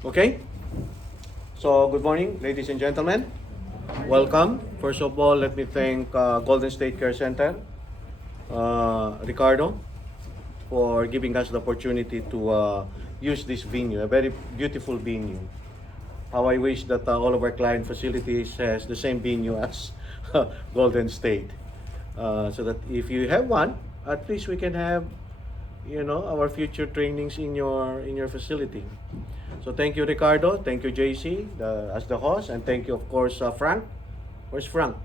Okay? So, good morning, ladies and gentlemen. Welcome. First of all, let me thank Golden State Care Center, Ricardo, for giving us the opportunity to use this venue, a very beautiful venue. How I wish that all of our client facilities has the same venue as Golden State. So that if you have one, at least we can have, our future trainings in your facility. So thank you, Ricardo. Thank you, JC, as the host, and thank you, of course, Frank. Where's Frank?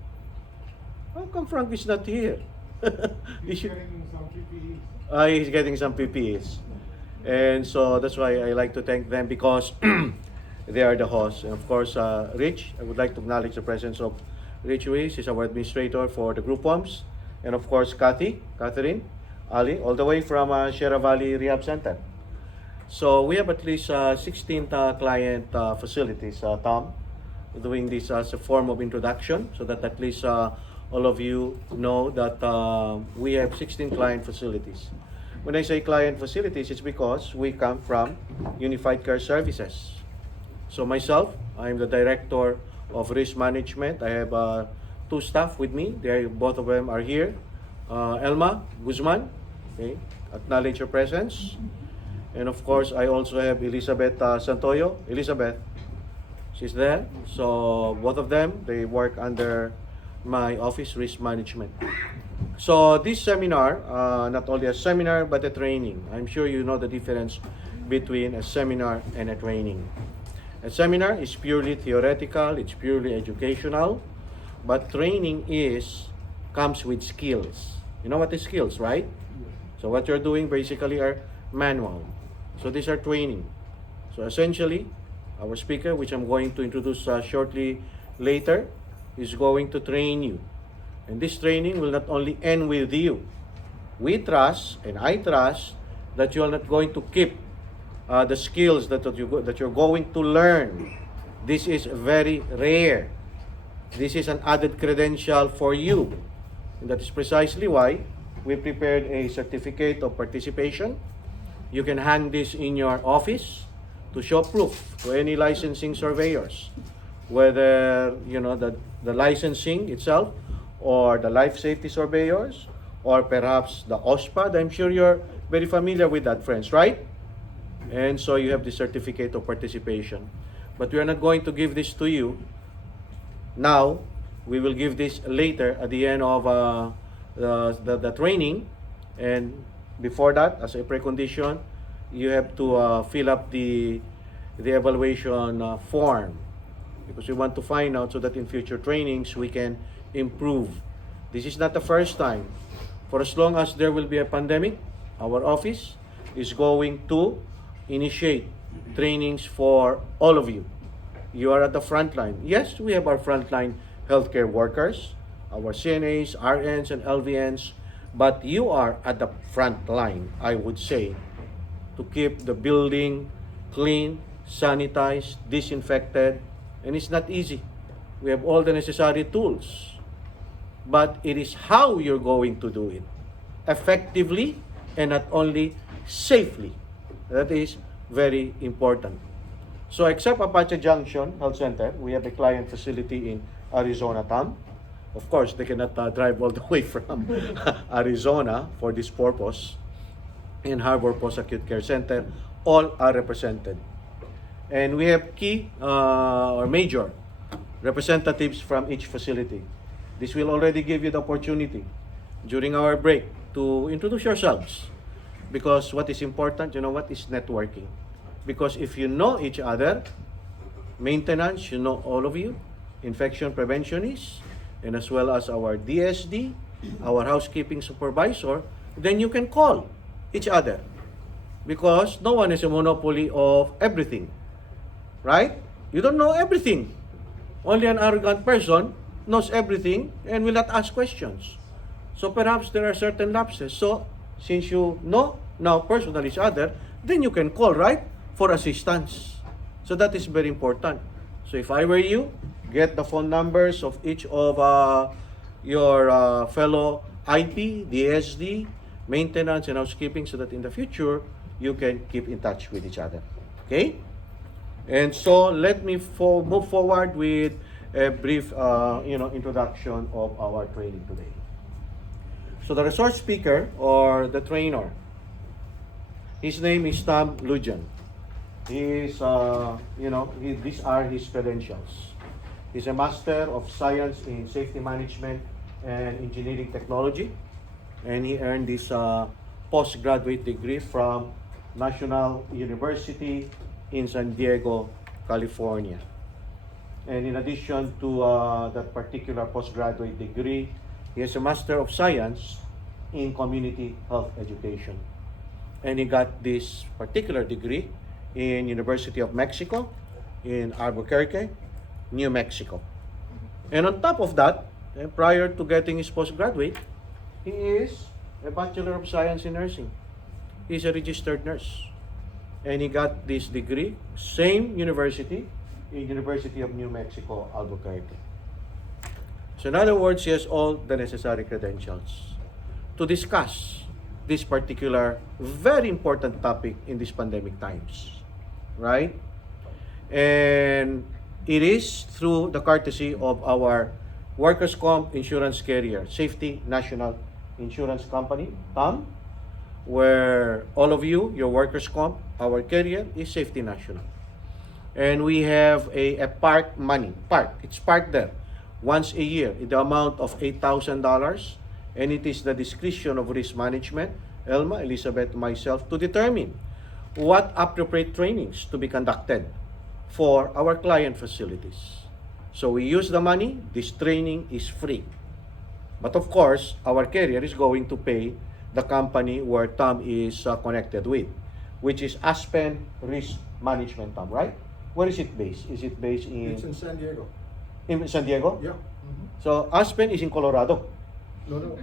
How come Frank is not here? He's getting some PPEs. He's getting some PPEs. And so that's why I like to thank them because they are the hosts. And of course, Rich, I would like to acknowledge the presence of Rich Ruiz. He's our administrator for the group homes. And of course, Catherine, Ali, all the way from Sierra Valley Rehab Center. So we have at least 16 client facilities, Tom, doing this as a form of introduction so that at least all of you know that we have 16 client facilities. When I say client facilities, it's because we come from Unified Care Services. So myself, I'm the Director of Risk Management. I have two staff with me. Both of them are here. Elma Guzman, okay, acknowledge your presence. And of course, I also have Elizabeth Santoyo. Elizabeth, she's there. So both of them, they work under my office, Risk Management. So this seminar, not only a seminar, but a training. I'm sure you know the difference between a seminar and a training. A seminar is purely theoretical, it's purely educational, but training comes with skills. You know what is skills, right? So what you're doing basically are manual. So these are training. So essentially, our speaker, which I'm going to introduce shortly later, is going to train you. And this training will not only end with you. We trust, and I trust, that you are not going to keep the skills that you're going to learn. This is very rare. This is an added credential for you. And that is precisely why we prepared a certificate of participation. You can hang this in your office to show proof to any licensing surveyors, whether the licensing itself or the life safety surveyors or perhaps the OSPAD. I'm sure you're very familiar with that, friends, right? And so you have the certificate of participation. But we are not going to give this to you now. We will give this later at the end of the training. And before that, as a precondition, you have to fill up the evaluation form, because we want to find out so that in future trainings we can improve. This is not the first time. For as long as there will be a pandemic, our office is going to initiate trainings for all of you. You are at the front line. Yes, we have our frontline healthcare workers, our CNAs, RNs, and LVNs, but you are at the front line, I would say, to keep the building clean, sanitized, disinfected, and it's not easy. We have all the necessary tools, but it is how you're going to do it effectively and not only safely. That is very important. So except Apache Junction Health Center, we have a client facility in Arizona, Tom. Of course, they cannot drive all the way from Arizona for this purpose. In Harbor Post Acute Care Center, all are represented. And we have key or major representatives from each facility. This will already give you the opportunity during our break to introduce yourselves. Because what is important, what is networking? Because if you know each other, maintenance, you know all of you, infection preventionists, and as well as our DSD, our housekeeping supervisor, then you can call each other. Because no one is a monopoly of everything. Right? You don't know everything. Only an arrogant person knows everything and will not ask questions. So perhaps there are certain lapses. So since you know now personally each other, then you can call, right, for assistance. So that is very important. So if I were you, get the phone numbers of each of your fellow IP, DSD, maintenance, and housekeeping so that in the future, you can keep in touch with each other. Okay? And so let me move forward with a brief introduction of our training today. So the resource speaker or the trainer, his name is Tom Lujan. He is, these are his credentials. He's a Master of Science in Safety Management and Engineering Technology, and he earned this postgraduate degree from National University in San Diego, California. And in addition to that particular postgraduate degree, he has a Master of Science in Community Health Education. And he got this particular degree in University of Mexico in Albuquerque, New Mexico. And on top of that, prior to getting his postgraduate, he is a Bachelor of Science in Nursing. He's a registered nurse. And he got this degree, same university, in University of New Mexico, Albuquerque. So in other words, he has all the necessary credentials to discuss this particular very important topic in these pandemic times, right? And it is through the courtesy of our workers' comp insurance carrier, Safety National Insurance Company, TAM, where all of you, your workers' comp, our carrier is Safety National. And we have a park money, it's parked there once a year in the amount of $8,000, and it is the discretion of risk management, Elma, Elizabeth, myself, to determine what appropriate trainings to be conducted for our client facilities. So we use the money, this training is free. But of course, our carrier is going to pay the company where Tom is connected with, which is Aspen Risk Management, Tom, right? Where is it based? Is it based in... It's in San Diego. In San Diego? Yeah. So Aspen is in Colorado. No.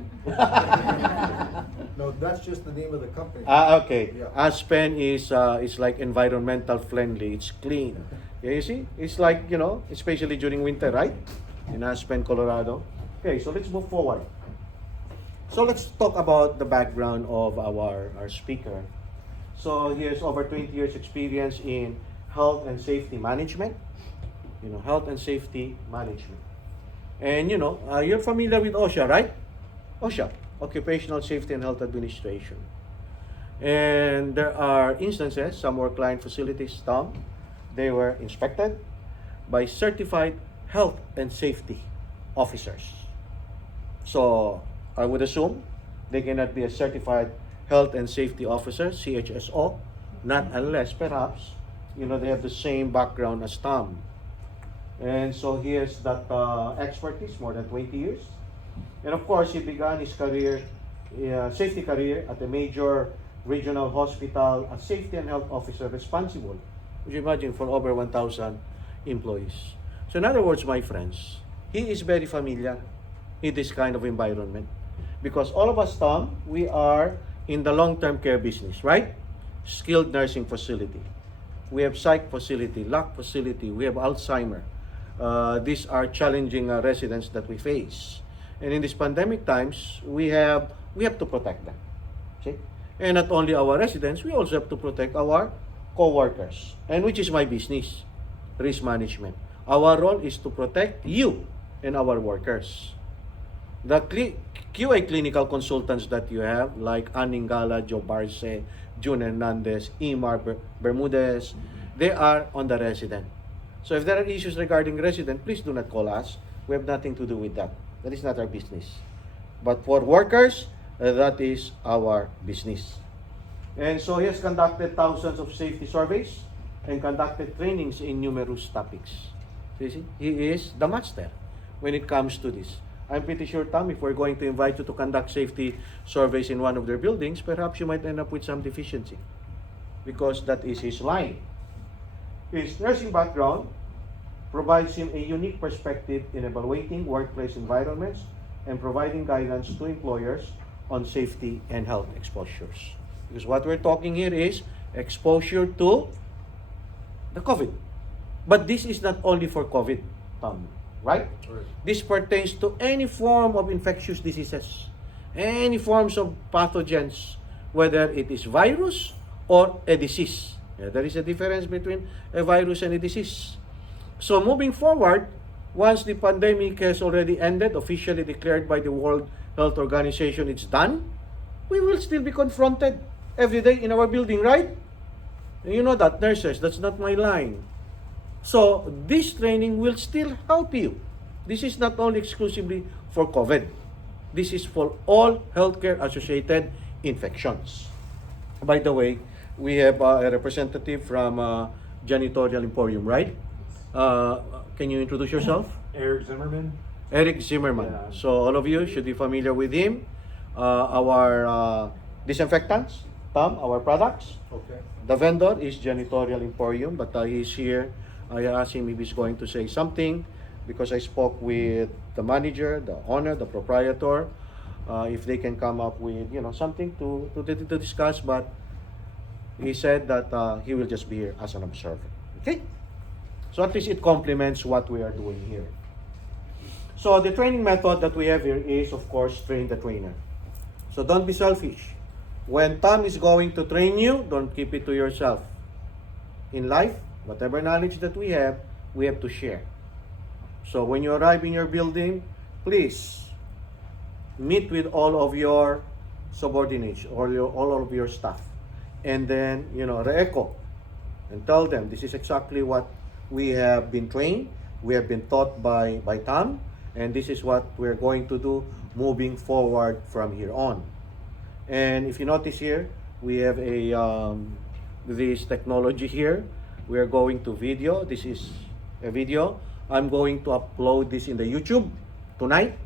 No, that's just the name of the company. Okay. Yeah. Aspen is like environmental friendly. It's clean. Yeah, you see? It's like, especially during winter, right? In Aspen, Colorado. Okay, so let's move forward. So let's talk about the background of our speaker. So he has over 20 years experience in health and safety management. Health and safety management. And you're familiar with OSHA, right? OSHA, Occupational Safety and Health Administration. And there are instances, some were client facilities, Tom, they were inspected by certified health and safety officers. So I would assume they cannot be a certified health and safety officer, CHSO, not unless perhaps, they have the same background as Tom. And so he has that expertise, more than 20 years. And of course, he began his career, safety career at a major regional hospital as safety and health officer responsible, would you imagine, for over 1,000 employees. So in other words, my friends, he is very familiar in this kind of environment. Because all of us, Tom, we are in the long-term care business, right? Skilled nursing facility. We have psych facility, LAC facility, we have Alzheimer. These are challenging residents that we face. And in these pandemic times, we have to protect them. See? And not only our residents, we also have to protect our co-workers. And which is my business, risk management. Our role is to protect you and our workers. The QA clinical consultants that you have, like Aningala, Joe Barce, June Hernandez, Imar Bermudez, they are on the resident. So if there are issues regarding resident, please do not call us. We have nothing to do with that. That is not our business. But for workers, that is our business. And so he has conducted thousands of safety surveys and conducted trainings in numerous topics. So you see, he is the master when it comes to this. I'm pretty sure, Tom, if we're going to invite you to conduct safety surveys in one of their buildings, perhaps you might end up with some deficiency because that is his line. His nursing background provides him a unique perspective in evaluating workplace environments and providing guidance to employers on safety and health exposures. Because what we're talking here is exposure to the COVID. But this is not only for COVID, Tom, right? This pertains to any form of infectious diseases, any forms of pathogens, whether it is virus or a disease Yeah, there is a difference between a virus and a disease. So moving forward, once the pandemic has already ended, officially declared by the World Health Organization, it's done, we will still be confronted every day in our building, right? You know that, nurses, that's not my line. So this training will still help you. This is not only exclusively for COVID. This is for all healthcare associated infections. By the way, we have a representative from Janitorial Emporium, right? Can you introduce yourself? Eric Zimmerman. Eric Zimmerman. Yeah. So all of you should be familiar with him. Our disinfectants, Tom, our products. Okay. The vendor is Janitorial Emporium, but he's here. I asked him if he's going to say something because I spoke with the manager, the owner, the proprietor, if they can come up with something to discuss. But he said that he will just be here as an observer. Okay, so at least it complements what we are doing here. So the training method that we have here is, of course, train the trainer. So don't be selfish. When Tom is going to train you, don't keep it to yourself. In life, whatever knowledge that we have to share. So when you arrive in your building, please meet with all of your subordinates or all of your staff. And then, re-echo and tell them this is exactly what we have been trained, we have been taught by Tom, and this is what we're going to do moving forward from here on. And if you notice here, we have this technology here. We are going to video. This is a video. I'm going to upload this in the YouTube tonight.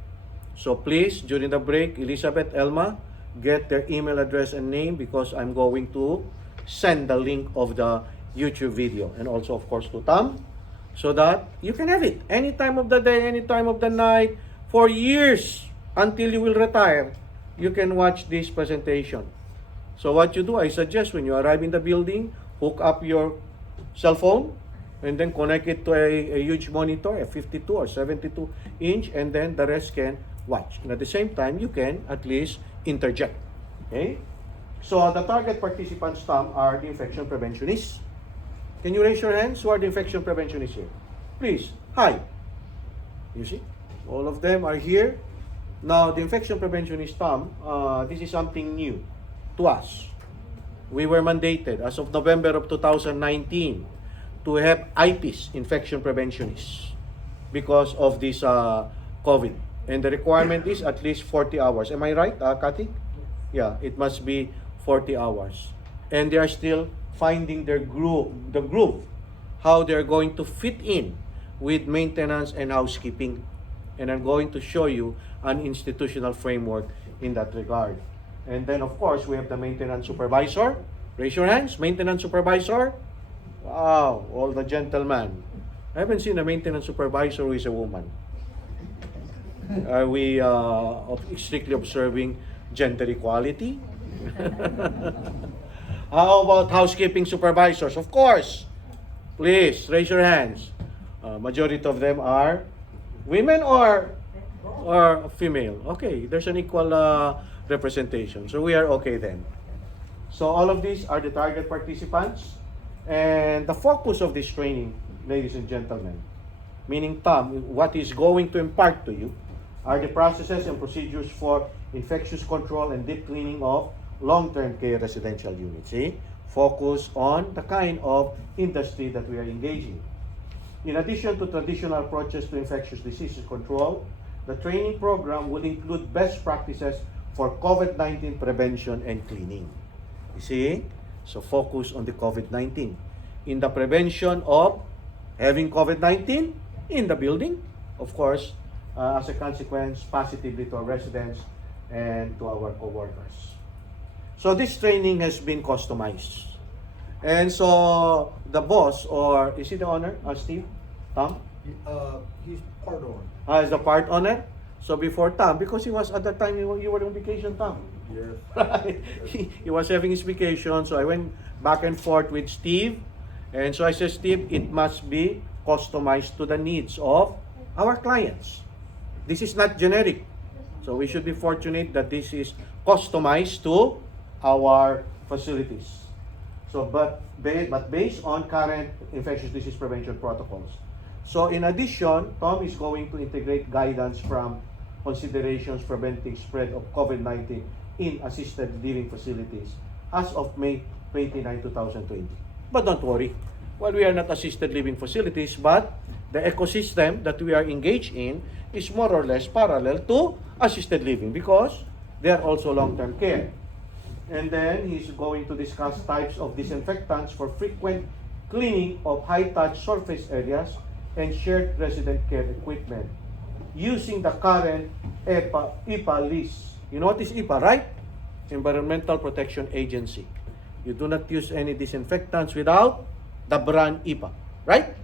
So please, during the break, Elizabeth, Elma, get their email address and name because I'm going to send the link of the YouTube video. And also, of course, to Tom, so that you can have it any time of the day, any time of the night, for years until you will retire. You can watch this presentation. So what you do, I suggest when you arrive in the building, hook up your cell phone and then connect it to a huge monitor, a 52 or 72 inch, and then the rest can watch. And at the same time, you can at least interject. Okay? So the target participants, Tom, are the infection preventionists. Can you raise your hands? Who are the infection preventionists here? Please. Hi. You see? All of them are here. Now, the infection preventionist, Tom, this is something new to us. We were mandated as of November of 2019 to have IPs, infection preventionists, because of this COVID. And the requirement is at least 40 hours. Am I right, Kathy? Yeah, it must be 40 hours. And they are still finding their groove, how they're going to fit in with maintenance and housekeeping. And I'm going to show you an institutional framework in that regard. And then, of course, we have the maintenance supervisor. Raise your hands, maintenance supervisor. Wow, all the gentlemen. I haven't seen a maintenance supervisor who is a woman. Are we strictly observing gender equality? How about housekeeping supervisors? Of course. Please, raise your hands. Majority of them are women or female. Okay, there's an equal representation. So we are okay then. So all of these are the target participants. And the focus of this training, ladies and gentlemen, meaning Tom, what is going to impart to you are the processes and procedures for infectious control and deep cleaning of long-term care residential units. See? Focus on the kind of industry that we are engaging. In addition to traditional approaches to infectious diseases control, the training program will include best practices for COVID-19 prevention and cleaning. You see? So focus on the COVID-19. In the prevention of having COVID-19 in the building, of course, as a consequence, positively to our residents and to our co-workers. So this training has been customized. And so the boss, or is he the owner, Steve? Tom? He's part owner. Is the part owner? So before Tom, because he was at that time, you were on vacation, Tom. Yes. He was having his vacation, so I went back and forth with Steve. And so I said, Steve, it must be customized to the needs of our clients. This is not generic. So we should be fortunate that this is customized to our facilities. So but based on current infectious disease prevention protocols. So in addition, Tom is going to integrate guidance from considerations preventing spread of COVID-19 in assisted living facilities as of May 29, 2020. But don't worry, while we are not assisted living facilities, but the ecosystem that we are engaged in is more or less parallel to assisted living because they are also long-term care. And then he's going to discuss types of disinfectants for frequent cleaning of high-touch surface areas and shared resident care equipment using the current EPA list. You know what is EPA, right? Environmental Protection Agency. You do not use any disinfectants without the brand EPA, right?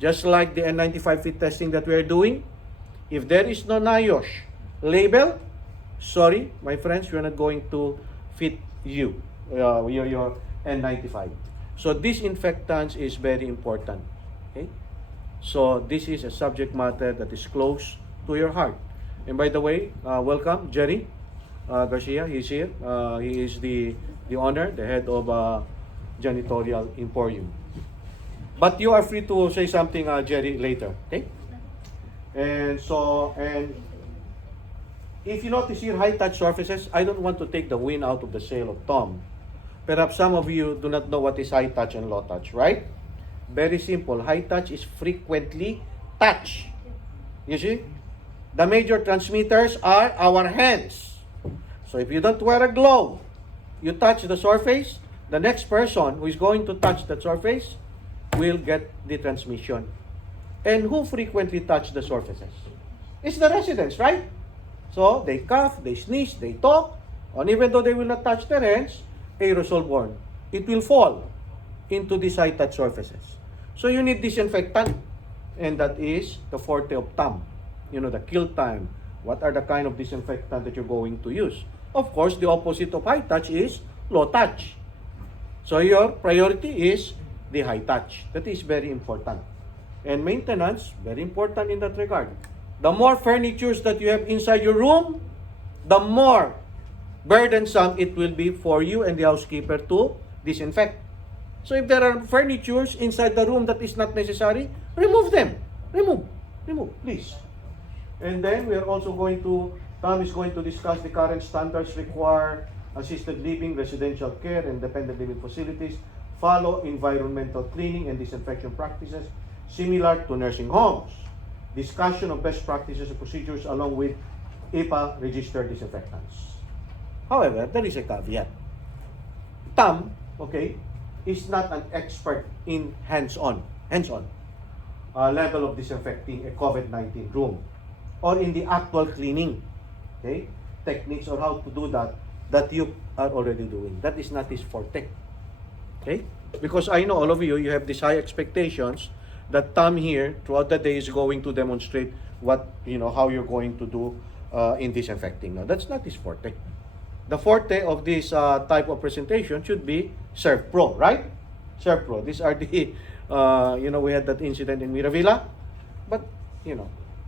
Just like the N95 fit testing that we are doing, if there is no NIOSH label, sorry, my friends, we are not going to fit you, your N95. So disinfectants is very important. Okay? So this is a subject matter that is close to your heart. And by the way, welcome Jerry Garcia. He's here. He is the owner, the head of Janitorial Emporium. But you are free to say something, Jerry, later. Okay? And if you notice here, high-touch surfaces, I don't want to take the wind out of the sail of Tom. Perhaps some of you do not know what is high-touch and low-touch, right? Very simple. High-touch is frequently touch. You see? The major transmitters are our hands. So if you don't wear a glove, you touch the surface, the next person who is going to touch that surface will get the transmission. And who frequently touch the surfaces? It's the residents, right? So they cough, they sneeze, they talk, and even though they will not touch their hands, aerosol borne. It will fall into these high-touch surfaces. So you need disinfectant, and that is the forte of Tom. You know, the kill time. What are the kind of disinfectant that you're going to use? Of course, the opposite of high-touch is low-touch. So your priority is the high-touch. That is very important. And maintenance, very important in that regard. The more furnitures that you have inside your room, the more burdensome it will be for you and the housekeeper to disinfect. So if there are furnitures inside the room that is not necessary, remove them. Remove, please. And then we are also Tom is going to discuss the current standards required assisted living, residential care, and independent living facilities follow environmental cleaning and disinfection practices similar to nursing homes. Discussion of best practices and procedures along with EPA registered disinfectants. However, there is a caveat. Tom, okay, is not an expert in hands-on level of disinfecting a COVID-19 room or in the actual cleaning, okay, techniques or how to do that you are already doing. That is not his forte, okay? Because I know all of you have these high expectations that Tom here throughout the day is going to demonstrate how you're going to do in disinfecting. No, that's not his forte. The forte of this type of presentation should be Serve Pro, right? Serve Pro. These are the, we had that incident in Miravilla, but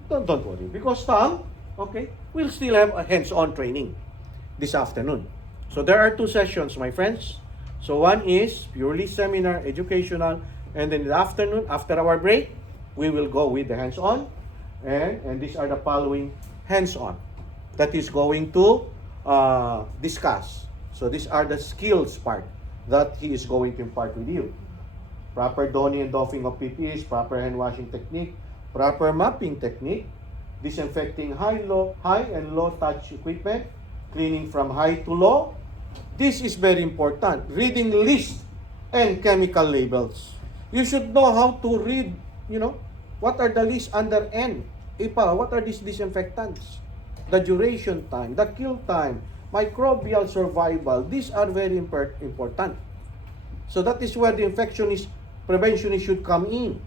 don't worry because Tom, okay, will still have a hands-on training this afternoon. So there are two sessions, my friends. So one is purely seminar, educational, and then in the afternoon, after our break, we will go with the hands-on. And these are the following hands-on that is going to discuss. So these are the skills part that he is going to impart with you. Proper donning and doffing of PPEs, proper hand washing technique, proper mapping technique, disinfecting high and low touch equipment, cleaning from high to low. This is very important. Reading list and chemical labels. You should know how to read, what are the lists under N. EPA, what are these disinfectants? The duration time, the kill time, microbial survival. These are very important. So that is where the prevention should come in.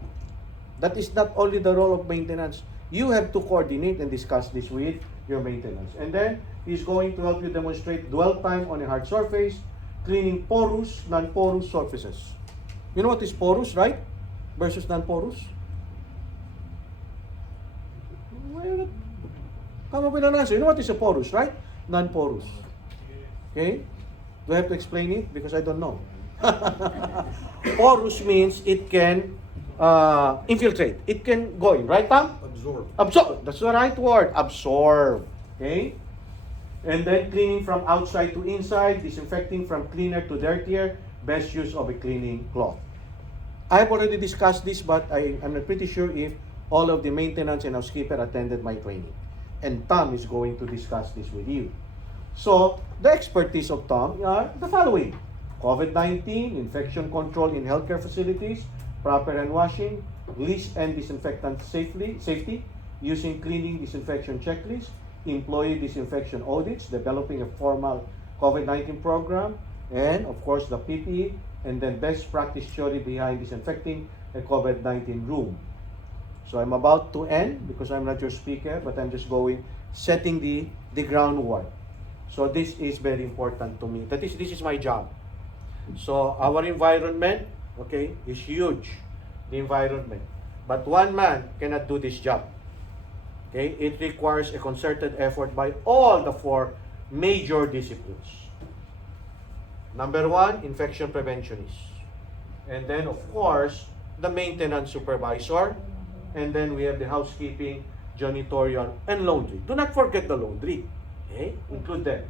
That is not only the role of maintenance. You have to coordinate and discuss this with your maintenance. And then he's going to help you demonstrate dwell time on a hard surface, cleaning porous, non-porous surfaces. You know what is porous, right? Versus non-porous? Come up with an answer. You know what is a porous, right? Non-porous. Okay? Do I have to explain it? Because I don't know. Porous means it can infiltrate. It can go in, right, Tom? Absorb. Absorb. That's the right word. Absorb. Okay? And then cleaning from outside to inside, disinfecting from cleaner to dirtier, best use of a cleaning cloth. I've already discussed this, but I'm not pretty sure if all of the maintenance and housekeeper attended my training. And Tom is going to discuss this with you. So, the expertise of Tom are the following: COVID-19, infection control in healthcare facilities, proper hand washing, least and disinfectant safety, using cleaning disinfection checklists, employee disinfection audits, developing a formal COVID-19 program, and of course the PPE, and then best practice theory behind disinfecting a COVID-19 room. So I'm about to end because I'm not your speaker, but I'm just setting the groundwork. So this is very important to me. This is my job. So our environment, okay, is huge, the environment. But one man cannot do this job. Okay, it requires a concerted effort by all the 4 major disciplines. Number 1, infection preventionists. And then, of course, the maintenance supervisor. And then we have the housekeeping, janitorial, and laundry. Do not forget the laundry. Okay? Include them.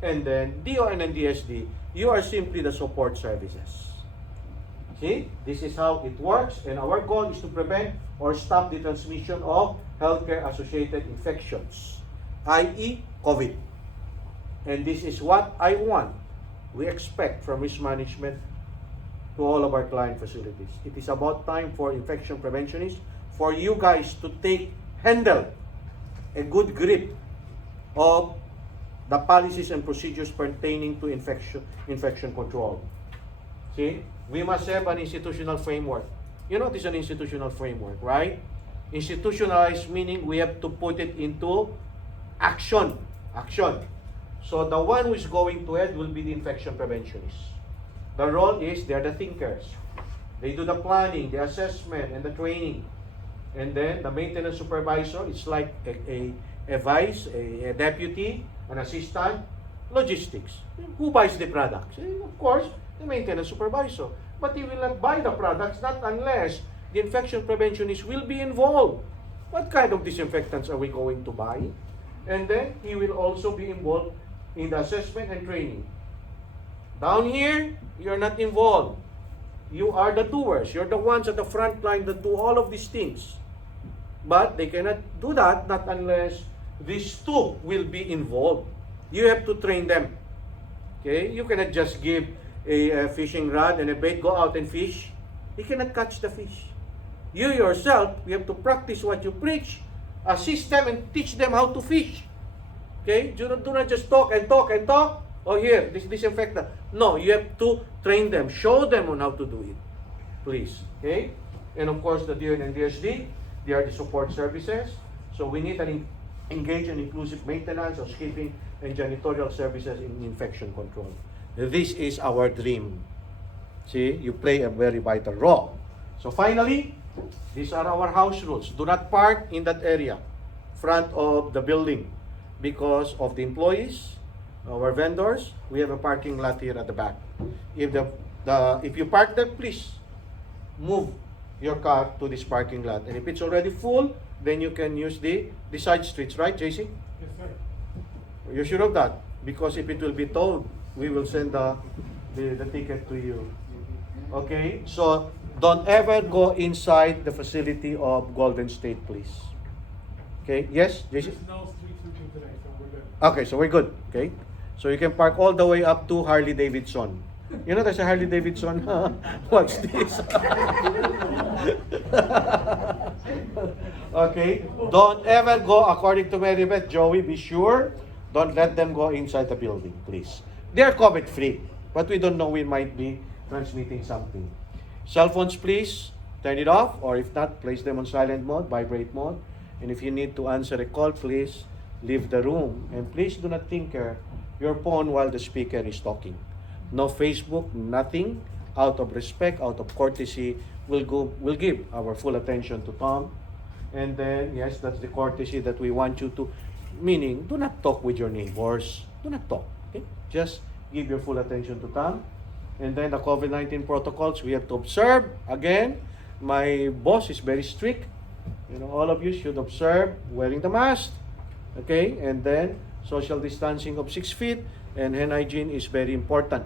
And then, DON and DSD, you are simply the support services. See? This is how it works. And our goal is to prevent or stop the transmission of healthcare-associated infections, i.e. COVID. And this is what I want, we expect from risk management to all of our client facilities. It is about time for infection preventionists, for you guys to handle a good grip of the policies and procedures pertaining to infection control. See, we must have an institutional framework. You know, this is an institutional framework, right? Institutionalized meaning we have to put it into action. So the one who is going to head will be the infection preventionists. The role is they're the thinkers. They do the planning, the assessment, and the training. And then the maintenance supervisor, it's like a vice, a deputy, an assistant, logistics. Who buys the products? Of course, the maintenance supervisor. But he will not buy the products, not unless the infection preventionist will be involved. What kind of disinfectants are we going to buy? And then he will also be involved in the assessment and training. Down here, you're not involved. You are the doers. You're the ones at the front line that do all of these things. But they cannot do that not unless these 2 will be involved. You have to train them. Okay? You cannot just give a fishing rod and a bait, go out and fish. You cannot catch the fish. You yourself, you have to practice what you preach, assist them and teach them how to fish. Okay? Do not just talk and talk and talk. Oh, here, this disinfectant. No, you have to train them, show them on how to do it. Please. Okay? And of course, the DON and DSD, they are the support services. So we need an engaged and inclusive maintenance, housekeeping, and janitorial services in infection control. This is our dream. See, you play a very vital role. So finally, these are our house rules. Do not park in that area, front of the building, because of the employees, our vendors. We have a parking lot here at the back. If you park there, please move your car to this parking lot. And if it's already full, then you can use the side streets, right, JC? Yes, sir. You're sure of that? Because if it will be towed, we will send the ticket to you. Okay? So, don't ever go inside the facility of Golden State, please. Okay? Yes, JC? There's no street sweeping today, so we're good. Okay, so we're good. Okay? So you can park all the way up to Harley Davidson. You know, there's a Harley Davidson. What's this? Okay? Don't ever go, according to Mary Beth, Joey, be sure. Don't let them go inside the building, please. They're COVID-free, but we don't know, we might be transmitting something. Cell phones, please, turn it off, or if not, place them on silent mode, vibrate mode. And if you need to answer a call, please leave the room. And please do not tinker your phone while the speaker is talking. No Facebook, nothing. Out of respect, out of courtesy, we'll give our full attention to Tom. And then, yes, that's the courtesy that we want you to, meaning, do not talk with your neighbors. Do not talk, okay? Just give your full attention to Tom. And then the COVID-19 protocols we have to observe. Again, my boss is very strict. You know, all of you should observe wearing the mask. Okay, and then social distancing of 6 feet and hand hygiene is very important.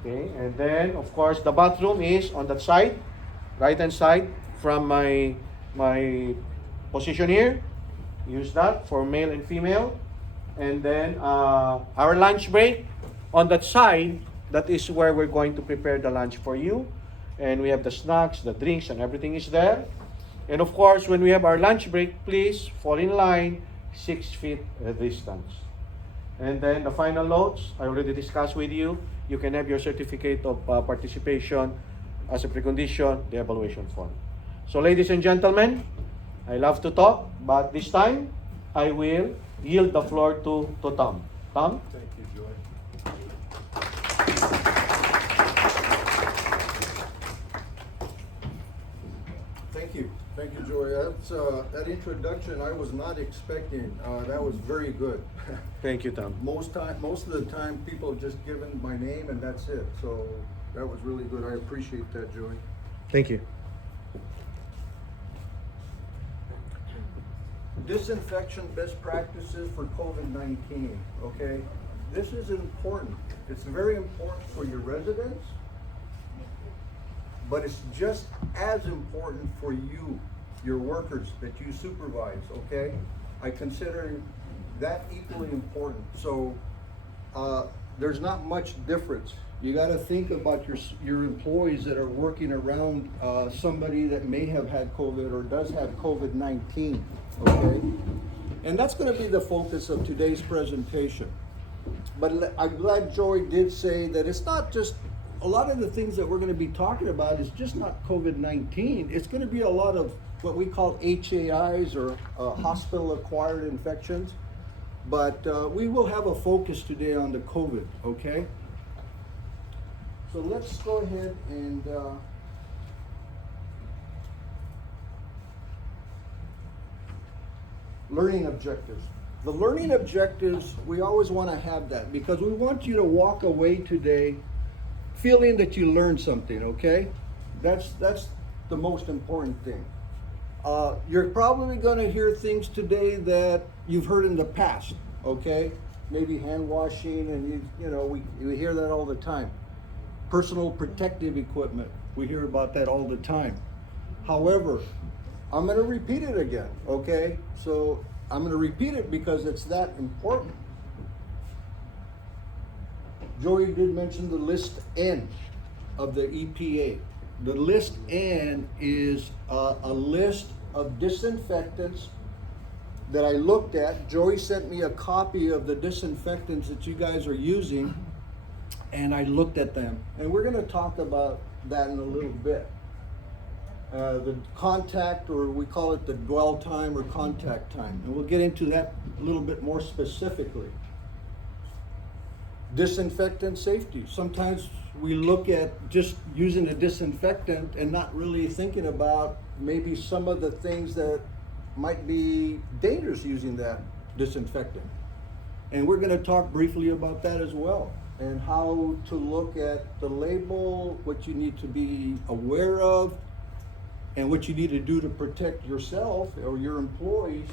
Okay, and then of course the bathroom is on that side, right hand side from my position here. Use that for male and female. And then our lunch break on that side, that is where we're going to prepare the lunch for you. And we have the snacks, the drinks, and everything is there. And of course, when we have our lunch break, please fall in line, 6 feet distance. And then the final notes, I already discussed with you. You can have your certificate of participation as a precondition, the evaluation form. So ladies and gentlemen, I love to talk, but this time, I will yield the floor to Tom. Tom? Thank you, Joy. Thank you, Joy. That's, that introduction I was not expecting. That was very good. Thank you, Tom. Most of the time, people have just given my name and that's it. So that was really good. I appreciate that, Joy. Thank you. Disinfection best practices for COVID-19, okay? This is important. It's very important for your residents, but it's just as important for you, your workers that you supervise, okay? I consider that equally important. So there's not much difference. You gotta think about your employees that are working around somebody that may have had COVID or does have COVID-19, okay? And that's gonna be the focus of today's presentation. But I'm glad Joy did say that it's not just, a lot of the things that we're gonna be talking about is just not COVID-19. It's gonna be a lot of what we call HAIs or hospital-acquired infections. But we will have a focus today on the COVID, okay? So let's go ahead and learning objectives. The learning objectives, we always want to have that because we want you to walk away today feeling that you learned something, okay? That's the most important thing. You're probably going to hear things today that you've heard in the past, okay? Maybe hand washing, and you know, we hear that all the time. Personal protective equipment, we hear about that all the time. However, I'm going to repeat it again, okay? So I'm going to repeat it because it's that important. Joey did mention the list N of the EPA. The list N is a list of disinfectants that I looked at. Joey sent me a copy of the disinfectants that you guys are using, and I looked at them. And we're going to talk about that in a little bit. The contact, or we call it the dwell time or contact time. And we'll get into that a little bit more specifically. Disinfectant safety. Sometimes we look at just using a disinfectant and not really thinking about maybe some of the things that might be dangerous using that disinfectant. And we're going to talk briefly about that as well, and how to look at the label, what you need to be aware of, and what you need to do to protect yourself or your employees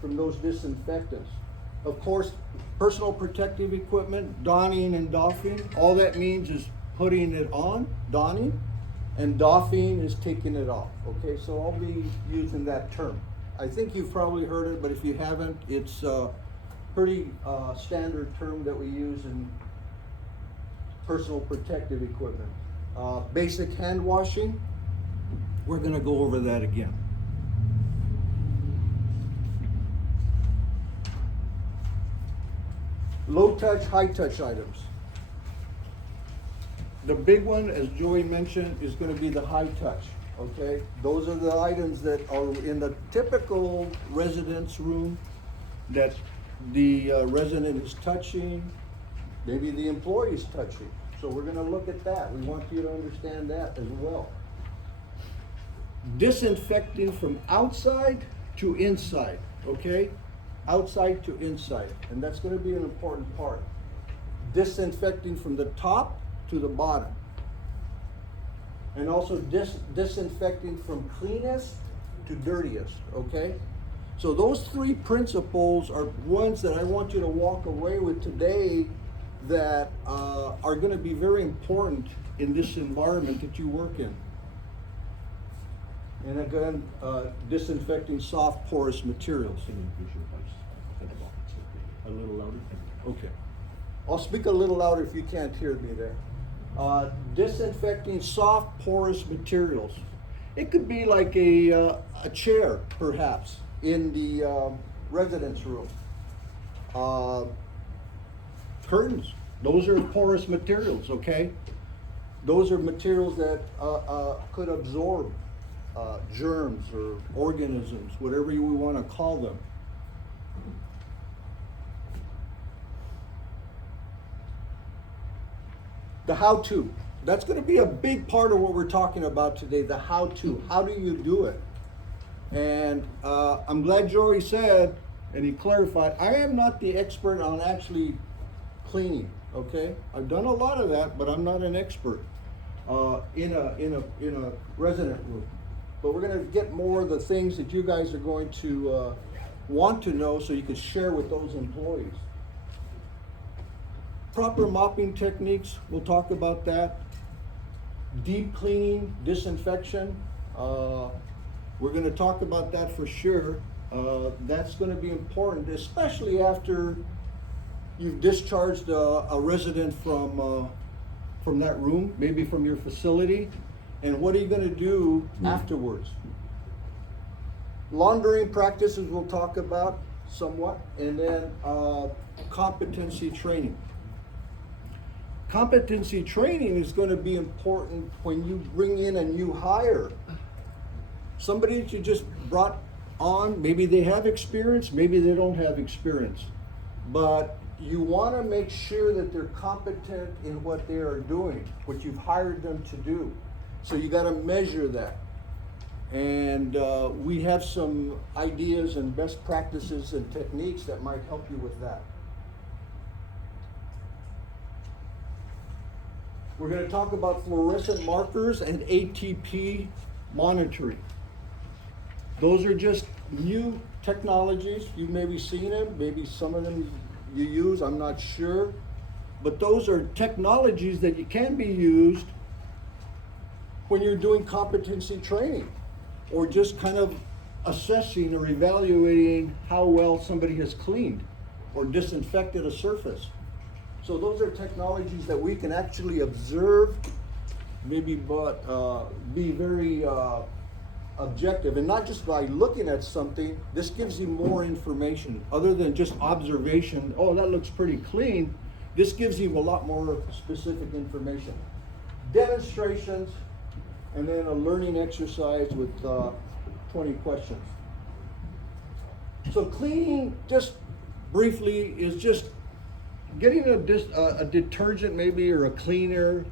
from those disinfectants. Of course, personal protective equipment, donning and doffing, all that means is putting it on, donning, and doffing is taking it off, okay? So I'll be using that term. I think you've probably heard it, but if you haven't, it's a pretty standard term that we use in personal protective equipment. Basic hand washing, we're gonna go over that again. Low touch, high touch items. The big one, as Joey mentioned, is going to be the high touch, okay? Those are the items that are in the typical residence room that the resident is touching, maybe the employee is touching. So we're going to look at that. We want you to understand that as well. Disinfecting from outside to inside, okay? Outside to inside, and that's going to be an important part. Disinfecting from the top to the bottom. And also disinfecting from cleanest to dirtiest, okay? So those three principles are ones that I want you to walk away with today that are gonna be very important in this environment that you work in. And again, disinfecting soft porous materials. A little louder? Okay. I'll speak a little louder if you can't hear me there. Disinfecting soft porous materials. It could be like a chair, perhaps, in the residence room. Curtains, those are porous materials, okay? Those are materials that could absorb germs or organisms, whatever you want to call them. The how-to. That's going to be a big part of what we're talking about today, the how-to. How do you do it? And I'm glad Joey said, and he clarified, I am not the expert on actually cleaning, okay? I've done a lot of that, but I'm not an expert in a resident room. But we're going to get more of the things that you guys are going to want to know so you can share with those employees. Proper mopping techniques, we'll talk about that. Deep cleaning, disinfection, we're going to talk about that for sure. That's going to be important, especially after you've discharged a resident from that room, maybe from your facility. And what are you going to do afterwards? Laundering practices we'll talk about somewhat, and then competency training. Competency training is going to be important when you bring in a new hire. Somebody that you just brought on, maybe they have experience, maybe they don't have experience. But you want to make sure that they're competent in what they are doing, what you've hired them to do. So you got to measure that. And we have some ideas and best practices and techniques that might help you with that. We're going to talk about fluorescent markers and ATP monitoring. Those are just new technologies. You've maybe seen them, maybe some of them you use, I'm not sure. But those are technologies that can be used when you're doing competency training or just kind of assessing or evaluating how well somebody has cleaned or disinfected a surface. So those are technologies that we can actually observe, maybe, but be very objective, and not just by looking at something. This gives you more information other than just observation. Oh, that looks pretty clean. This gives you a lot more specific information. Demonstrations, and then a learning exercise with 20 questions. So cleaning, just briefly, is just getting a detergent maybe or a cleaner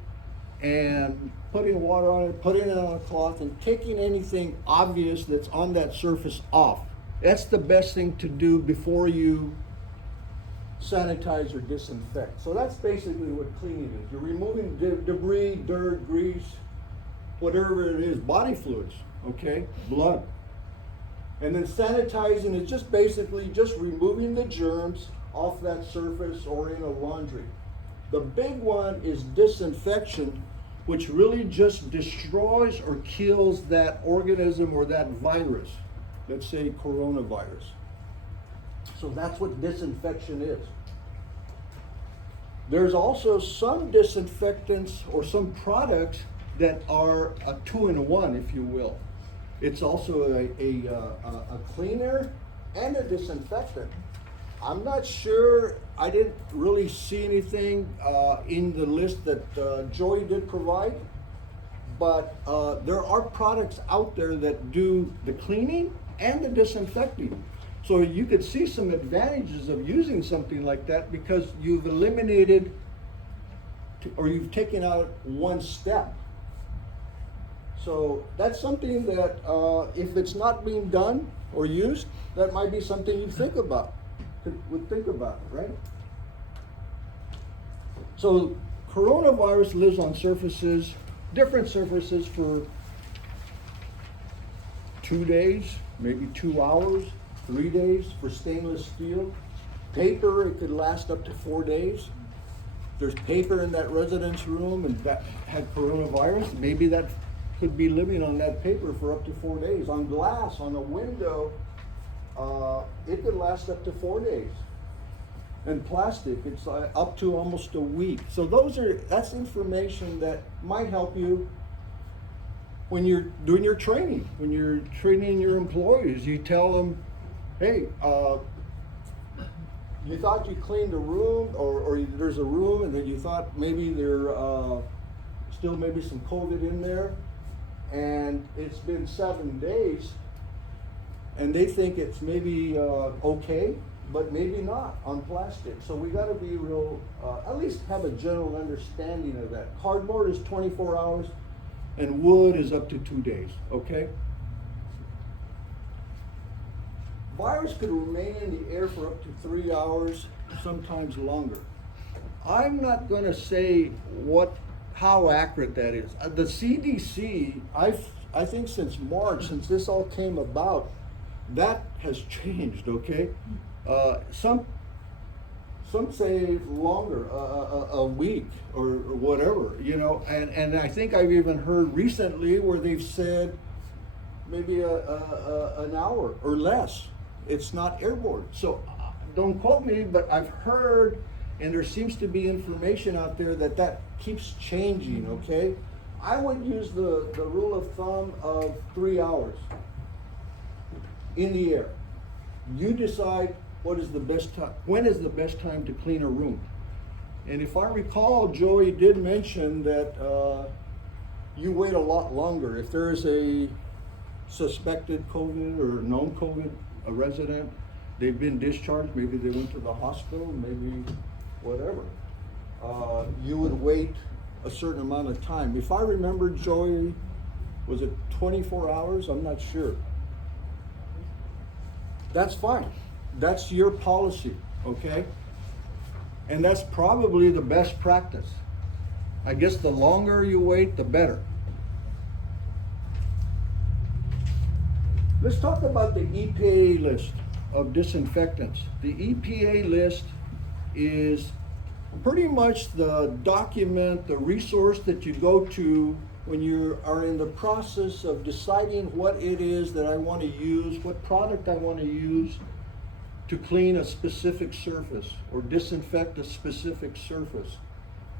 and putting water on it, putting it on a cloth, and taking anything obvious that's on that surface off. That's the best thing to do before you sanitize or disinfect. So that's basically what cleaning is. You're removing debris, dirt, grease, whatever it is, body fluids, okay, blood. And then sanitizing is just basically just removing the germs off that surface or in a laundry. The big one is disinfection, which really just destroys or kills that organism or that virus, let's say coronavirus. So that's what disinfection is. There's also some disinfectants or some products that are a 2-in-1, if you will. It's also a cleaner and a disinfectant. I'm not sure, I didn't really see anything in the list that Joey did provide, but there are products out there that do the cleaning and the disinfecting. So you could see some advantages of using something like that because you've eliminated or you've taken out one step. So that's something that if it's not being done or used, that might be something you think about. Would think about it, right? So coronavirus lives on surfaces, different surfaces for 2 days, maybe 2 hours, 3 days for stainless steel. Paper, it could last up to 4 days. There's paper in that residence room and that had coronavirus, maybe that could be living on that paper for up to 4 days. On glass, on a window, it could last up to 4 days. And plastic, it's up to almost a week. So that's information that might help you when you're doing your training. When you're training your employees, you tell them, hey, you thought you cleaned a room, or there's a room and then you thought maybe there still maybe some COVID in there, and it's been 7 days, and they think it's maybe okay, but maybe not on plastic. So we gotta be real, at least have a general understanding of that. Cardboard is 24 hours, and wood is up to 2 days, okay? Virus could remain in the air for up to 3 hours, sometimes longer. I'm not gonna say how accurate that is. The CDC, I think since March, since this all came about, that has changed, okay? Some say longer, a week or whatever, you know, and I think I've even heard recently where they've said maybe an hour or less. It's not airborne. So don't quote me, but I've heard, and there seems to be information out there that keeps changing, okay? I would use the rule of thumb of 3 hours in the air. You decide what is the best time, when is the best time to clean a room. And if I recall, Joey did mention that you wait a lot longer. If there is a suspected COVID or known COVID, a resident, they've been discharged, maybe they went to the hospital, maybe whatever. You would wait a certain amount of time. If I remember, Joey, was it 24 hours? I'm not sure. That's fine. That's your policy, okay? And that's probably the best practice. I guess the longer you wait, the better. Let's talk about the EPA list of disinfectants. The EPA list is pretty much the document, the resource that you go to when you are in the process of deciding what it is that I want to use, what product I want to use to clean a specific surface or disinfect a specific surface.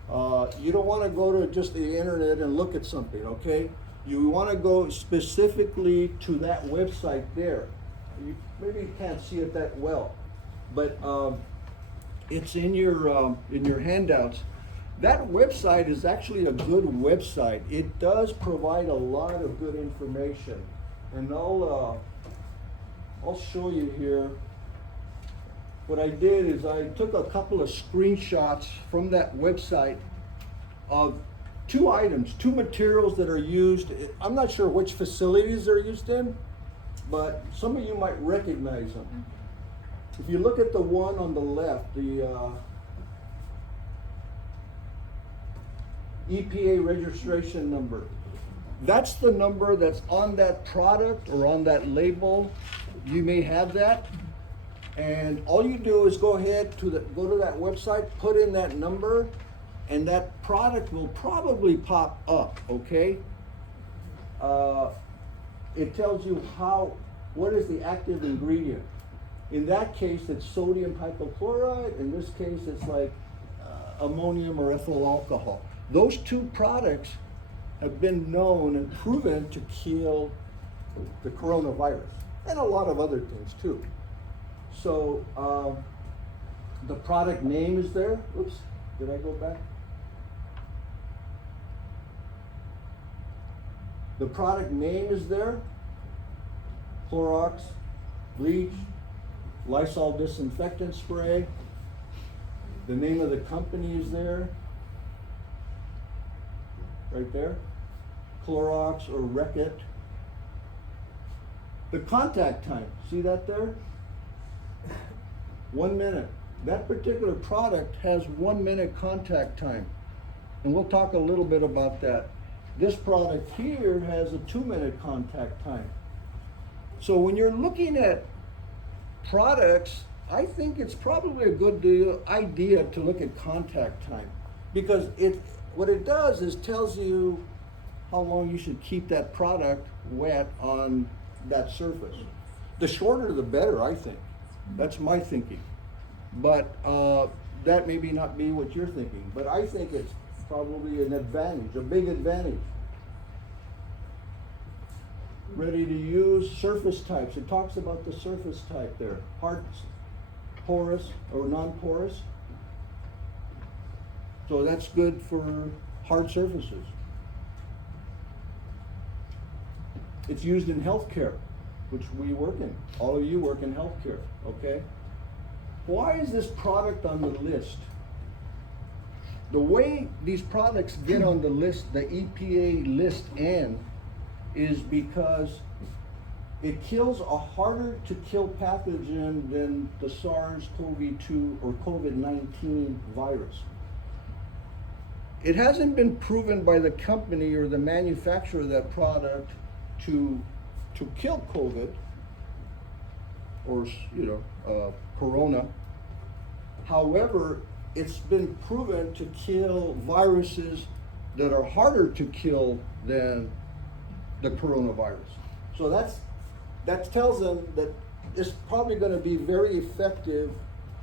You don't want to go to just the internet and look at something, okay? You want to go specifically to that website there. Maybe you can't see it that well, but it's in your handouts. That website is actually a good website. It does provide a lot of good information, and I'll show you here. What I did is I took a couple of screenshots from that website of 2 items, 2 materials that are used. I'm not sure which facilities they're used in, but some of you might recognize them. If you look at the one on the left, the EPA registration number, that's the number that's on that product or on that label. You may have that. And all you do is go ahead go to that website, put in that number, and that product will probably pop up, okay? It tells you what is the active ingredient. In that case, it's sodium hypochlorite. In this case, it's like ammonium or ethyl alcohol. Those 2 products have been known and proven to kill the coronavirus and a lot of other things too. So the product name is there. Oops, did I go back? The product name is there. Clorox, bleach, Lysol disinfectant spray. The name of the company is there. Right there. Clorox or Reckitt. The contact time, see that there? 1 minute. That particular product has 1 minute contact time. And we'll talk a little bit about that. This product here has a 2-minute contact time. So when you're looking at products, I think it's probably a good idea to look at contact time, because what it does is tells you how long you should keep that product wet on that surface. The shorter the better, I think. That's my thinking. But that may not be what you're thinking, but I think it's probably an advantage, a big advantage. Ready to use surface types. It talks about the surface type there. Hard, porous, or non-porous. So that's good for hard surfaces. It's used in healthcare, which we work in. All of you work in healthcare, okay? Why is this product on the list? The way these products get on the list, the EPA list N, is because it kills a harder to kill pathogen than the SARS-CoV-2 or COVID-19 virus. It hasn't been proven by the company or the manufacturer of that product to kill COVID or corona. However, it's been proven to kill viruses that are harder to kill than the coronavirus. So that tells them that it's probably going to be very effective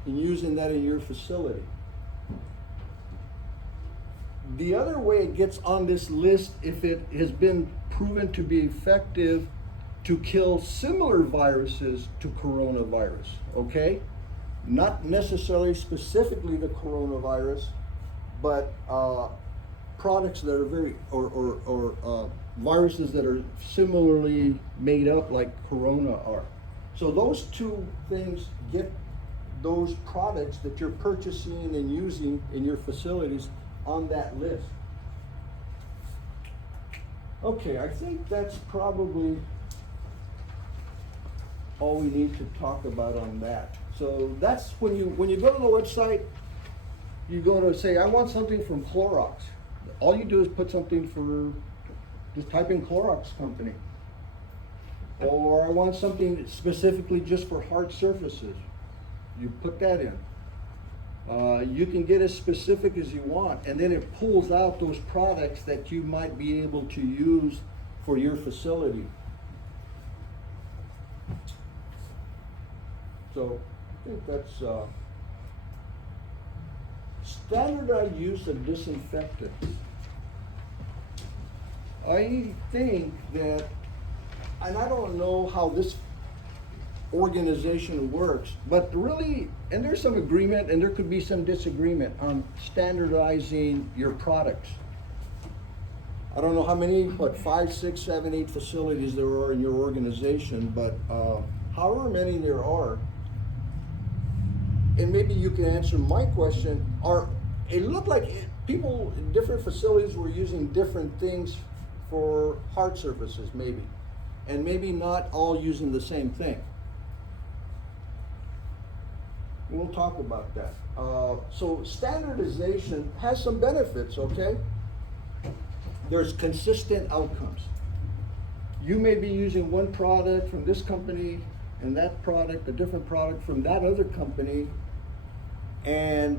in using that in your facility. The other way it gets on this list, if it has been proven to be effective to kill similar viruses to coronavirus, okay? Not necessarily specifically the coronavirus, but products that are very, or viruses that are similarly made up like corona are. So those two things get those products that you're purchasing and using in your facilities on that list. Okay, I think that's probably all we need to talk about on that. So that's when you go to the website, you go to say, I want something from Clorox. All you do is put something for, just type in Clorox company. Or I want something specifically just for hard surfaces. You put that in. You can get as specific as you want, and then it pulls out those products that you might be able to use for your facility. So I think that's standardized use of disinfectants. I think that, and I don't know how this organization works, but really, and there's some agreement and there could be some disagreement on standardizing your products. I don't know how many, 5, 6, 7, 8 facilities there are in your organization, but however many there are, and maybe you can answer my question, it looked like people in different facilities were using different things for hard surfaces, maybe, and maybe not all using the same thing. We'll talk about that. So standardization has some benefits, okay? There's consistent outcomes. You may be using one product from this company and that product, a different product from that other company, and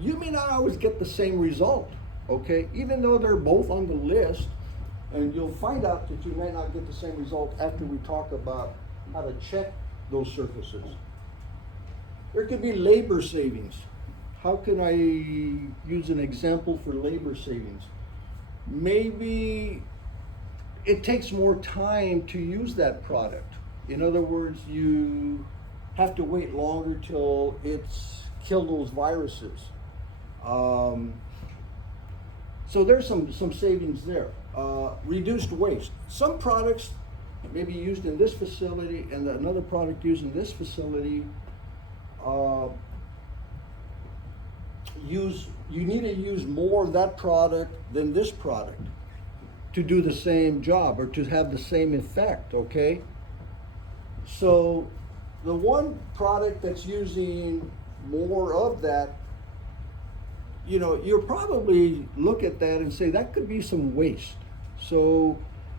you may not always get the same result, okay? Even though they're both on the list, and you'll find out that you may not get the same result after we talk about how to check those surfaces. There could be labor savings. How can I use an example for labor savings? Maybe it takes more time to use that product. In other words, you have to wait longer till it's killed those viruses. So there's some savings there. Reduced waste. Some products may be used in this facility and another product used in this facility. You need to use more of that product than this product to do the same job or to have the same effect, okay? So the one product that's using more of that, you know, you'll probably look at that and say that could be some waste. So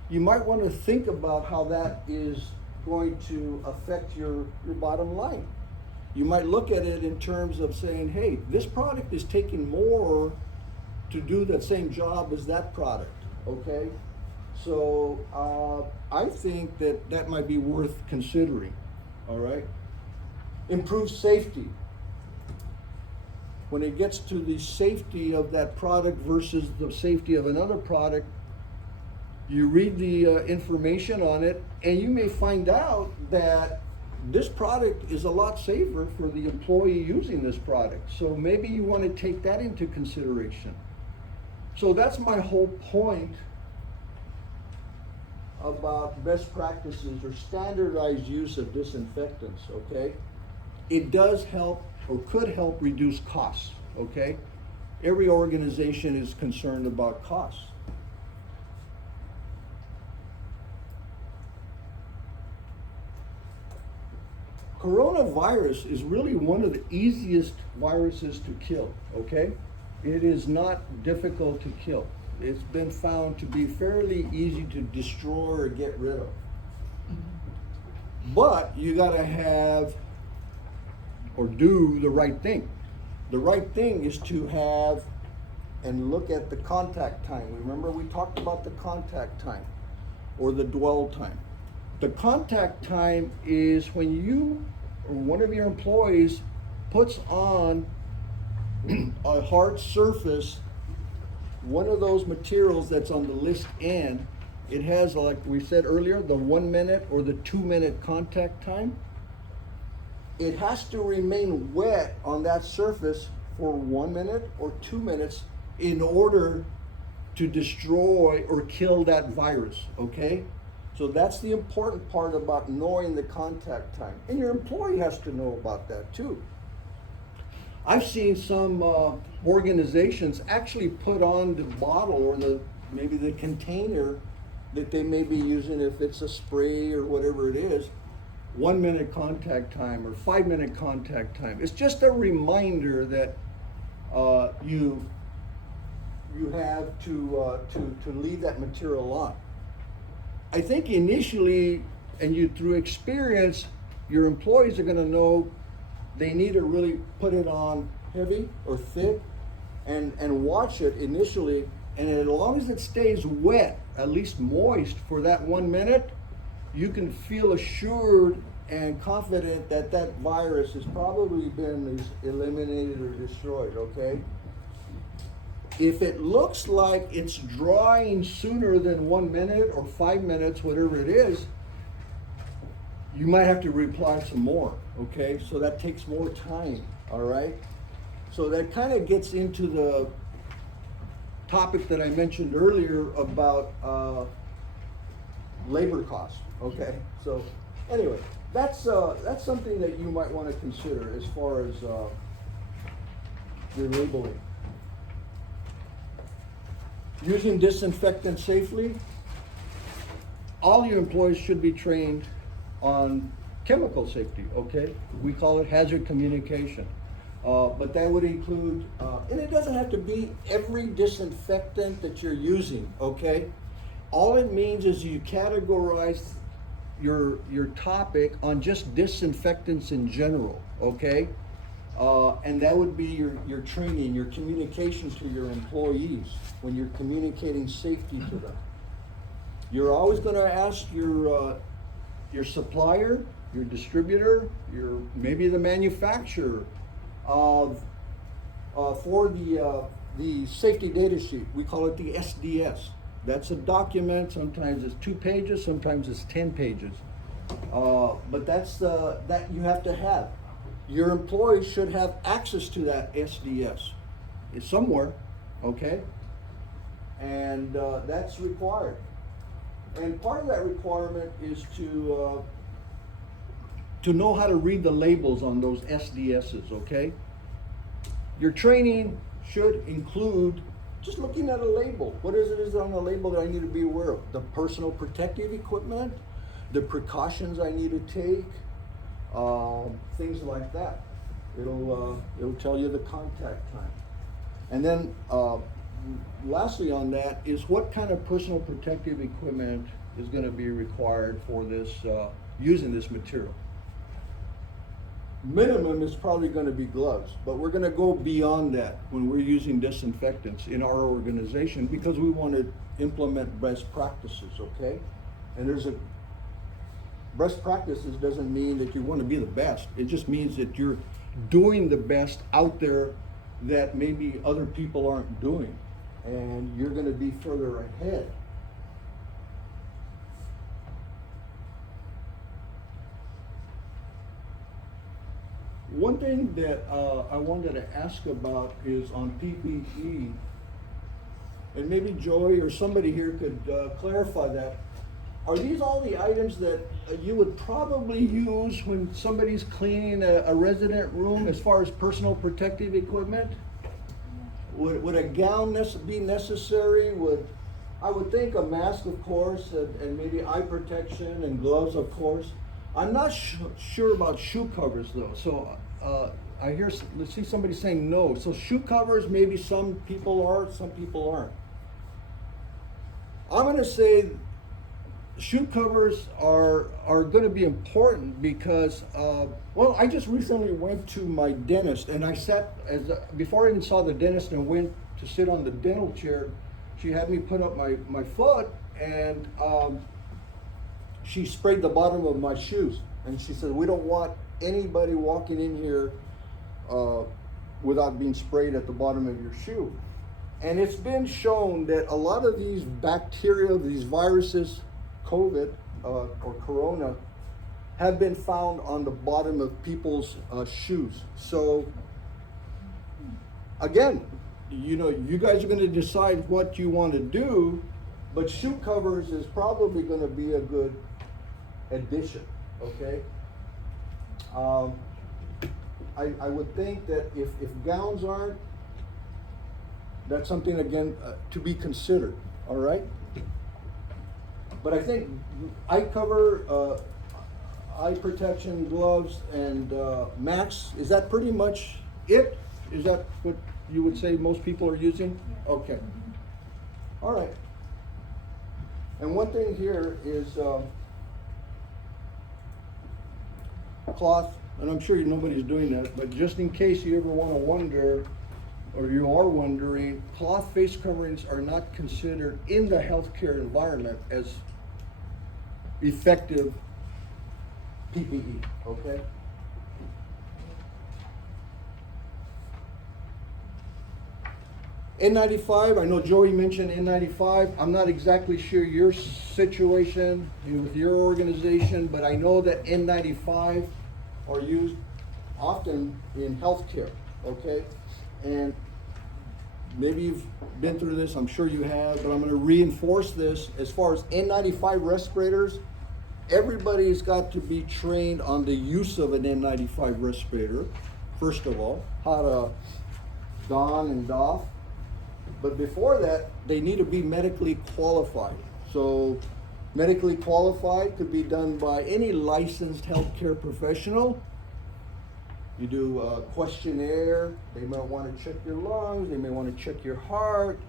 you might want to think about how that is going to affect your bottom line. You might look at it in terms of saying, hey, this product is taking more to do that same job as that product, okay? So I think that might be worth considering, all right? Improve safety. When it gets to the safety of that product versus the safety of another product, you read the information on it, and you may find out that this product is a lot safer for the employee using this product. So maybe you want to take that into consideration. So that's my whole point about best practices or standardized use of disinfectants, okay? It does help or could help reduce costs, okay? Every organization is concerned about costs. Coronavirus is really one of the easiest viruses to kill, okay? It is not difficult to kill. It's been found to be fairly easy to destroy or get rid of. But you gotta have or do the right thing. The right thing is to have and look at the contact time. Remember we talked about the contact time or the dwell time. The contact time is when you or one of your employees puts on a hard surface, one of those materials that's on the list end. It has, like we said earlier, the 1 minute or the 2 minute contact time. It has to remain wet on that surface for 1 minute or 2 minutes in order to destroy or kill that virus, okay? So that's the important part about knowing the contact time. And your employee has to know about that too. I've seen some organizations actually put on the bottle or maybe the container that they may be using, if it's a spray or whatever it is, 1 minute contact time or 5 minute contact time. It's just a reminder that you have to leave that material on. I think initially, and through experience, your employees are going to know they need to really put it on heavy or thick and watch it initially. And as long as it stays wet, at least moist for that 1 minute, you can feel assured and confident that that virus has probably been eliminated or destroyed, okay? If it looks like it's drying sooner than 1 minute or 5 minutes, whatever it is, you might have to reapply some more, okay? So that takes more time, all right? So that kind of gets into the topic that I mentioned earlier about labor costs, okay? So anyway, that's something that you might want to consider as far as your labeling. Using disinfectant safely, all your employees should be trained on chemical safety, okay? We call it hazard communication. But that would include, and it doesn't have to be every disinfectant that you're using, okay? All it means is you categorize your topic on just disinfectants in general, okay? And that would be your training, your communication to your employees when you're communicating safety to them. You're always going to ask your supplier, your distributor, maybe the manufacturer for the safety data sheet. We call it the SDS. That's a document. Sometimes it's 2 pages, sometimes it's 10 pages. But that's that you have to have. Your employees should have access to that SDS. It's somewhere, okay? And that's required. And part of that requirement is to know how to read the labels on those SDSs, okay? Your training should include just looking at a label. What is it on the label that I need to be aware of? The personal protective equipment, the precautions I need to take, things like that. It'll tell you the contact time. And then, lastly on that is what kind of personal protective equipment is gonna be required for this, using this material? Minimum is probably gonna be gloves, but we're gonna go beyond that when we're using disinfectants in our organization because we wanna implement best practices, okay? And best practices doesn't mean that you wanna be the best. It just means that you're doing the best out there that maybe other people aren't doing. And you're gonna be further ahead. One thing that I wanted to ask about is on PPE, and maybe Joey or somebody here could clarify that. Are these all the items that you would probably use when somebody's cleaning a resident room as far as personal protective equipment? Would a gown be necessary? I would think a mask, of course, and maybe eye protection and gloves, of course. I'm not sure about shoe covers though. So let's see somebody saying no. So shoe covers, maybe some people are, some people aren't. I'm gonna say shoe covers are gonna be important because, well, I just recently went to my dentist and I sat, before I even saw the dentist and went to sit on the dental chair, she had me put up my foot and she sprayed the bottom of my shoes. And she said, we don't want anybody walking in here without being sprayed at the bottom of your shoe. And it's been shown that a lot of these bacteria, these viruses, COVID or Corona, have been found on the bottom of people's shoes. So again, you know, you guys are going to decide what you want to do, but shoe covers is probably going to be a good addition, okay? I would think that if gowns aren't, that's something again to be considered, all right? But I think eye cover, eye protection, gloves, and masks, is that pretty much it? Is that what you would say most people are using? Okay. All right. And one thing here is cloth, and I'm sure nobody's doing that, but just in case you ever want to wonder, or you are wondering, cloth face coverings are not considered in the healthcare environment as effective PPE, okay? N95, I know Joey mentioned N95. I'm not exactly sure your situation with your organization, but I know that N95 are used often in healthcare, okay? And maybe you've been through this, I'm sure you have, but I'm gonna reinforce this. As far as N95 respirators, everybody's got to be trained on the use of an N95 respirator, first of all, how to don and doff. But before that, they need to be medically qualified. So medically qualified could be done by any licensed healthcare professional. You do a questionnaire. They might want to check your lungs. They may want to check your heart.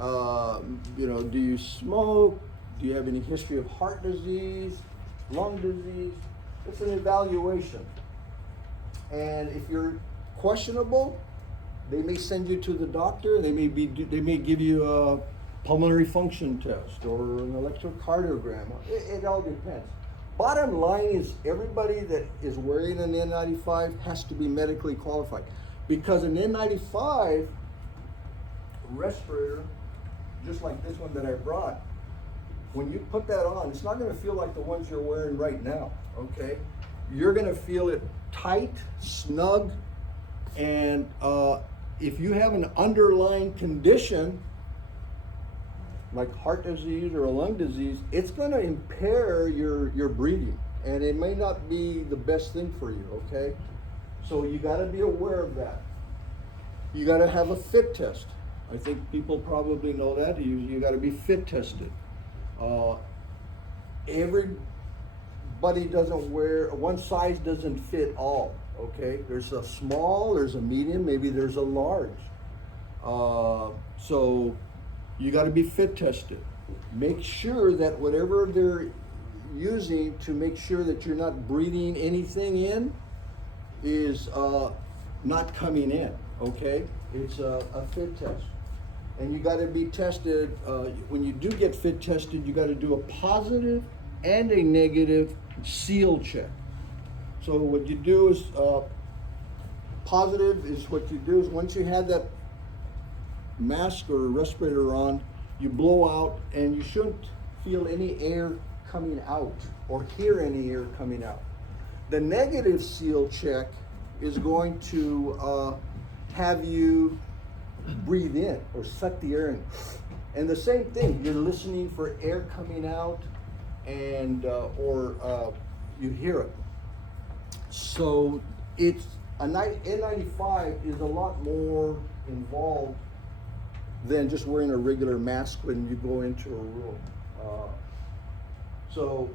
You know, do you smoke? Do you have any history of heart disease, lung disease? It's an evaluation. And if you're questionable, they may send you to the doctor. They may give you a pulmonary function test or an electrocardiogram. It all depends. Bottom line is everybody that is wearing an N95 has to be medically qualified, because an N95 respirator, just like this one that I brought, when you put that on, it's not going to feel like the ones you're wearing right now, okay? You're going to feel it tight, snug, and if you have an underlying condition like heart disease or a lung disease, it's going to impair your breathing, and it may not be the best thing for you, okay? So you got to be aware of that. You got to have a fit test. I think people probably know that. You got to be fit tested. Everybody doesn't wear, one size doesn't fit all, okay? There's a small, there's a medium, maybe there's a large. So you got to be fit tested. Make sure that whatever they're using to make sure that you're not breathing anything in is not coming in, okay? It's a fit test. And you got to be tested, when you do get fit tested, you got to do a positive and a negative seal check. So what you do is, positive is what you do is once you have that mask or respirator on, you blow out and you shouldn't feel any air coming out or hear any air coming out. The negative seal check is going to have you breathe in or suck the air in. And the same thing, you're listening for air coming out and or you hear it. So it's N95 is a lot more involved than just wearing a regular mask when you go into a room. So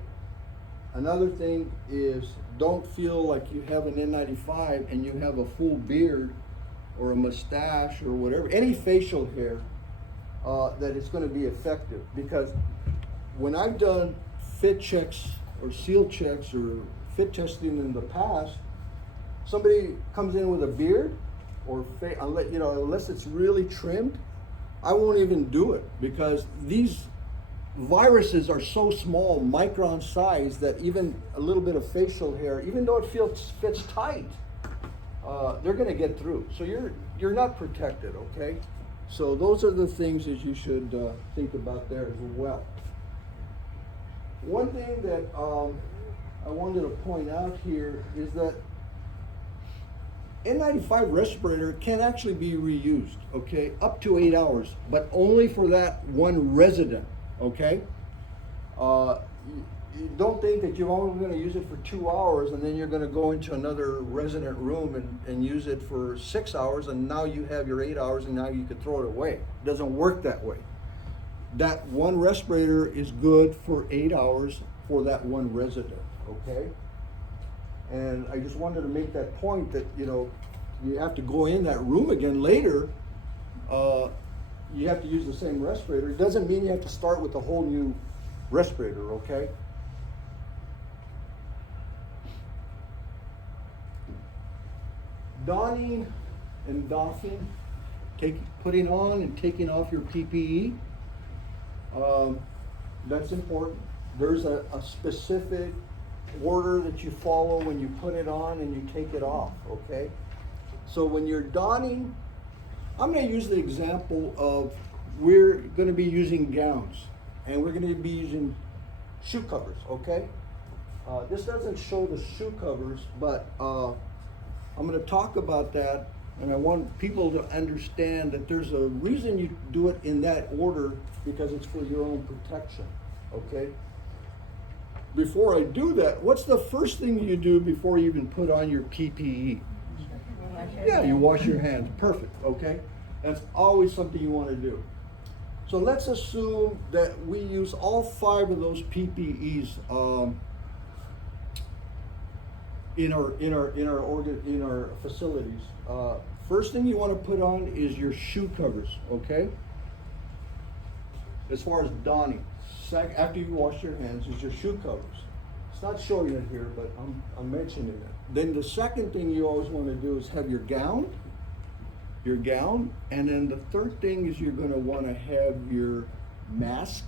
another thing is don't feel like you have an N95 and you have a full beard or a mustache or whatever, any facial hair, that it's going to be effective. Because when I've done fit checks or seal checks or fit testing in the past, somebody comes in with a beard or unless it's really trimmed, I won't even do it because these viruses are so small, micron size, that even a little bit of facial hair, even though it fits tight, they're going to get through. So you're not protected, okay? So those are the things that you should think about there as well. One thing that I wanted to point out here is that N95 respirator can actually be reused, okay, up to 8 hours, but only for that one resident, okay? You don't think that you're only going to use it for 2 hours and then you're going to go into another resident room and use it for 6 hours and now you have your 8 hours and now you can throw it away. It doesn't work that way. That one respirator is good for 8 hours for that one resident, okay? And I just wanted to make that point that, you have to go in that room again later. You have to use the same respirator. It doesn't mean you have to start with a whole new respirator, okay? Donning and doffing, putting on and taking off your PPE, that's important. There's a specific order that you follow when you put it on and you take it off, okay? So when you're donning, I'm going to use the example of we're going to be using gowns and we're going to be using shoe covers, okay? This doesn't show the shoe covers, but I'm going to talk about that, and I want people to understand that there's a reason you do it in that order, because it's for your own protection, okay? Before I do that, what's the first thing you do before you even put on your PPE? Yeah, you wash your hands. Perfect, okay? That's always something you want to do. So let's assume that we use all 5 of those PPEs in our facilities. First thing you want to put on is your shoe covers, okay? As far as donning, after you wash your hands, is your shoe covers. It's not showing it here, but I'm mentioning it. Then the second thing you always want to do is have your gown, and then the third thing is you're going to want to have your mask,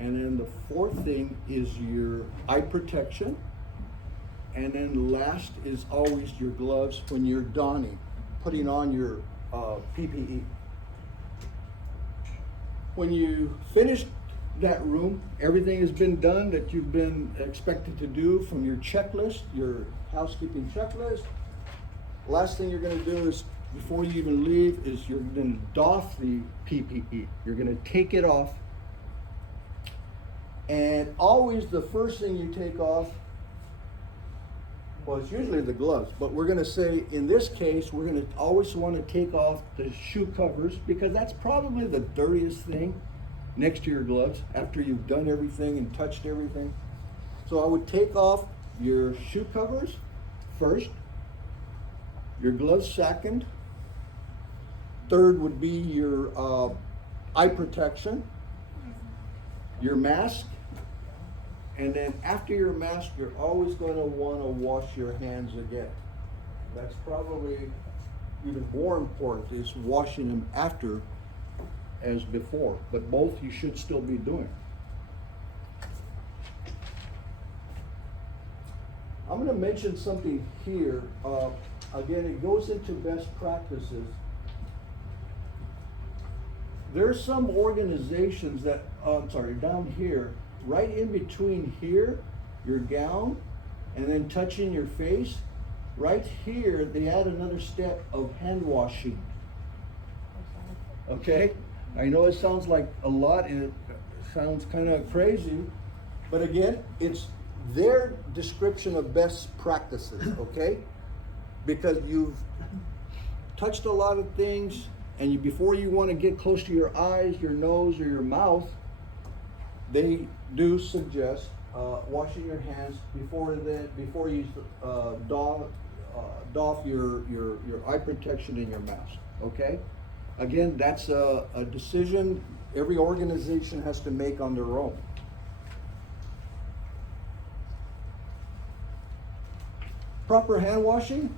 and then the fourth thing is your eye protection, and then last is always your gloves when you're donning, putting on your PPE. When you finish that room, everything has been done that you've been expected to do from your checklist, your housekeeping checklist. Last thing you're going to do is, before you even leave, is you're going to doff the PPE. You're going to take it off. And always the first thing you take off, well, it's usually the gloves, but we're going to say, in this case, we're going to always want to take off the shoe covers, because that's probably the dirtiest thing next to your gloves after you've done everything and touched everything. So I would take off your shoe covers first, your gloves second, third would be your eye protection, your mask, and then after your mask, you're always going to want to wash your hands again. That's probably even more important, is washing them after as before, but both you should still be doing. I'm going to mention something here. Again, it goes into best practices. There's some organizations that, down here, right in between here, your gown, and then touching your face, right here, they add another step of hand washing. Okay? I know it sounds like a lot and it sounds kind of crazy, but again, it's their description of best practices, okay? Because you've touched a lot of things, and before you want to get close to your eyes, your nose, or your mouth, they do suggest washing your hands before you doff your eye protection and your mask, okay? Again, that's a decision every organization has to make on their own. Proper hand washing.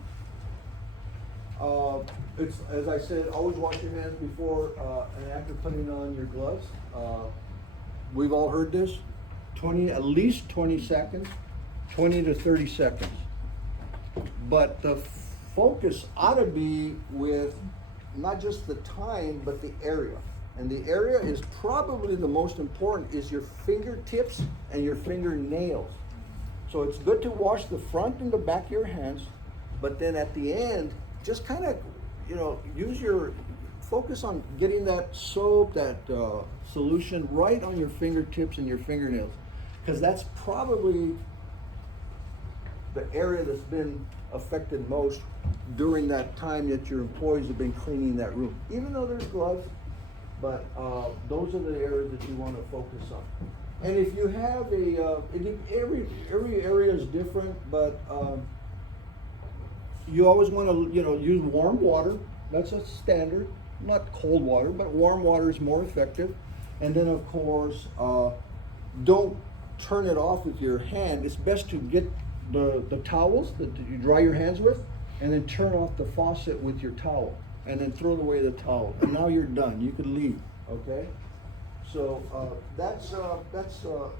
It's, as I said, always wash your hands before and after putting on your gloves. We've all heard this. At least 20 seconds, 20 to 30 seconds. But the focus ought to be with not just the time, but the area. And the area is probably the most important, is your fingertips and your fingernails. So it's good to wash the front and the back of your hands, but then at the end, just kind of, focus on getting that soap, that solution right on your fingertips and your fingernails. Because that's probably the area that's been affected most during that time that your employees have been cleaning that room. Even though there's gloves, but those are the areas that you want to focus on. And if you have every area is different, but you always want to, use warm water. That's a standard, not cold water, but warm water is more effective. And then of course, don't turn it off with your hand. It's best to get the towels that you dry your hands with, and then turn off the faucet with your towel, and then throw away the towel. And now you're done. You can leave. Okay. So that's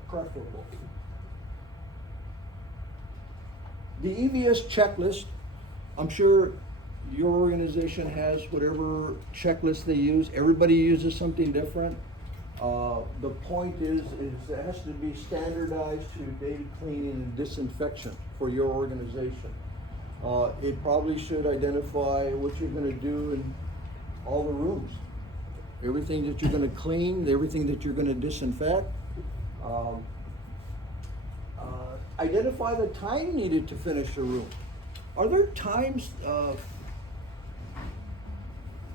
preferable. The EVS checklist, I'm sure your organization has whatever checklist they use. Everybody uses something different. The point is it has to be standardized to daily cleaning and disinfection for your organization. It probably should identify what you're going to do in all the rooms. Everything that you're going to clean, everything that you're going to disinfect. Identify the time needed to finish a room. Are there times,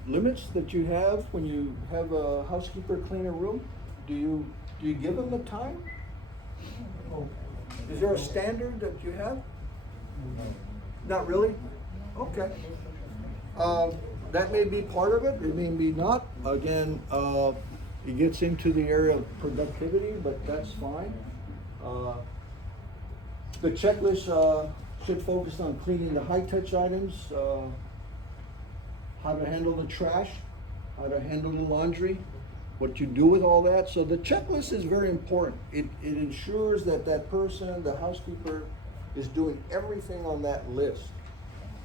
limits that you have when you have a housekeeper clean a room? Do you give them the time? Is there a standard that you have? Not really? Okay. That may be part of it, it may be not. Again, it gets into the area of productivity, but that's fine. The checklist should focus on cleaning the high-touch items, how to handle the trash, how to handle the laundry, what you do with all that. So the checklist is very important. It ensures that that person, the housekeeper, is doing everything on that list.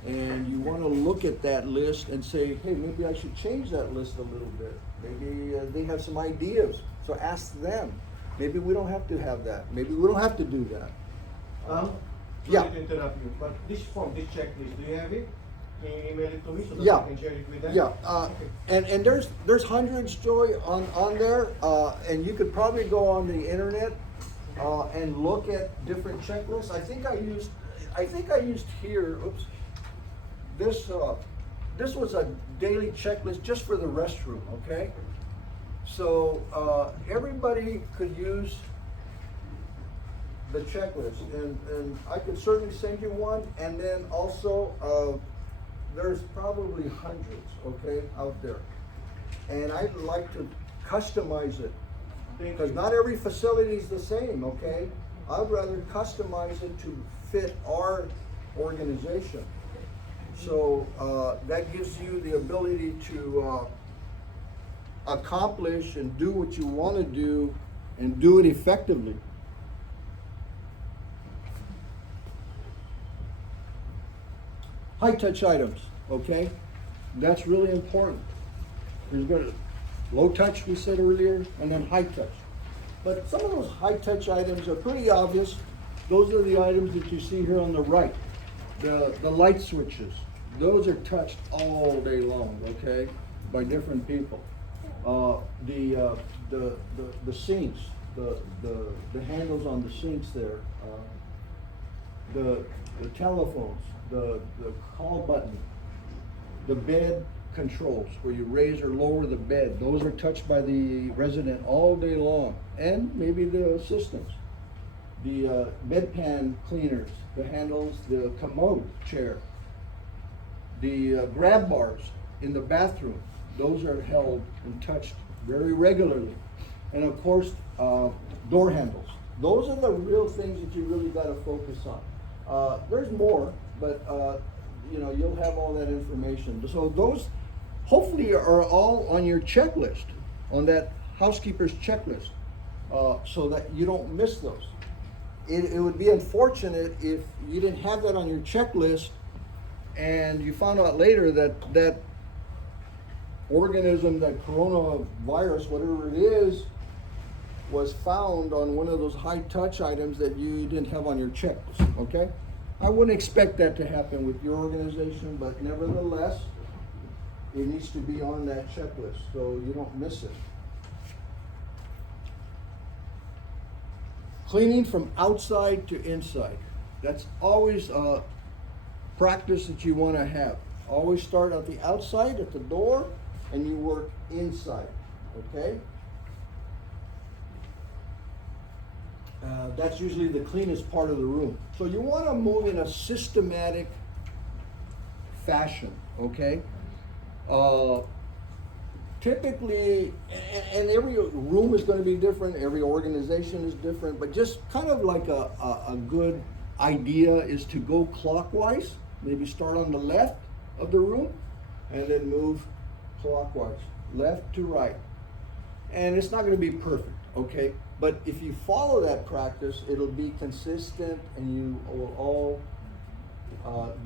And you want to look at that list and say, hey, maybe I should change that list a little bit. Maybe they have some ideas, so ask them. Maybe we don't have to have that. Maybe we don't have to do that. Sorry to interrupt you, but this form, this checklist, do you have it? Can you email it to me so that I can share it with them? Yeah, and there's hundreds, Joy, on there, and you could probably go on the internet and look at different checklists. I think I used here. Oops. This was a daily checklist just for the restroom. Okay, so everybody could use the checklist, and I could certainly send you one, and then also there's probably hundreds, okay, out there. And I'd like to customize it, because not every facility is the same, okay? I'd rather customize it to fit our organization. So that gives you the ability to accomplish and do what you want to do and do it effectively. High-touch items, okay? That's really important. There's gonna, low touch, we said earlier, and then high touch. But some of those high-touch items are pretty obvious. Those are the items that you see here on the right. The light switches, those are touched all day long, okay, by different people. The sinks, the handles on the sinks there, the telephones, the call button, the bed controls where you raise or lower the bed, those are touched by the resident all day long, and maybe the assistants. The bedpan cleaners, the handles, the commode chair, the grab bars in the bathroom, those are held and touched very regularly. And of course, door handles. Those are the real things that you really got to focus on. There's more, but you know, you'll have all that information. So those hopefully are all on your checklist, on that housekeeper's checklist, so that you don't miss those. It would be unfortunate if you didn't have that on your checklist and you found out later that that organism, that coronavirus, whatever it is, was found on one of those high touch items that you didn't have on your checklist, okay? I wouldn't expect that to happen with your organization, but nevertheless, it needs to be on that checklist so you don't miss it. Cleaning from outside to inside. That's always a practice that you want to have. Always start at the outside, at the door, and you work inside, okay? That's usually the cleanest part of the room. So you want to move in a systematic fashion, okay? Typically, and every room is going to be different, every organization is different, but just kind of like a good idea is to go clockwise, maybe start on the left of the room, and then move clockwise, left to right. And it's not going to be perfect, okay? But if you follow that practice, it'll be consistent and you will all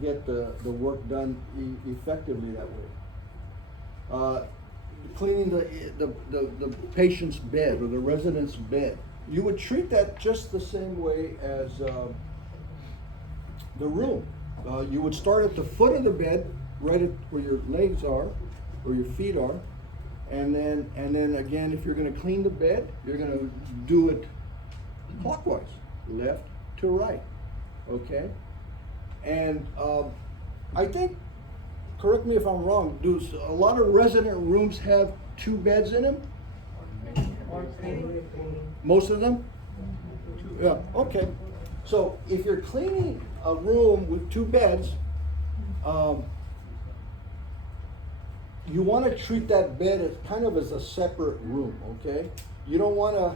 get the work done effectively that way. Cleaning the patient's bed or the resident's bed. You would treat that just the same way as the room. You would start at the foot of the bed, right at where your legs are, or your feet are, and then again, if you're going to clean the bed, you're going to do it clockwise, left to right, okay? And I think, correct me if I'm wrong, do a lot of resident rooms have 2 beds in them? Most of them? Yeah, okay. So if you're cleaning a room with 2 beds, you want to treat that bed as kind of as a separate room, okay? You don't want to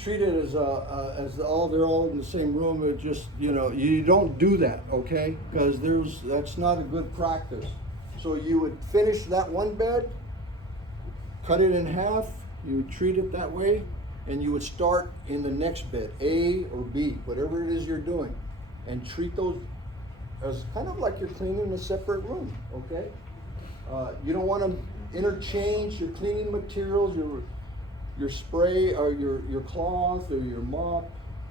treat it as they're all in the same room. It just, you know, you don't do that, okay? Because that's not a good practice. So you would finish that one bed, cut it in half, you would treat it that way, and you would start in the next bed, A or B, whatever it is you're doing, and treat those as kind of like you're cleaning a separate room, okay? You don't want to interchange your cleaning materials, your spray or your cloth or your mop.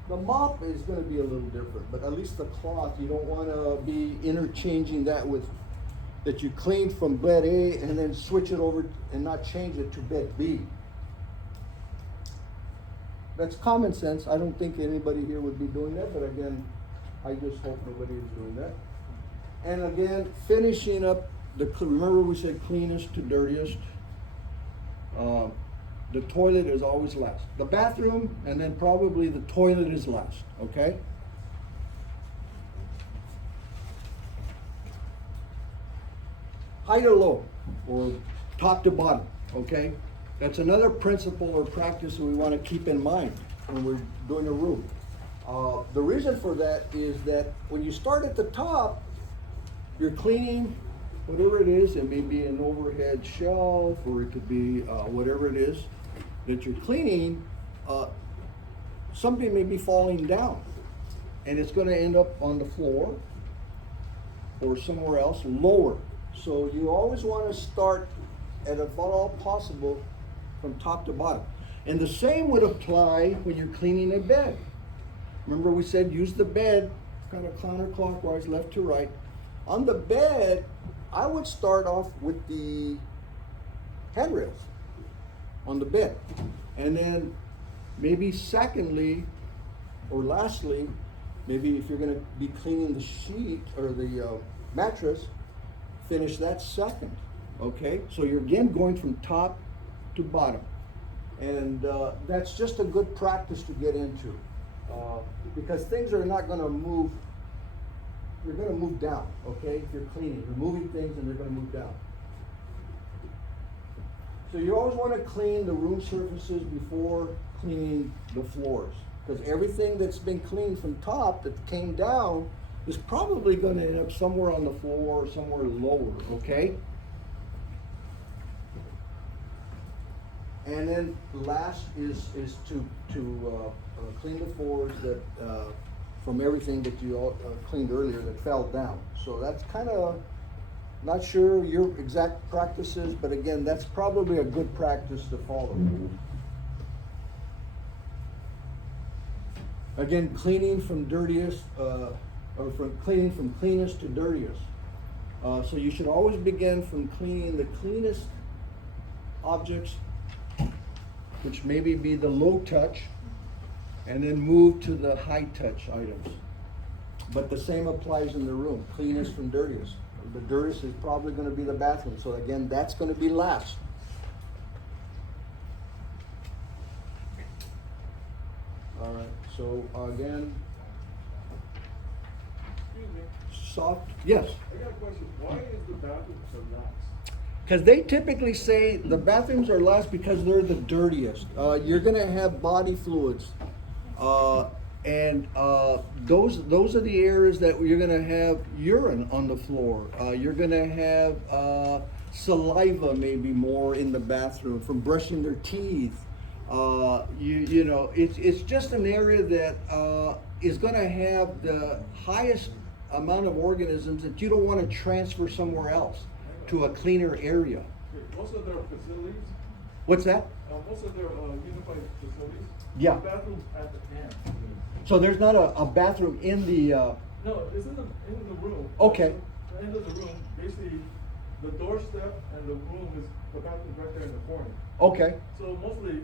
The mop is going to be a little different, but at least the cloth, you don't want to be interchanging that with, that you clean from bed A and then switch it over and not change it to bed B. That's common sense. I don't think anybody here would be doing that, but again, I just hope nobody is doing that. And again, finishing up remember we said cleanest to dirtiest. The toilet is always last. The bathroom, and then probably the toilet is last, okay? high to low, or top to bottom, okay? That's another principle or practice that we want to keep in mind when we're doing a room. The reason for that is that when you start at the top, you're cleaning whatever it is. It may be an overhead shelf, or it could be whatever it is that you're cleaning. Something may be falling down, and it's going to end up on the floor or somewhere else lower. So you always want to start at about all possible from top to bottom. And the same would apply when you're cleaning a bed. Remember we said use the bed kind of counterclockwise, left to right. On the bed, I would start off with the handrails on the bed. And then maybe secondly, or lastly, maybe if you're gonna be cleaning the sheet or the mattress, finish that second, okay? So you're again going from top to bottom. And that's just a good practice to get into. Because things are not gonna move, you're gonna move down, okay? If you're cleaning, you're moving things and they're gonna move down. So you always wanna clean the room surfaces before cleaning the floors. Because everything that's been cleaned from top that came down is probably gonna end up somewhere on the floor or somewhere lower, okay? And then last is to clean the floors that from everything that you all cleaned earlier that fell down. So that's kind of, not sure your exact practices, but again, that's probably a good practice to follow. Again, cleaning from dirtiest, or from cleanest to dirtiest. So you should always begin from cleaning the cleanest objects, which maybe be the low touch, and then move to the high touch items. But the same applies in the room, cleanest from dirtiest. The dirtiest is probably gonna be the bathroom, so again, that's gonna be last. All right, so again, Excuse me, soft, yes? I got a question. Why is the bathroom so last? Because they typically say the bathrooms are last because they're the dirtiest. You're gonna have body fluids. And those are the areas that you're gonna have urine on the floor. You're gonna have saliva maybe more in the bathroom from brushing their teeth. You know, it's just an area that is gonna have the highest amount of organisms that you don't want to transfer somewhere else to a cleaner area. Most of their facilities, What's that? most of their unified facilities, Yeah. the bathrooms at the end. So there's not a bathroom in the, No, it's in the room. Okay. The end of the room, basically, the doorstep and the room is, the bathroom's right there in the corner. okay, So mostly,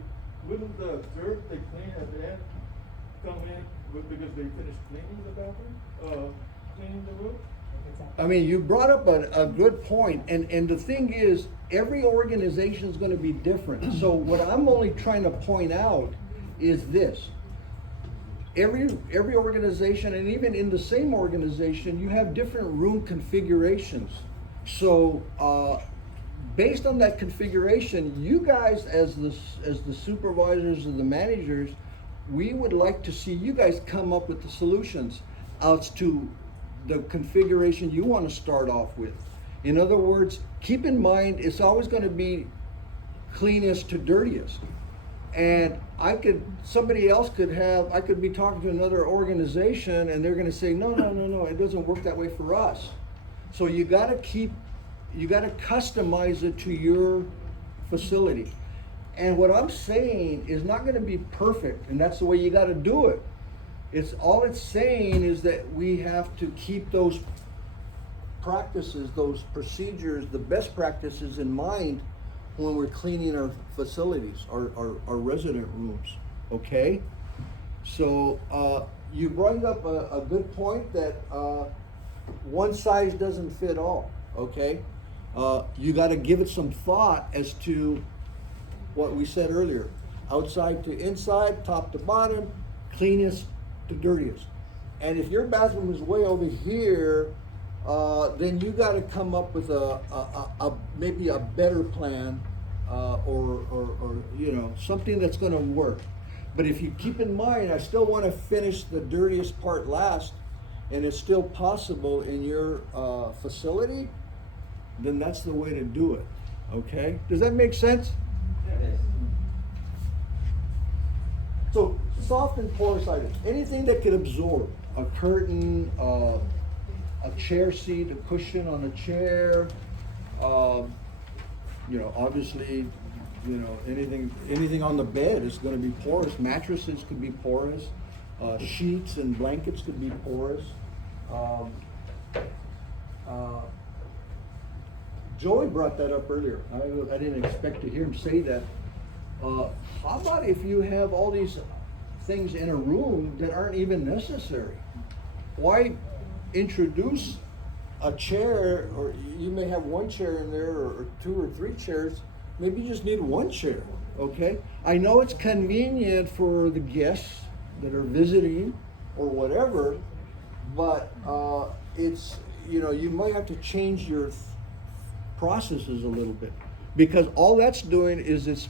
wouldn't the dirt they clean at the end come in because they finished cleaning the bathroom, cleaning the room? I mean, you brought up a good point, and the thing is, every organization is gonna be different. So what I'm only trying to point out is this. Every organization, and even in the same organization, you have different room configurations. So, based on that configuration, you guys as the supervisors or the managers, we would like to see you guys come up with the solutions as to the configuration you want to start off with. In other words, keep in mind, it's always going to be cleanest to dirtiest. And I could be talking to another organization and they're gonna say, no, it doesn't work that way for us. So you gotta customize it to your facility. And what I'm saying is not gonna be perfect, and that's the way you gotta do it. All it's saying is that we have to keep those practices, those procedures, the best practices in mind when we're cleaning our facilities, our resident rooms, okay? So you brought up a good point that one size doesn't fit all, okay? You gotta give it some thought as to what we said earlier. Outside to inside, top to bottom, cleanest to dirtiest. And if your bathroom is way over here, then you got to come up with maybe a better plan, or you know, something that's going to work. But if you keep in mind, I still want to finish the dirtiest part last, and it's still possible in your facility, then that's the way to do it. Okay? Does that make sense? So soft and porous items, anything that could absorb a curtain, a chair seat, a cushion on a chair, you know, obviously, you know, anything on the bed is going to be porous. Mattresses could be porous. Sheets and blankets could be porous. Joey brought that up earlier. I didn't expect to hear him say that. How about if you have all these things in a room that aren't even necessary? Why introduce a chair, or you may have one chair in there, or two or three chairs. Maybe you just need one chair, okay? I know it's convenient for the guests that are visiting or whatever, but it's, you know, you might have to change your processes a little bit, because all that's doing is it's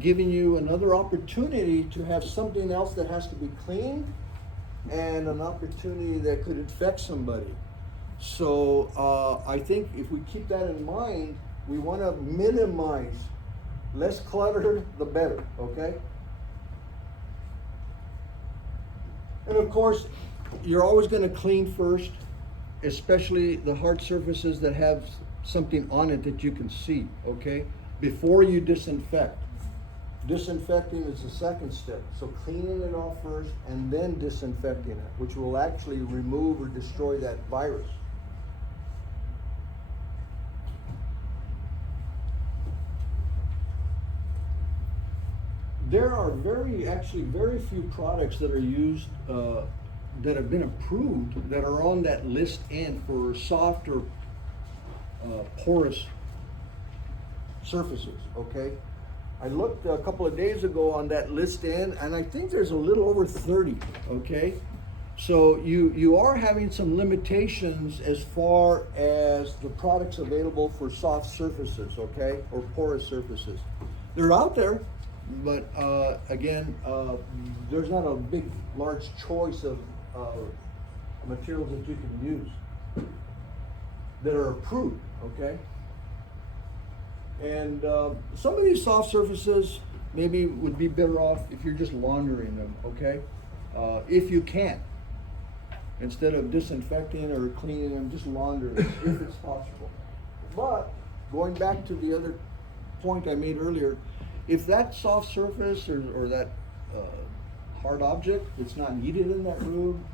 giving you another opportunity to have something else that has to be cleaned, and an opportunity that could infect somebody. So I think if we keep that in mind, we want to minimize, less clutter, the better, okay? And of course, you're always going to clean first, especially the hard surfaces that have something on it that you can see, okay? Before you disinfect. Disinfecting is the second step. So cleaning it off first and then disinfecting it, which will actually remove or destroy that virus. There are actually very few products that are used, that have been approved, that are on that list N for soft or porous surfaces, okay? I looked a couple of days ago on that list N, and I think there's a little over 30, okay? So you are having some limitations as far as the products available for soft surfaces, okay? Or porous surfaces. They're out there, but again, there's not a big, large choice of materials that you can use that are approved, okay? And some of these soft surfaces maybe would be better off if you're just laundering them, okay? If you can. Instead of disinfecting or cleaning them, just laundering them if it's possible. But going back to the other point I made earlier, if that soft surface or that hard object that's not needed in that room,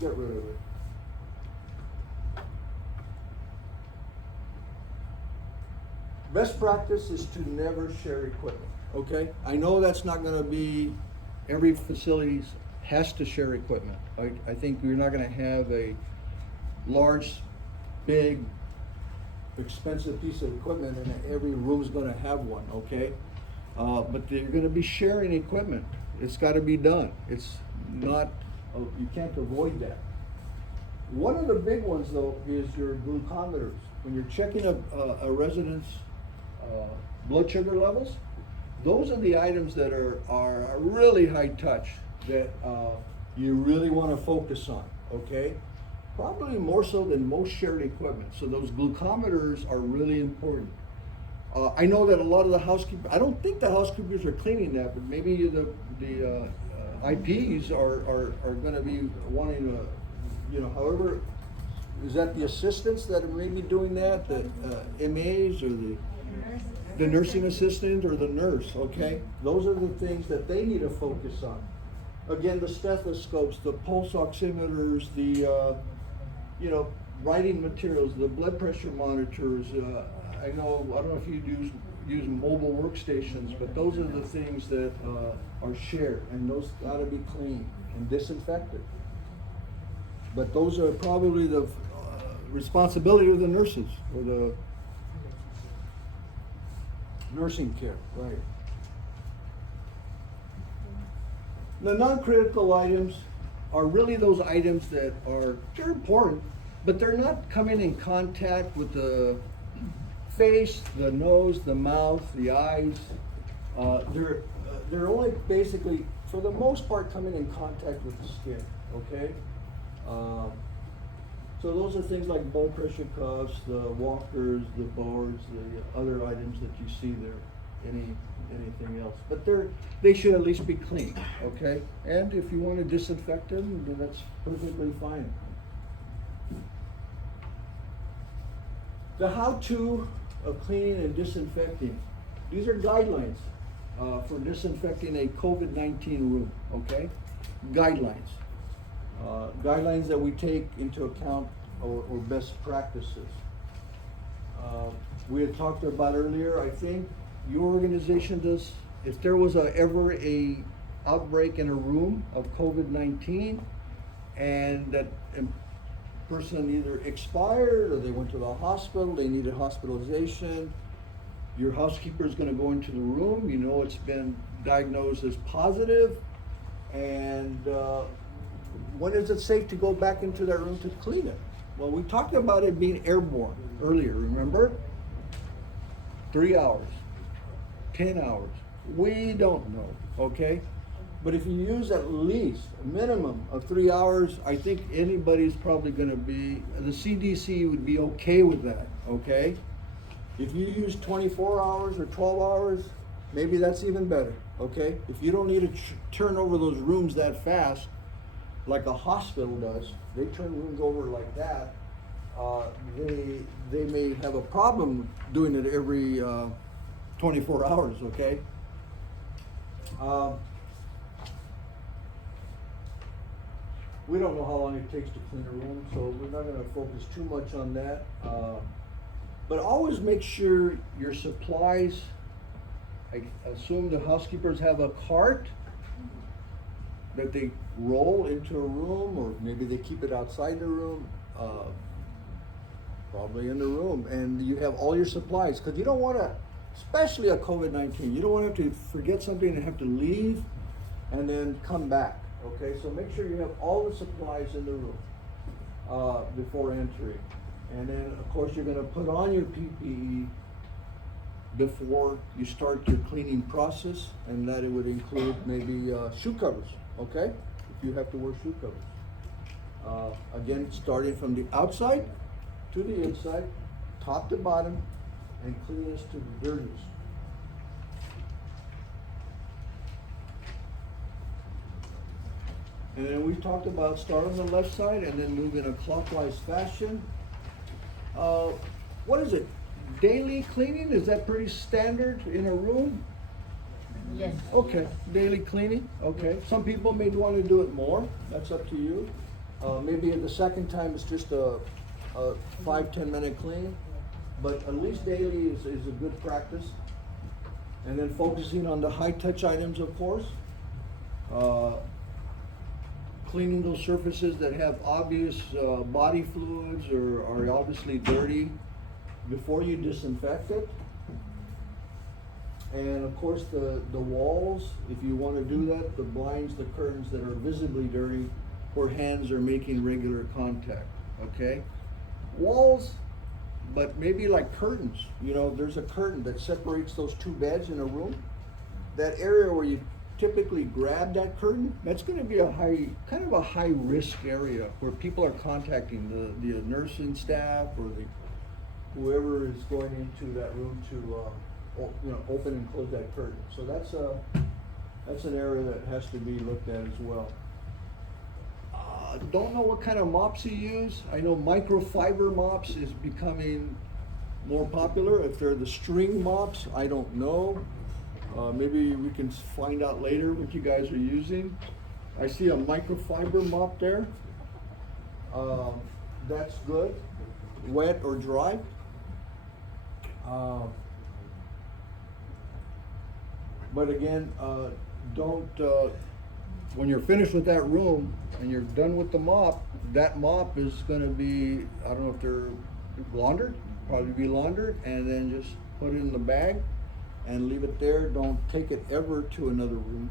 get rid of it. Best practice is to never share equipment, okay? I know that's not gonna be, every facility has to share equipment. I think you're not gonna have a large, big, expensive piece of equipment and every room's gonna have one, okay? But you're gonna be sharing equipment. It's gotta be done. It's not, you can't avoid that. One of the big ones though is your glucometers. When you're checking a resident's blood sugar levels, those are the items that are really high touch that you really want to focus on, okay? Probably more so than most shared equipment. So those glucometers are really important. I know that a lot of the housekeepers, I don't think the housekeepers are cleaning that, but maybe the IPs are going to be wanting to, you know, however, is that the assistants that are maybe doing that, the MAs or the nursing assistant or the nurse, okay? Those are the things that they need to focus on. Again, the stethoscopes, the pulse oximeters, the, you know, writing materials, the blood pressure monitors. I don't know if you use mobile workstations, but those are the things that are shared, and those gotta be cleaned and disinfected. But those are probably the responsibility of the nurses or the nursing care, right? The non-critical items are really those items that they're important, but they're not coming in contact with the face, the nose, the mouth, the eyes. They're only basically, for the most part, coming in contact with the skin, okay? So those are things like blood pressure cuffs, the walkers, the boards, the other items that you see there, anything else. But they should at least be clean, okay? And if you want to disinfect them, then that's perfectly fine. The how-to of cleaning and disinfecting. These are guidelines for disinfecting a COVID-19 room, okay? Guidelines. Guidelines that we take into account or best practices. We had talked about earlier, I think, your organization does, if there was ever a outbreak in a room of COVID-19 and that person either expired or they went to the hospital, they needed hospitalization, your housekeeper is going to go into the room, you know it's been diagnosed as positive, and when is it safe to go back into that room to clean it? Well, we talked about it being airborne earlier, remember? 3 hours, 10 hours, we don't know, okay? But if you use at least a minimum of 3 hours, I think anybody's probably gonna be, the CDC would be okay with that, okay? If you use 24 hours or 12 hours, maybe that's even better, okay? If you don't need to turn over those rooms that fast, like a hospital does, they turn rooms over like that, they may have a problem doing it every 24 hours, okay? We don't know how long it takes to clean a room, so we're not gonna focus too much on that. But always make sure your supplies, I assume the housekeepers have a cart that they roll into a room, or maybe they keep it outside the room, probably in the room, and you have all your supplies, because you don't want to, especially a COVID-19, you don't want to have to forget something and have to leave and then come back, okay? So make sure you have all the supplies in the room before entering. And then, of course, you're going to put on your PPE before you start your cleaning process, and that it would include maybe shoe covers, okay? If you have to wear shoe covers. Again, starting from the outside to the inside, top to bottom, and cleanest to the dirtiest. And then we talked about start on the left side and then move in a clockwise fashion. What is it? Daily cleaning? Is that pretty standard in a room? Yes. Okay, daily cleaning, okay. Some people may want to do it more, that's up to you. Maybe the second time it's just a 5-10 minute clean, but at least daily is a good practice. And then focusing on the high touch items, of course. Cleaning those surfaces that have obvious body fluids or are obviously dirty before you disinfect it. And of course the walls, if you want to do that, the blinds, the curtains that are visibly dirty where hands are making regular contact, okay? Walls, but maybe like curtains, you know, there's a curtain that separates those two beds in a room. That area where you typically grab that curtain, that's going to be kind of a high risk area where people are contacting the nursing staff or whoever is going into that room to open and close that curtain. So that's an area that has to be looked at as well. Don't know what kind of mops you use. I know microfiber mops is becoming more popular. If they're the string mops, I don't know. Maybe we can find out later what you guys are using. I see a microfiber mop there. That's good. Wet or dry. But again, don't, when you're finished with that room and you're done with the mop, that mop is going to be, I don't know if they're laundered, probably be laundered, and then just put it in the bag and leave it there. Don't take it ever to another room,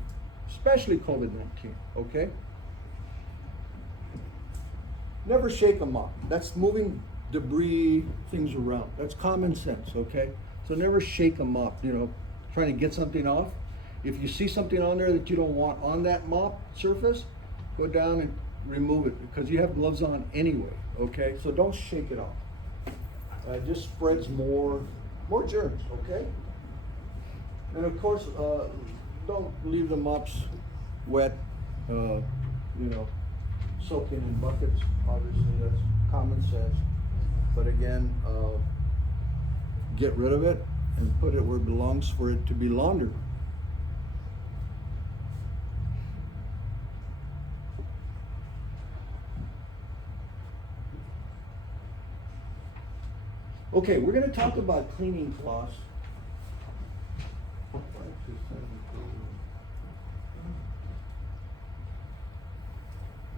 especially COVID-19, okay? never shake a mop. That's moving debris, things around. That's common sense, okay? So never shake a mop, you know, trying to get something off. If you see something on there that you don't want on that mop surface, go down and remove it because you have gloves on anyway, okay? So don't shake it off. It just spreads more germs, okay? And of course, don't leave the mops wet, you know, soaking in buckets. Obviously, that's common sense. But again, get rid of it and put it where it belongs for it to be laundered. Okay, we're going to talk about cleaning cloths.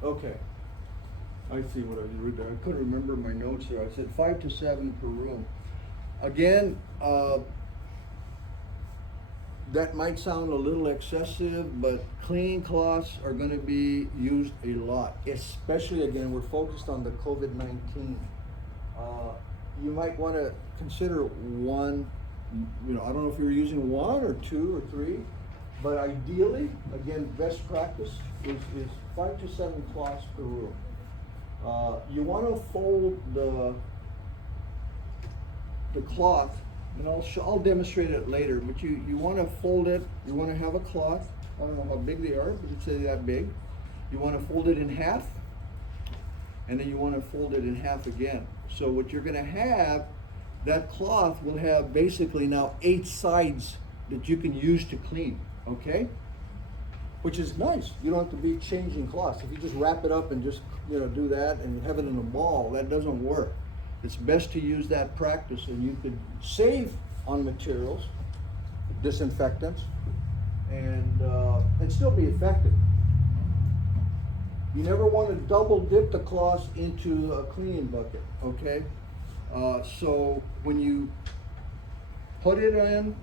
Okay, I see what I read there. I couldn't remember my notes here. I said 5 to 7 per room. Again, that might sound a little excessive, but cleaning cloths are going to be used a lot. Especially, again, we're focused on the COVID-19. You might want to consider one, you know, I don't know if you're using 1 or 2 or 3, but ideally, again, best practice is 5 to 7 cloths per room. You want to fold the cloth, and I'll demonstrate it later, but you want to fold it, you want to have a cloth, I don't know how big they are, but it's say that big. You want to fold it in half, and then you want to fold it in half again. So what you're going to have, that cloth will have basically now 8 sides that you can use to clean, okay? Which is nice. You don't have to be changing cloths. If you just wrap it up and just, you know, do that and have it in a ball, that doesn't work. It's best to use that practice, and you could save on materials, disinfectants, and still be effective. You never want to double dip the cloths into a cleaning bucket, okay? So when you put it in,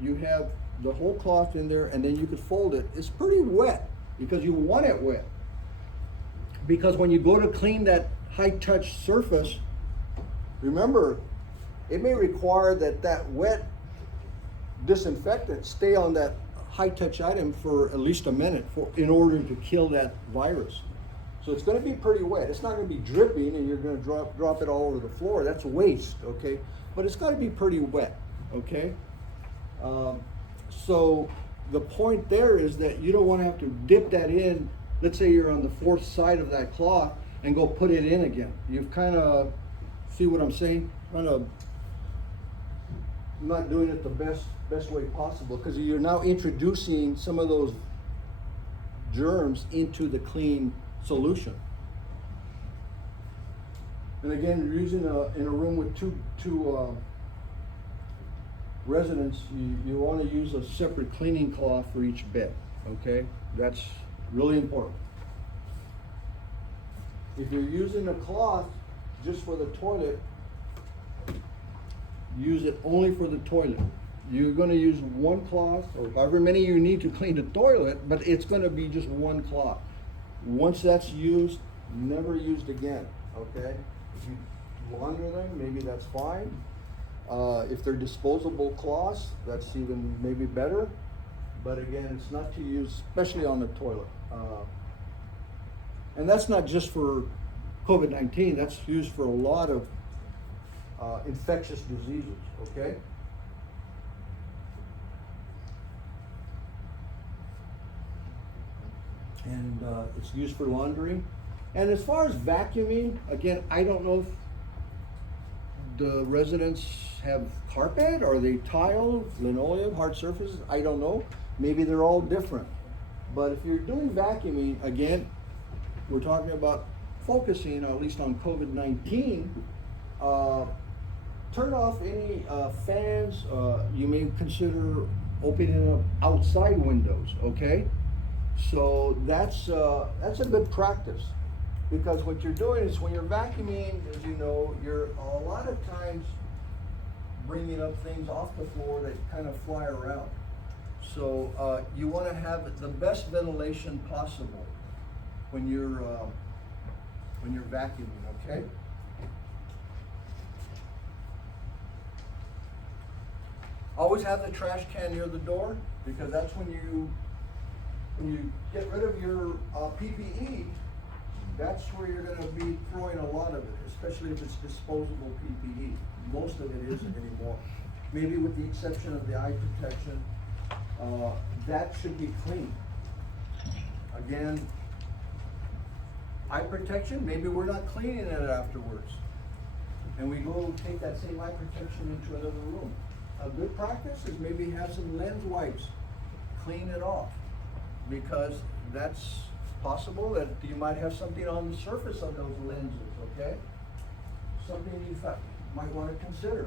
you have the whole cloth in there, and then you could fold it. It's pretty wet because you want it wet. Because when you go to clean that high touch surface, remember, it may require that wet disinfectant stay on that high touch item for at least a minute in order to kill that virus. So it's going to be pretty wet. It's not going to be dripping and you're going to drop it all over the floor. That's waste, okay? But it's got to be pretty wet, okay? So the point there is that you don't want to have to dip that in. Let's say you're on the 4th side of that cloth and go put it in again. You've kind of, see what I'm saying? Kind of not doing it the best way possible, because you're now introducing some of those germs into the clean solution. And again, you're using in a room with two residents, you want to use a separate cleaning cloth for each bed, okay? That's really important. If you're using a cloth just for the toilet, use it only for the toilet. You're going to use one cloth, or however many you need to clean the toilet, but it's going to be just one cloth. Once that's used, never used again, okay? If you launder them, maybe that's fine. If they're disposable cloths, that's even maybe better. But again, it's not to use, especially on the toilet. And that's not just for COVID-19, that's used for a lot of infectious diseases, okay? And it's used for laundry. And as far as vacuuming, again, I don't know if the residents have carpet, or they tile, linoleum, hard surfaces, I don't know. Maybe they're all different. But if you're doing vacuuming, again, we're talking about focusing at least on COVID-19. Turn off any fans. You may consider opening up outside windows, okay? So that's a good practice, because what you're doing is when you're vacuuming, as you know, you're a lot of times bringing up things off the floor that kind of fly around. So you want to have the best ventilation possible when you're when you're vacuuming, okay? Always have the trash can near the door, because that's when you get rid of your PPE, that's where you're gonna be throwing a lot of it, especially if it's disposable PPE. Most of it isn't anymore. Maybe with the exception of the eye protection, that should be clean. Again, eye protection, maybe we're not cleaning it afterwards. And we go take that same eye protection into another room. A good practice is maybe have some lens wipes, clean it off. Because that's possible that you might have something on the surface of those lenses, okay? Something you might want to consider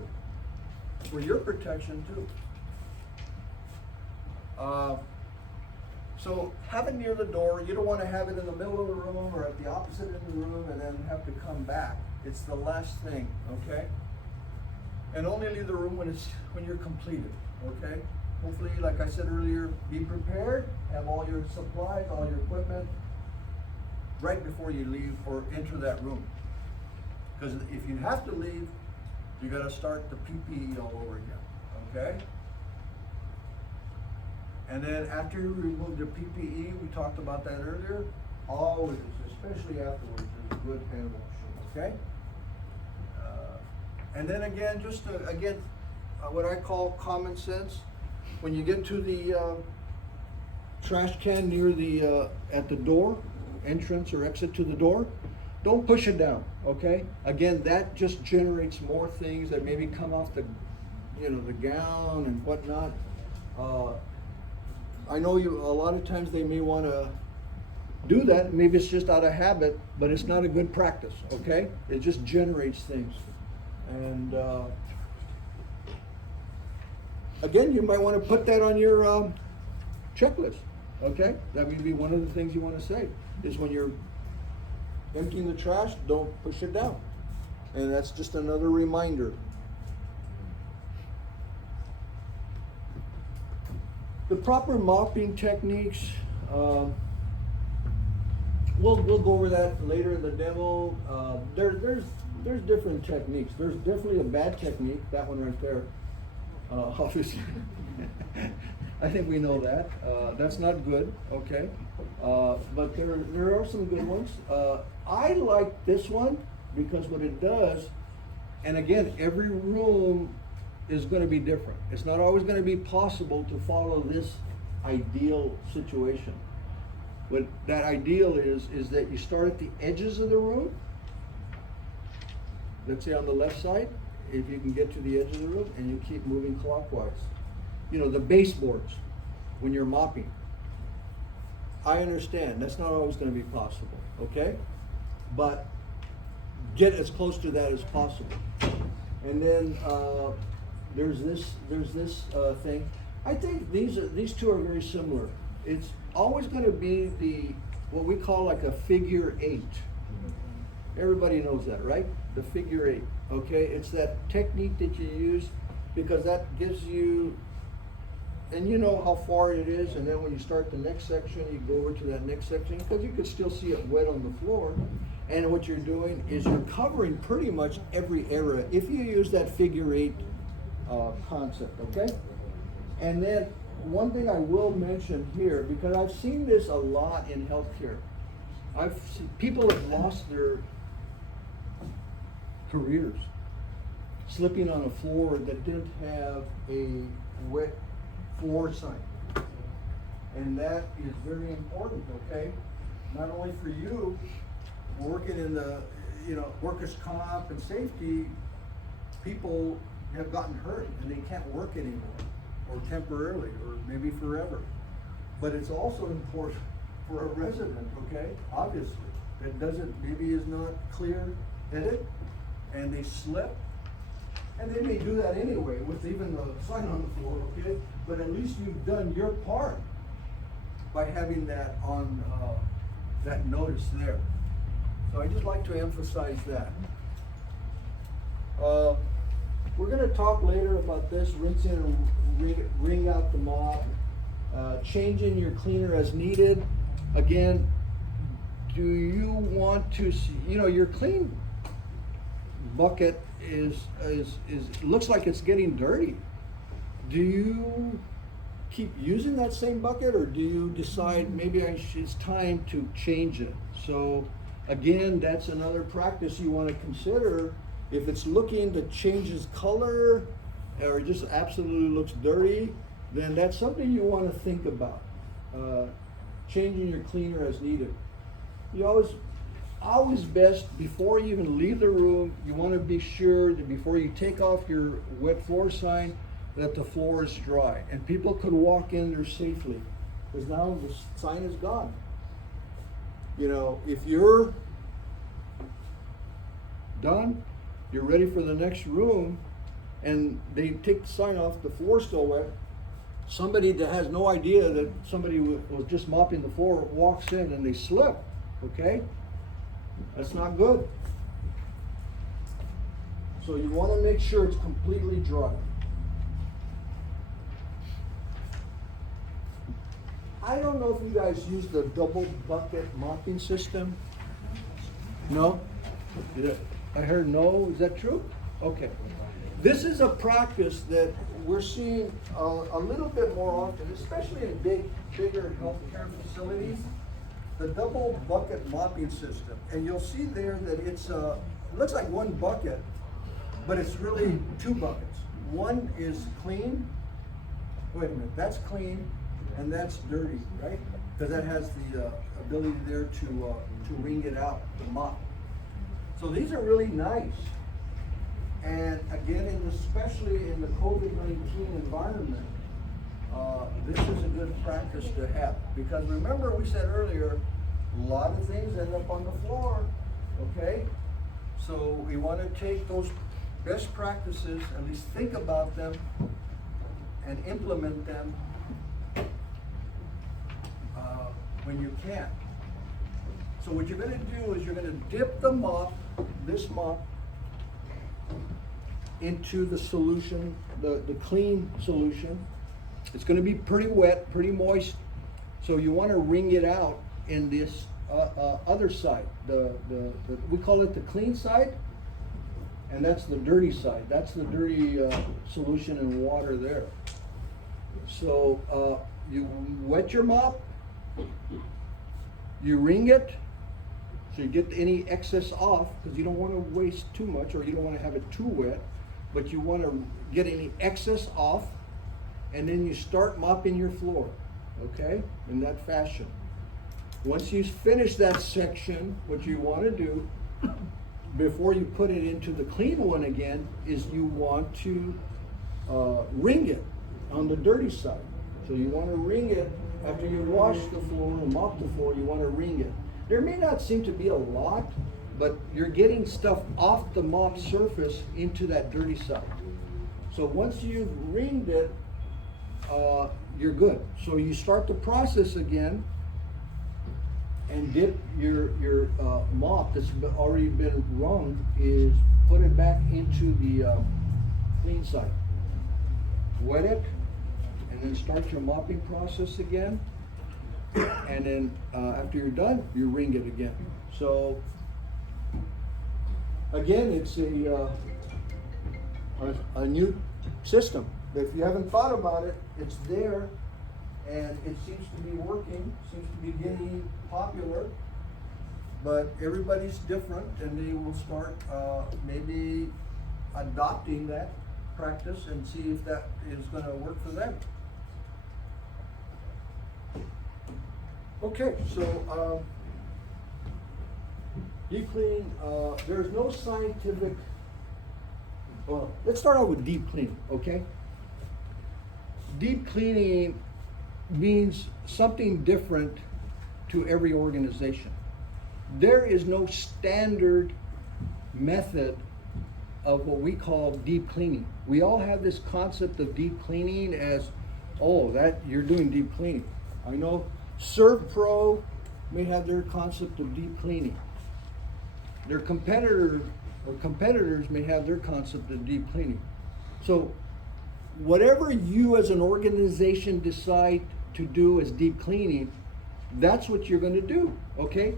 for your protection too. So have it near the door. You don't want to have it in the middle of the room or at the opposite end of the room and then have to come back. It's the last thing, okay? And only leave the room when you're completed, okay? Hopefully, like I said earlier, be prepared, have all your supplies, all your equipment right before you leave or enter that room. Because if you have to leave, you gotta start the PPE all over again, okay? And then after you remove the PPE, we talked about that earlier, always, especially afterwards, is a good hand washing, okay? And then again, just what I call common sense. When you get to the trash can near the at the door, entrance or exit to the door, don't push it down, okay? Again, that just generates more things that maybe come off the, the gown and whatnot. I know a lot of times they may want to do that. Maybe it's just out of habit, but it's not a good practice, okay? It just generates things. And again, you might want to put that on your checklist, okay? That would be one of the things you want to say, is when you're emptying the trash, don't push it down. And that's just another reminder. The proper mopping techniques, we'll go over that later in the demo. There's different techniques. There's definitely a bad technique, that one right there. Obviously, I think we know that. That's not good, okay? But there are some good ones. I like this one because what it does, and again, every room is going to be different. It's not always going to be possible to follow this ideal situation. What that ideal is that you start at the edges of the room. Let's say on the left side, if you can get to the edge of the room, and you keep moving clockwise. The baseboards, when you're mopping. I understand, that's not always going to be possible, okay? But get as close to that as possible. And then there's this thing. I think these two are very similar. It's always going to be what we call like a figure 8. Everybody knows that, right? The figure 8, okay? It's that technique that you use because that gives you, and you know how far it is, and then when you start the next section, you go over to that next section because you can still see it wet on the floor. And what you're doing is you're covering pretty much every area if you use that figure 8 concept, okay? And then one thing I will mention here, because I've seen this a lot in healthcare. People have lost their careers slipping on a floor that didn't have a wet floor sign. And that is very important, okay? Not only for you working in the workers' comp and safety, people have gotten hurt and they can't work anymore, or temporarily, or maybe forever. But it's also important for a resident, okay? Obviously, that maybe is not clear-headed, and they slip, and they may do that anyway with even the sign on the floor, okay? But at least you've done your part by having that on that notice there. So I just like to emphasize that. We're going to talk later about this, rinse in and wring out the mop, changing your cleaner as needed. Again, do you want to see, your clean bucket is looks like it's getting dirty. Do you keep using that same bucket, or do you decide maybe it's time to change it? So again, that's another practice you want to consider. If it's looking to change its color or it just absolutely looks dirty, then that's something you want to think about. Changing your cleaner as needed. You always best, before you even leave the room, you want to be sure that before you take off your wet floor sign, that the floor is dry and people could walk in there safely, because now the sign is gone. If you're done, you're ready for the next room, and they take the sign off, the floor's still wet, somebody that has no idea that somebody was just mopping the floor walks in and they slip, okay? That's not good. So you want to make sure it's completely dry. I don't know if you guys use the double bucket mopping system. No? Yeah. I heard no. Is that true? Okay. This is a practice that we're seeing a little bit more often, especially in bigger healthcare facilities. The double bucket mopping system, and you'll see there that it looks like one bucket, but it's really two buckets. One is clean. Wait a minute, that's clean, and that's dirty, right? Because that has the ability there to wring it out, the mop. So these are really nice. And again, especially in the COVID-19 environment, this is a good practice to have. Because remember, we said earlier, a lot of things end up on the floor, okay? So we want to take those best practices, at least think about them, and implement them when you can. So what you're going to do is you're going to dip the mop, this mop, into the solution, the clean solution. It's going to be pretty wet, pretty moist. So you want to wring it out in this other side. We call it the clean side, and that's the dirty side. That's the dirty solution in water there. So you wet your mop, you wring it, so you get any excess off, because you don't want to waste too much, or you don't want to have it too wet, but you want to get any excess off, and then you start mopping your floor, okay, in that fashion. Once you finish that section, what you want to do before you put it into the clean one again is you want to wring it on the dirty side. So you want to wring it after you wash the floor and mop the floor. You want to wring it. There may not seem to be a lot, but you're getting stuff off the mop surface into that dirty side. So once you've wringed it, you're good. So you start the process again and dip your mop that's already been wrung, is put it back into the clean side. Wet it, and then start your mopping process again. And then after you're done, you wring it again. So again, it's a new system. If you haven't thought about it, it's there, and it seems to be working, seems to be getting popular, but everybody's different, and they will start maybe adopting that practice and see if that is going to work for them. Okay, so deep cleaning, there's no scientific, well, let's start out with deep cleaning, okay? Deep cleaning means something different to every organization. There is no standard method of what we call deep cleaning. We all have this concept of deep cleaning as, oh, that you're doing deep cleaning. I know ServPro may have their concept of deep cleaning. Their competitors may have their concept of deep cleaning. So whatever you as an organization decide to do as deep cleaning, that's what you're going to do, okay?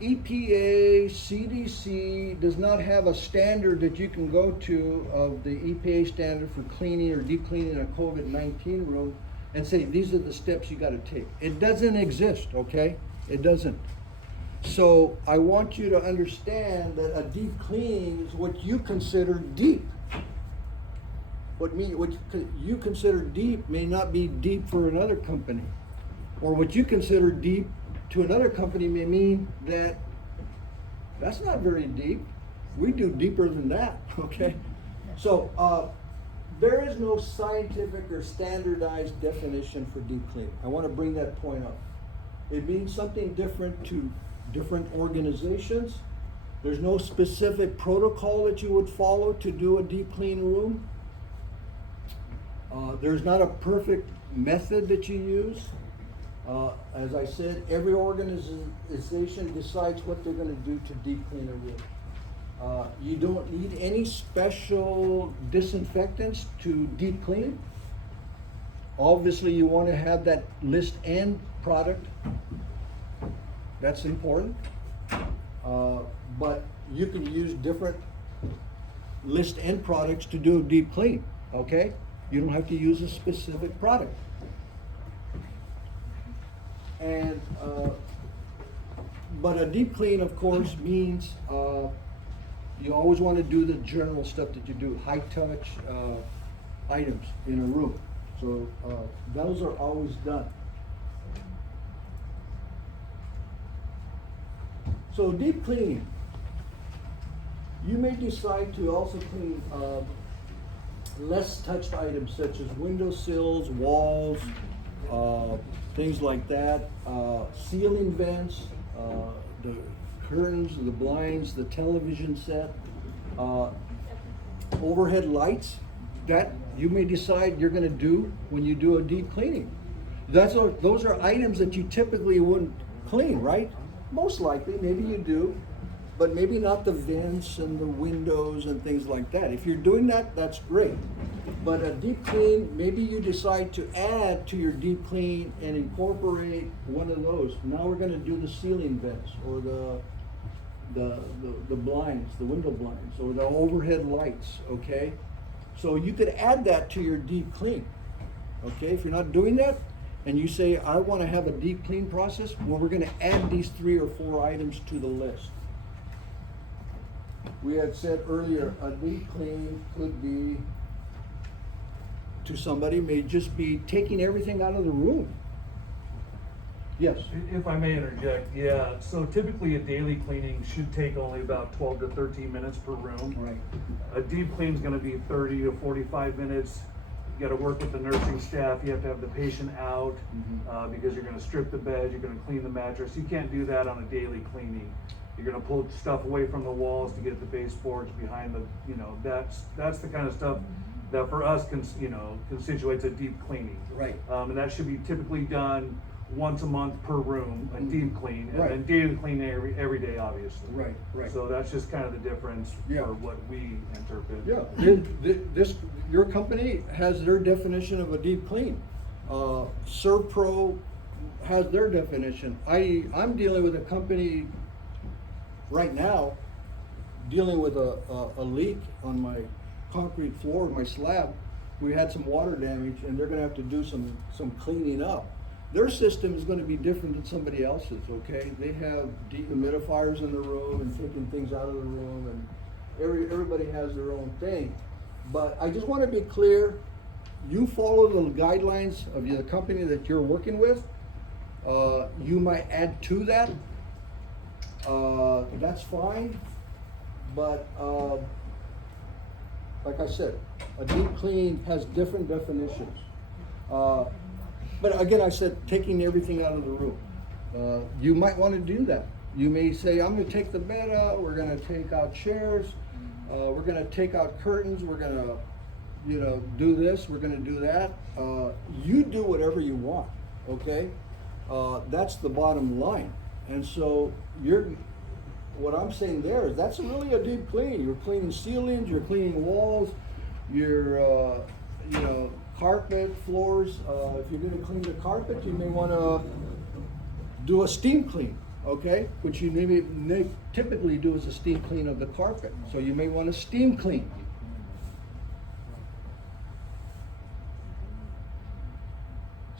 EPA, CDC does not have a standard that you can go to of the EPA standard for cleaning or deep cleaning a COVID-19 room and say, these are the steps you gotta take. It doesn't exist, okay? It doesn't. So I want you to understand that a deep cleaning is what you consider deep. What you consider deep may not be deep for another company. Or what you consider deep to another company may mean that that's not very deep. We do deeper than that, okay? So there is no scientific or standardized definition for deep cleaning. I want to bring that point up. It means something different to different organizations. There's no specific protocol that you would follow to do a deep clean room. There's not a perfect method that you use. As I said, every organization decides what they're going to do to deep clean a room. You don't need any special disinfectants to deep clean. Obviously, you want to have that list and product. That's important. But you can use different list and products to do a deep clean, okay? You don't have to use a specific product. And, but a deep clean, of course, means you always want to do the general stuff that you do, high touch items in a room. So those are always done. So deep cleaning, you may decide to also clean less touched items such as windowsills, walls, things like that, ceiling vents, the curtains, the blinds, the television set, overhead lights, that you may decide you're gonna do when you do a deep cleaning. Those are items that you typically wouldn't clean, right? Most likely, maybe you do, but maybe not the vents and the windows and things like that. If you're doing that, that's great. But a deep clean, maybe you decide to add to your deep clean and incorporate one of those. Now we're gonna do the ceiling vents or the blinds, the window blinds, or the overhead lights, okay? So you could add that to your deep clean, okay? If you're not doing that, and you say, I wanna have a deep clean process, well, we're gonna add these 3 or 4 items to the list. We had said earlier, a deep clean could be, to somebody, may just be taking everything out of the room. Yes? If I may interject, yeah, so typically a daily cleaning should take only about 12 to 13 minutes per room. Right. A deep clean's gonna be 30 to 45 minutes. You gotta work with the nursing staff, you have to have the patient out, because you're gonna strip the bed, you're gonna clean the mattress. You can't do that on a daily cleaning. You're gonna pull stuff away from the walls to get at the baseboards behind the, that's the kind of stuff that for us, constitutes a deep cleaning. Right. And that should be typically done once a month per room, a deep clean, and Right. then daily clean every day, obviously. Right, right. So that's just kind of the difference Yeah. for what we interpret. Yeah, your company has their definition of a deep clean. ServPro has their definition. I'm dealing with a company right now, dealing with a leak on my concrete floor, my slab. We had some water damage and they're gonna have to do some cleaning up. Their system is gonna be different than somebody else's, okay? They have dehumidifiers in the room and taking things out of the room, and everybody has their own thing. But I just wanna be clear, you follow the guidelines of the company that you're working with. You might add to that, that's fine, but like I said, a deep clean has different definitions. But again, I said taking everything out of the room. You might want to do that. You may say, I'm going to take the bed out, we're going to take out chairs, we're going to take out curtains, we're going to, do this, we're going to do that. You do whatever you want, okay? That's the bottom line. And so what I'm saying there is that's really a deep clean. You're cleaning ceilings, you're cleaning walls, you're, carpet, floors. If you're gonna clean the carpet, you may wanna do a steam clean, okay? Which you typically do as a steam clean of the carpet. So you may want to steam clean.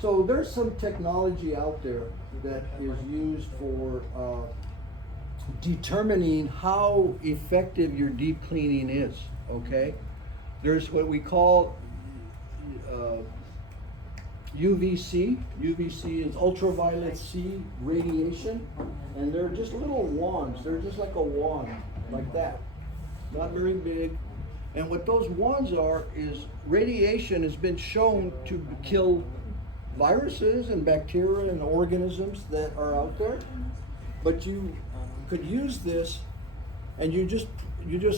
So there's some technology out there that is used for determining how effective your deep cleaning is, okay? There's what we call UVC. UVC is ultraviolet C radiation, and they're just little wands. They're just like a wand, like that. Not very big. And what those wands are is radiation has been shown to kill viruses and bacteria and organisms that are out there. But you could use this, and you just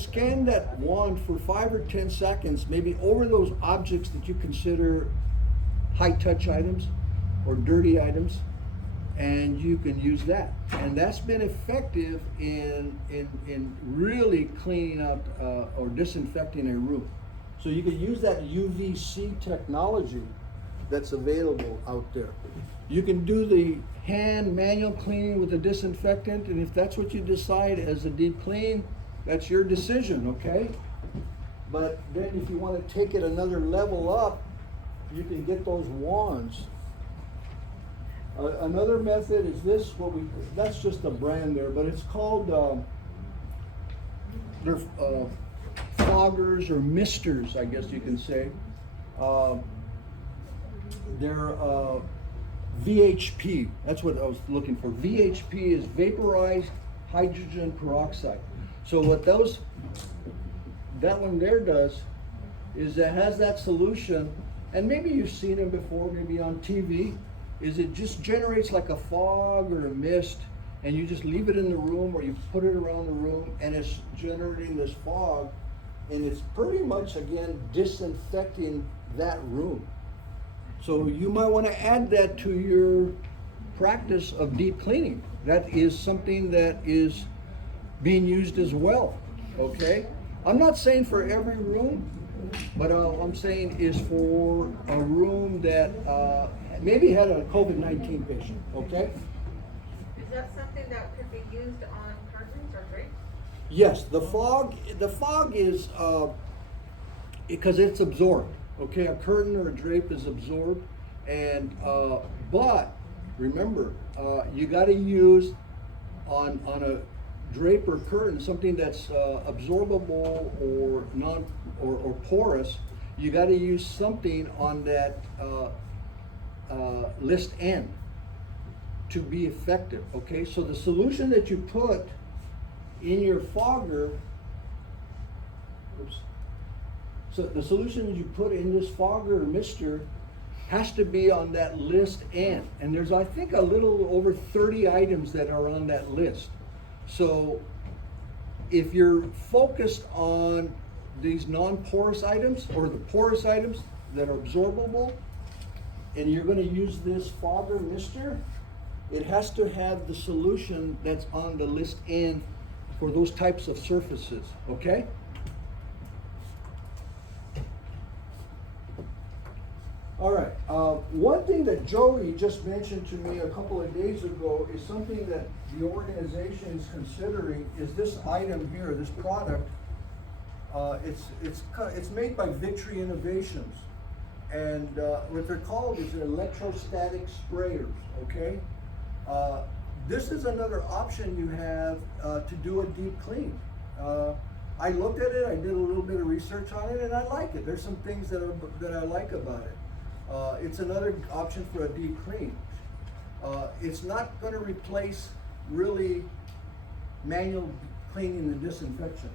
scan that wand for 5 or 10 seconds, maybe over those objects that you consider high touch items or dirty items, and you can use that. And that's been effective in really cleaning out or disinfecting a room. So you can use that UVC technology that's available out there. You can do the hand manual cleaning with the disinfectant, and if that's what you decide as a deep clean, that's your decision, okay? But then if you want to take it another level up, you can get those wands. Another method is this, that's just a brand there, but it's called, they're foggers or misters, I guess you can say. They're VHP, that's what I was looking for. VHP is vaporized hydrogen peroxide. So what that one there does is it has that solution, and maybe you've seen it before, maybe on TV, is it just generates like a fog or a mist, and you just leave it in the room or you put it around the room, and it's generating this fog, and it's pretty much, again, disinfecting that room. So you might want to add that to your practice of deep cleaning. That is something that is being used as well, okay? I'm not saying for every room, but I'm saying is for a room that maybe had a COVID-19 patient, okay? Is that something that could be used on curtains or drapes? Yes, the fog is, because it's absorbed, okay? A curtain or a drape is absorbed, and, but remember, you gotta use on a drape or curtain, something that's absorbable or porous. You got to use something on that list end to be effective. Okay, so the solution that you put in your fogger, so the solution that you put in this fogger or mister has to be on that list end, and there's, I think, a little over 30 items that are on that list. So if you're focused on these non-porous items or the porous items that are absorbable, and you're going to use this fogger mister, it has to have the solution that's on the list N for those types of surfaces, okay? All right, one thing that Joey just mentioned to me a couple of days ago is something that the organization is considering is this item here, this product. It's made by Victory Innovations, and what they're called is electrostatic sprayers, okay? This is another option you have to do a deep clean. I looked at it, I did a little bit of research on it, and I like it. There's some things that I like about it. It's another option for a deep clean. It's not going to replace really manual cleaning and disinfection.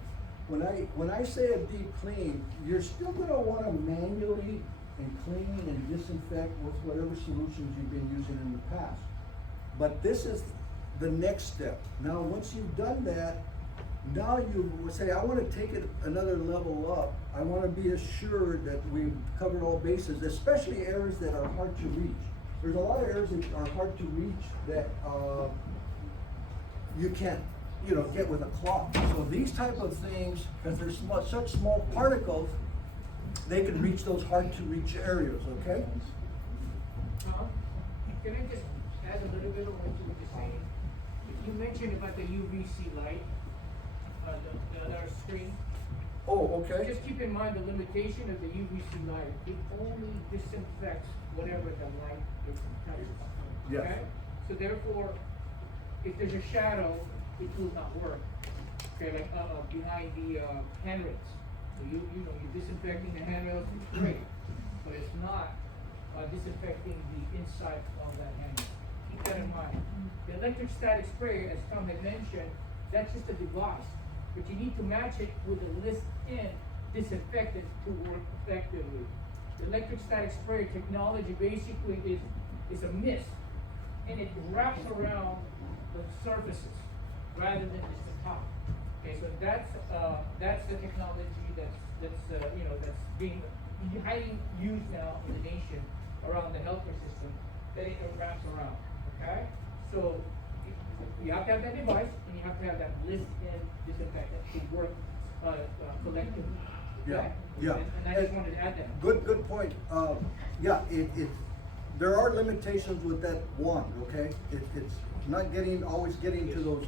When I say a deep clean, you're still going to want to manually and clean and disinfect with whatever solutions you've been using in the past. But this is the next step. Now, once you've done that, now you would say, I want to take it another level up. I want to be assured that we've covered all bases, especially areas that are hard to reach. There's a lot of areas that are hard to reach that you can't, get with a cloth. So these type of things, because they're such small particles, they can reach those hard to reach areas, okay? Can I just add a little bit of what you were just saying? You mentioned about the UVC light, the other screen. Oh, okay. Just keep in mind the limitation of the UVC light. It only disinfects whatever the light is touching. Yes. Okay? So therefore, if there's a shadow, it will not work. Okay, like behind the handrails. So you know you're disinfecting the handrails, it's great, but it's not disinfecting the inside of that handrail. Keep that in mind. The electrostatic spray, as Tom had mentioned, that's just a device, but you need to match it with a list-in disinfectant to work effectively. The electrostatic spray technology basically is a mist, and it wraps around the surfaces rather than just the top. Okay, so that's the technology that's being highly used now in the nation around the healthcare system, that it wraps around. Okay, so you have to have that device, and you have to have that list-in disinfectant to work collectively. Okay? Yeah. And I just wanted to add that. Good point. Yeah, there are limitations with that one, okay? It's not always getting to those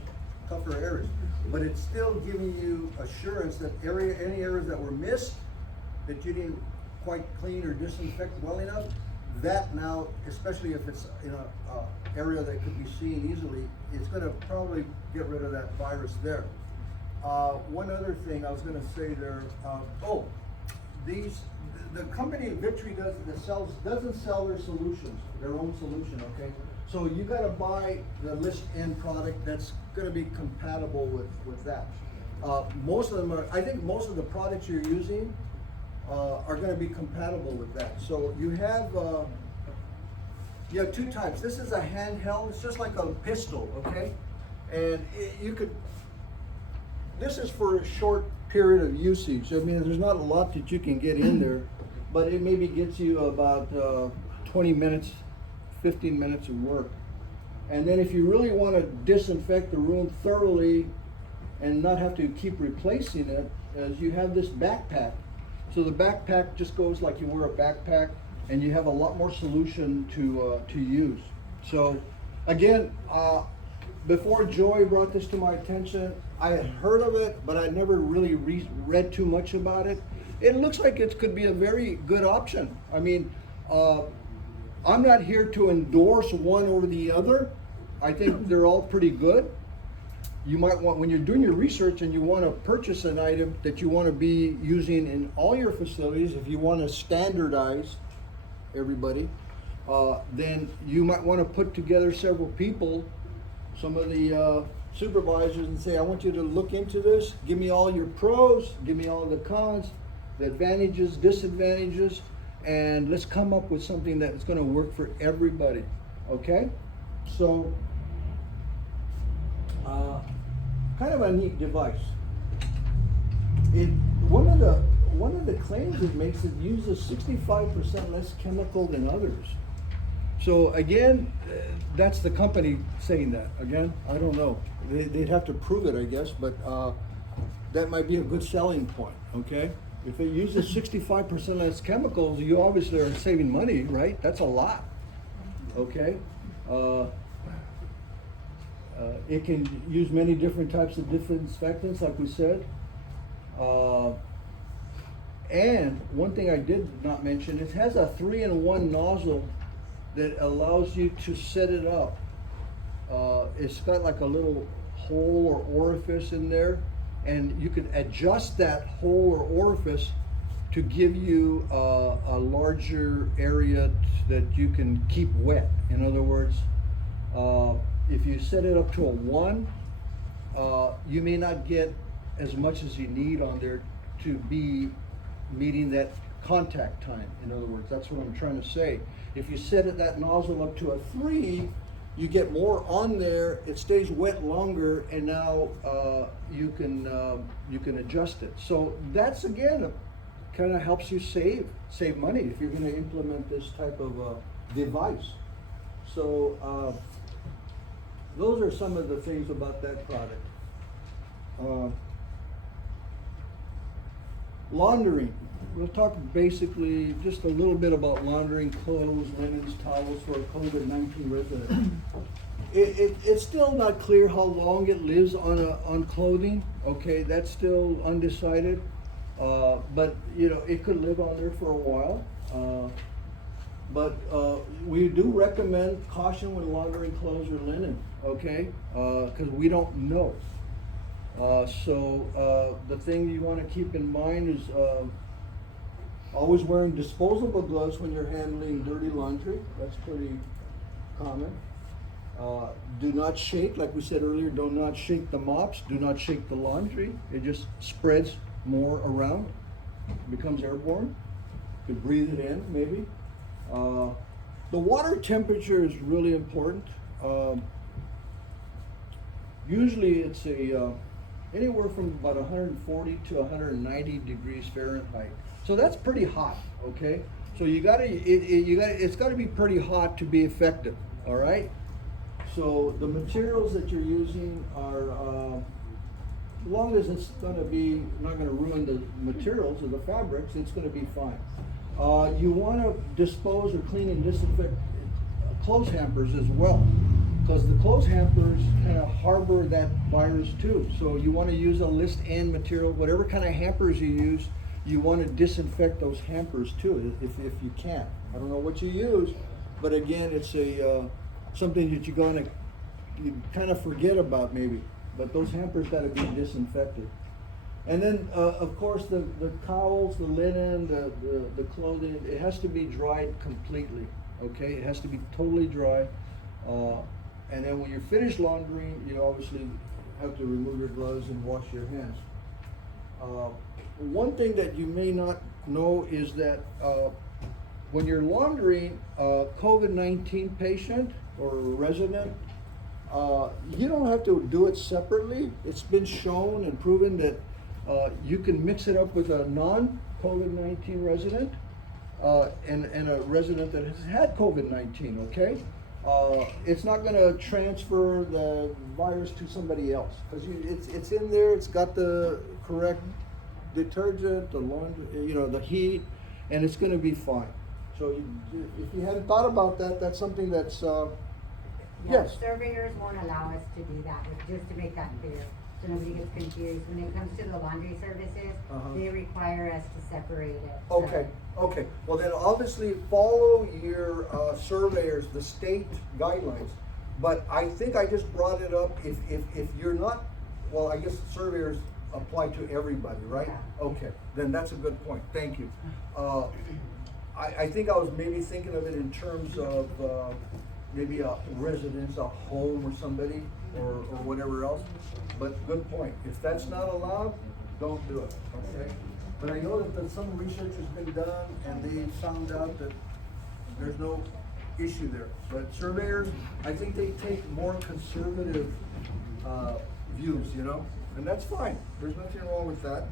tougher areas, but it's still giving you assurance that any areas that were missed, that you didn't quite clean or disinfect well enough, that now, especially if it's in a area that could be seen easily, it's gonna probably get rid of that virus there. One other thing I was gonna say there, the company Victory doesn't sell their own solution, okay? So you gotta buy the list-in product that's gonna be compatible with that. Most of them I think most of the products you're using are gonna be compatible with that. So you have two types. This is a handheld, it's just like a pistol, okay? And this is for a short period of usage. I mean, there's not a lot that you can get in there, but it maybe gets you about 20 minutes, 15 minutes of work. And then if you really want to disinfect the room thoroughly and not have to keep replacing it, as you have this backpack. So the backpack just goes like you wear a backpack, and you have a lot more solution to use. So again, before Joy brought this to my attention, I had heard of it, but I never really read too much about it. It looks like it could be a very good option. I mean, I'm not here to endorse one over the other. I think they're all pretty good. You might want, when you're doing your research and you want to purchase an item that you want to be using in all your facilities, if you want to standardize everybody, then you might want to put together several people, some of the supervisors, and say, I want you to look into this, give me all your pros, give me all the cons, the advantages, disadvantages, and let's come up with something that's going to work for everybody. Okay? So kind of a neat device. One of the claims it makes, it uses 65% less chemical than others. So again, that's the company saying that. Again, I don't know. They'd have to prove it, I guess, but that might be a good selling point. Okay, if it uses 65% less chemicals, you obviously are saving money, right? That's a lot. Okay. It can use many different types of disinfectants, like we said. And one thing I did not mention, it has a 3-in-1 nozzle that allows you to set it up. It's got like a little hole or orifice in there, and you can adjust that hole or orifice to give you a larger area that you can keep wet. In other words, if you set it up to a 1, you may not get as much as you need on there to be meeting that contact time. In other words, that's what I'm trying to say. If you set that nozzle up to a 3, you get more on there, it stays wet longer, and now you can adjust it. So that's, again, kind of helps you save money if you're going to implement this type of device. So those are some of the things about that product. Laundering. We'll talk basically just a little bit about laundering clothes, linens, towels for a COVID-19 resident. It's still not clear how long it lives on clothing, okay, that's still undecided. But, you know, it could live on there for a while. But we do recommend caution when laundering clothes or linen, okay? Because we don't know. So the thing you want to keep in mind is always wearing disposable gloves when you're handling dirty laundry. That's pretty common. Do not shake, like we said earlier, do not shake the mops, do not shake the laundry. It just spreads more around, becomes airborne. You could breathe it in, maybe. The water temperature is really important. Usually it's anywhere from about 140 to 190 degrees Fahrenheit. So that's pretty hot, okay? So it's gotta be pretty hot to be effective, all right? So the materials that you're using are, as long as it's not gonna ruin the materials or the fabrics, it's gonna be fine. You wanna dispose or clean and disinfect clothes hampers as well, because the clothes hampers kind of harbor that virus too. So you wanna use a list and material, whatever kind of hampers you use, you wanna disinfect those hampers too, if you can. I don't know what you use, but again, it's something that you kind of forget about maybe, but those hampers gotta be disinfected. And then, of course, the towels, the linen, the clothing, it has to be dried completely, okay? It has to be totally dry. And then when you're finished laundering, you obviously have to remove your gloves and wash your hands. One thing that you may not know is that when you're laundering a COVID-19 patient or resident, you don't have to do it separately. It's been shown and proven that you can mix it up with a non-COVID-19 resident and a resident that has had COVID-19, okay? It's not gonna transfer the virus to somebody else, because it's in there, it's got the correct detergent, the laundry, you know, the heat, and it's gonna be fine. So if you hadn't thought about that, that's something that's, Yeah, yes. surveyors won't allow us to do that, but just to make that clear, so nobody gets confused. When it comes to the laundry services, they require us to separate it. so- Okay, well then obviously follow your surveyors, the state guidelines. But I think I just brought it up, if you're not, well, I guess surveyors apply to everybody, right? Yeah. Okay, then that's a good point, thank you. I think I was maybe thinking of it in terms of maybe a residence, a home or somebody, or whatever else. But good point, if that's not allowed, don't do it, okay? But I know that some research has been done and they found out that there's no issue there. But surveyors, I think they take more conservative views, you know? And that's fine, there's nothing wrong with that.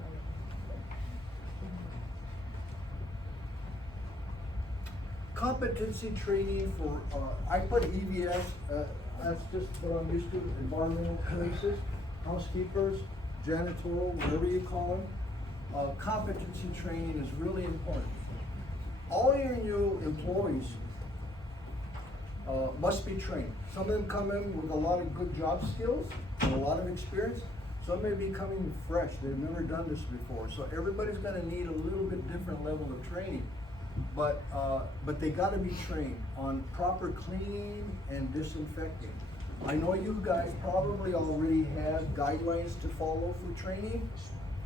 Competency training for, I put EVS, that's just what I'm used to, environmental places, housekeepers, janitorial, whatever you call them. Competency training is really important. All your new employees must be trained. Some of them come in with a lot of good job skills and a lot of experience. Some may be coming fresh, they've never done this before. So everybody's gonna need a little bit different level of training. But they gotta be trained on proper cleaning and disinfecting. I know you guys probably already have guidelines to follow for training,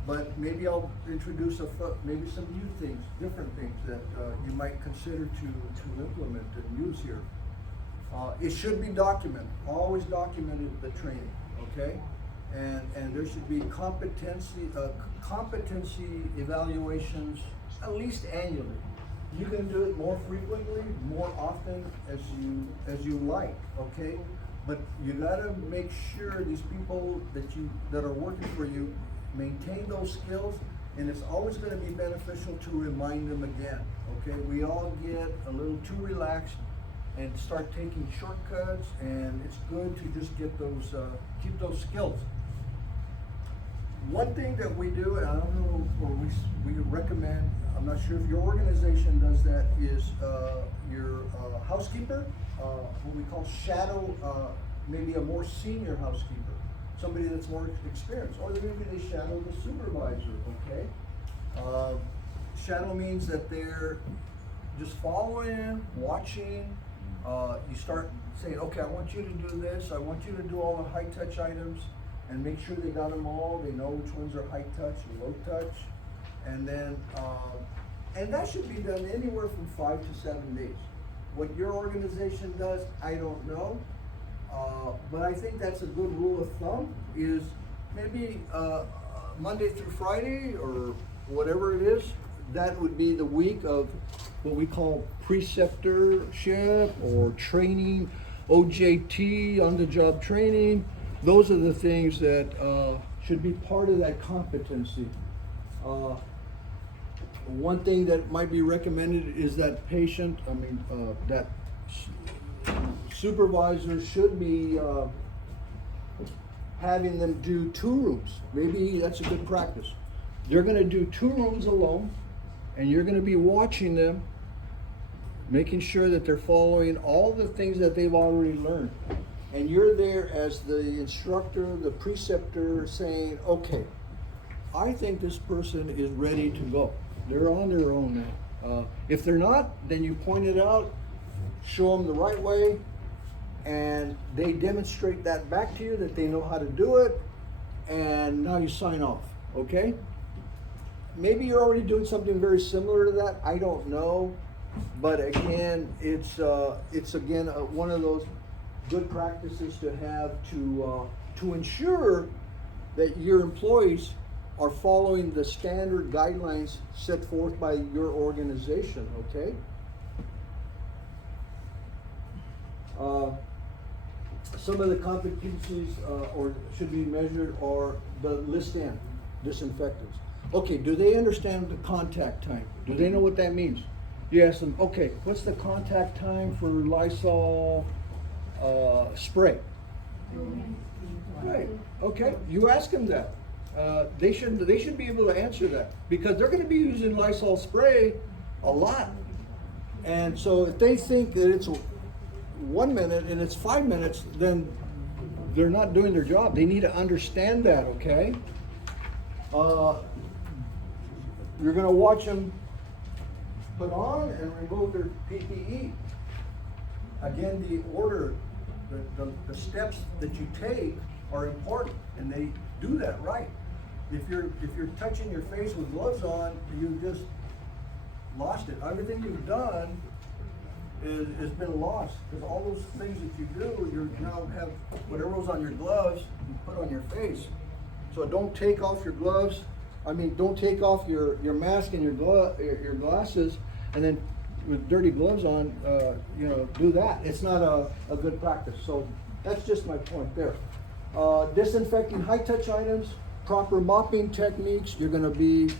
but maybe I'll introduce maybe some new things, different things that you might consider to implement and use here. It should be documented, always documented the training, okay? And there should be competency evaluations at least annually. You can do it more frequently, more often as you like, okay? But you gotta make sure these people that are working for you maintain those skills, and it's always gonna be beneficial to remind them again, okay? We all get a little too relaxed and start taking shortcuts, and it's good to just get those, keep those skills. One thing that we do, and I don't know, or we recommend, I'm not sure if your organization does that, is your housekeeper, what we call shadow maybe a more senior housekeeper, somebody that's more experienced, or maybe they shadow the supervisor, okay? Shadow means that they're just following, watching. You start saying, okay, I want you to do this, I want you to do all the high touch items, and make sure they got them all, they know which ones are high touch and low touch. And then, and that should be done anywhere from 5 to 7 days. What your organization does, I don't know. But I think that's a good rule of thumb, is maybe Monday through Friday or whatever it is, that would be the week of what we call preceptorship or training, OJT, on-the-job training. Those are the things that should be part of that competency. One thing that might be recommended is that that supervisor should be having them do 2 rooms. Maybe that's a good practice. They're gonna do 2 rooms alone, and you're gonna be watching them, making sure that they're following all the things that they've already learned. And you're there as the instructor, the preceptor, saying, okay, I think this person is ready to go. They're on their own now. If they're not, then you point it out, show them the right way, and they demonstrate that back to you, that they know how to do it, and now you sign off, okay? Maybe you're already doing something very similar to that, I don't know. But again, it's again one of those good practices to have to ensure that your employees are following the standard guidelines set forth by your organization, okay? Some of the competencies or should be measured are the list-in disinfectants. Okay, do they understand the contact time? Do they know what that means? You ask them, okay, what's the contact time for Lysol spray? Right, okay, you ask them that. They should be able to answer that, because they're gonna be using Lysol spray a lot. And so if they think that it's 1 minute and it's 5 minutes, then they're not doing their job. They need to understand that, okay? You're gonna watch them put on and remove their PPE. Again, the order, the steps that you take are important, and they do that right. If you're touching your face with gloves on, you just lost it. Everything you've done has been lost, because all those things that you do, you now have whatever was on your gloves, you put on your face. So don't take off your gloves. Don't take off your mask and your glasses, and then with dirty gloves on, do that. It's not a good practice. So that's just my point there. Disinfecting high-touch items, proper mopping techniques, you're gonna be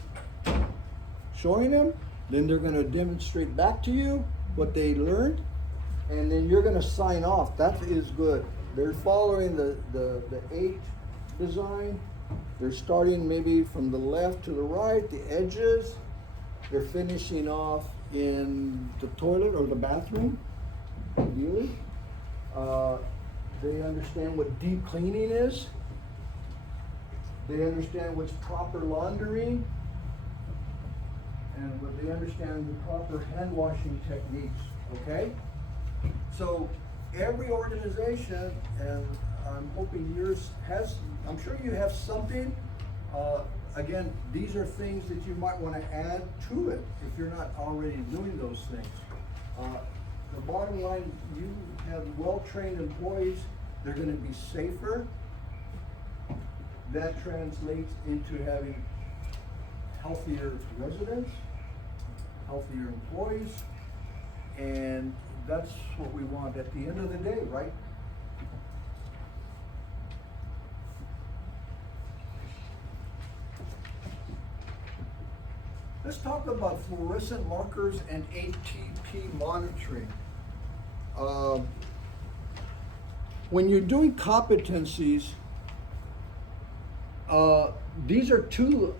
showing them, then they're gonna demonstrate back to you what they learned, and then you're gonna sign off. That is good. They're following the 8 design. They're starting maybe from the left to the right, the edges. They're finishing off in the toilet or the bathroom, ideally. They understand what deep cleaning is. They understand what's proper laundering. And what they understand the proper hand washing techniques, okay? So every organization, and I'm hoping yours has, I'm sure you have something. Again, these are things that you might want to add to it if you're not already doing those things. The bottom line, you have well-trained employees, they're going to be safer. That translates into having healthier residents, healthier employees, and that's what we want at the end of the day, right? Let's talk about fluorescent markers and ATP monitoring. When you're doing competencies, these are 2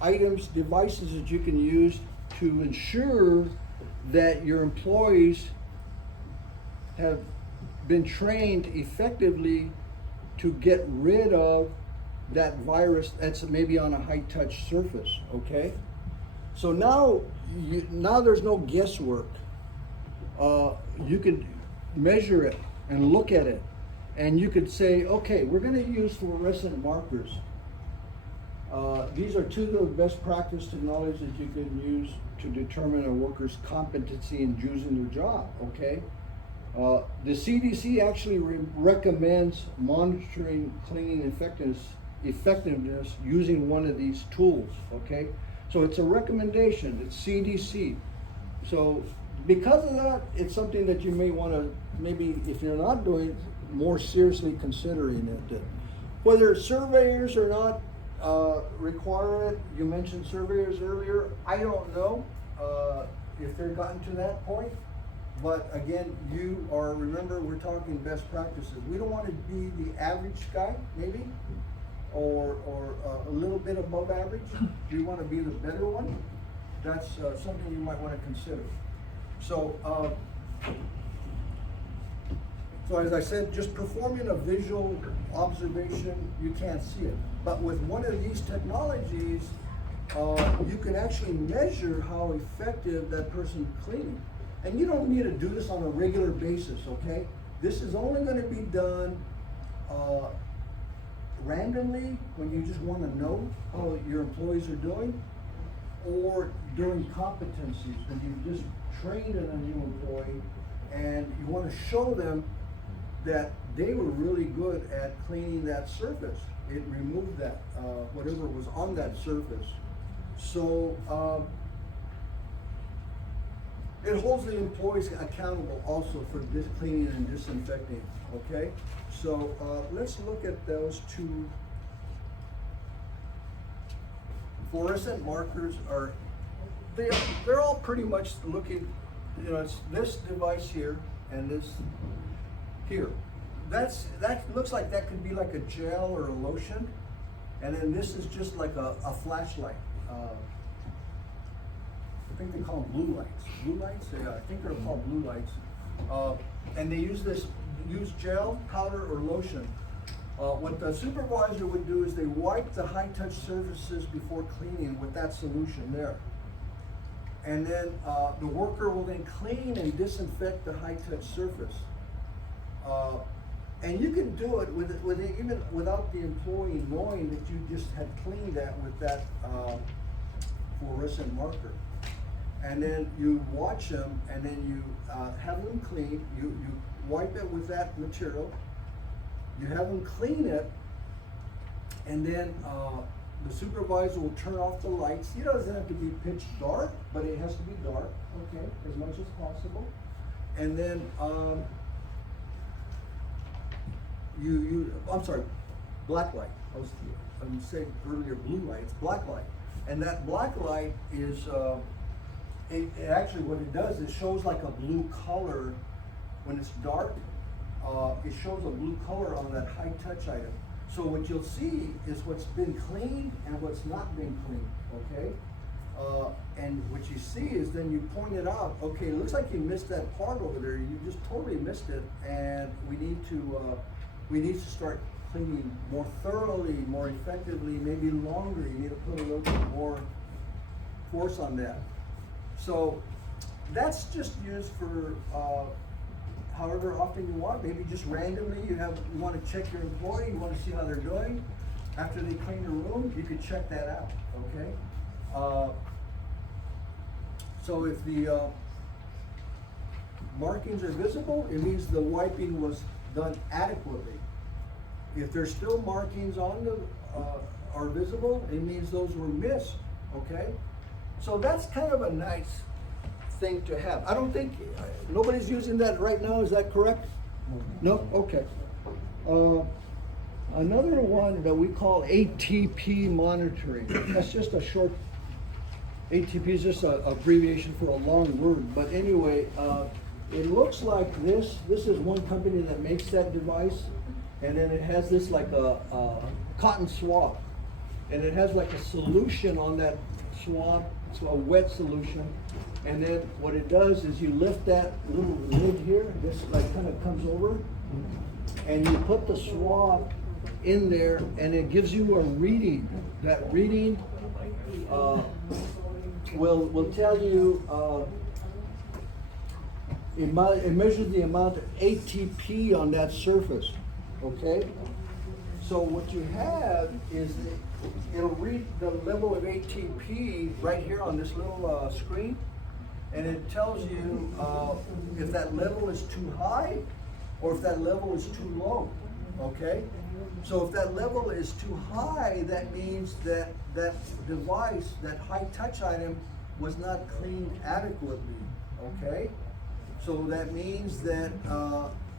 items, devices that you can use to ensure that your employees have been trained effectively to get rid of that virus that's maybe on a high touch surface, okay? So now, now there's no guesswork. You could measure it and look at it, and you could say, okay, we're gonna use fluorescent markers. These are two of the best practice technologies that you can use to determine a worker's competency in using their job, okay? The CDC actually recommends monitoring cleaning effectiveness using one of these tools, okay? So it's a recommendation, it's CDC. So because of that, it's something that you may wanna, maybe if you're not doing, more seriously considering it. Whether surveyors or not require it, you mentioned surveyors earlier, I don't know if they've gotten to that point. But again, remember, we're talking best practices. We don't want to be the average guy, maybe, or a little bit above average. We want to be the better one. That's something you might want to consider. So, so as I said, just performing a visual observation, you can't see it. But with one of these technologies, you can actually measure how effective that person's cleaning. And you don't need to do this on a regular basis, okay? This is only gonna be done randomly when you just wanna know how your employees are doing, or during competencies, when you just trained a new employee and you wanna show them that they were really good at cleaning that surface. It removed that, whatever was on that surface. So, it holds the employees accountable also for this cleaning and disinfecting, okay? So let's look at those two. Fluorescent markers they're all pretty much looking, you know, it's this device here and this here. That looks like that could be like a gel or a lotion, and then this is just like a flashlight. I think they call them blue lights. Blue lights? Yeah, I think they're called blue lights. And they use gel, powder, or lotion. What the supervisor would do is they wipe the high-touch surfaces before cleaning with that solution there. And then the worker will then clean and disinfect the high-touch surface. And you can do it even without the employee knowing that you just had cleaned that with that fluorescent marker. And then you watch them, and then you have them clean. You wipe it with that material. You have them clean it, and then the supervisor will turn off the lights. It doesn't have to be pitch dark, but it has to be dark, okay, as much as possible. And then I'm sorry, black light. I'm saying earlier blue light. It's black light, and that black light is. It actually, what it does, it shows like a blue color when it's dark. It shows a blue color on that high touch item. So what you'll see is what's been cleaned and what's not been cleaned, okay? And what you see is then you point it out, okay, it looks like you missed that part over there. You just totally missed it, and we need to start cleaning more thoroughly, more effectively, maybe longer. You need to put a little bit more force on that. So that's just used for however often you want. Maybe just randomly you want to check your employee, you want to see how they're doing. After they clean the room, you can check that out, okay? So if the markings are visible, it means the wiping was done adequately. If there's still markings on are visible, it means those were missed, okay? So that's kind of a nice thing to have. I don't think, nobody's using that right now, is that correct? No? Okay. Another one that we call ATP monitoring. That's just a short, ATP is just an abbreviation for a long word. But anyway, it looks like this. This is one company that makes that device. And then it has this like a cotton swab. And it has like a solution on that swab. It's a wet solution, And then what it does is you lift that little lid here, this like kind of comes over, and you put the swab in there, and it gives you a reading. That reading will tell you, it measures the amount of ATP on that surface, okay? So what you have is it'll read the level of ATP right here on this little screen, and it tells you if that level is too high or if that level is too low, okay? So if that level is too high, that means that that device, that high touch item, was not cleaned adequately, okay? So that means that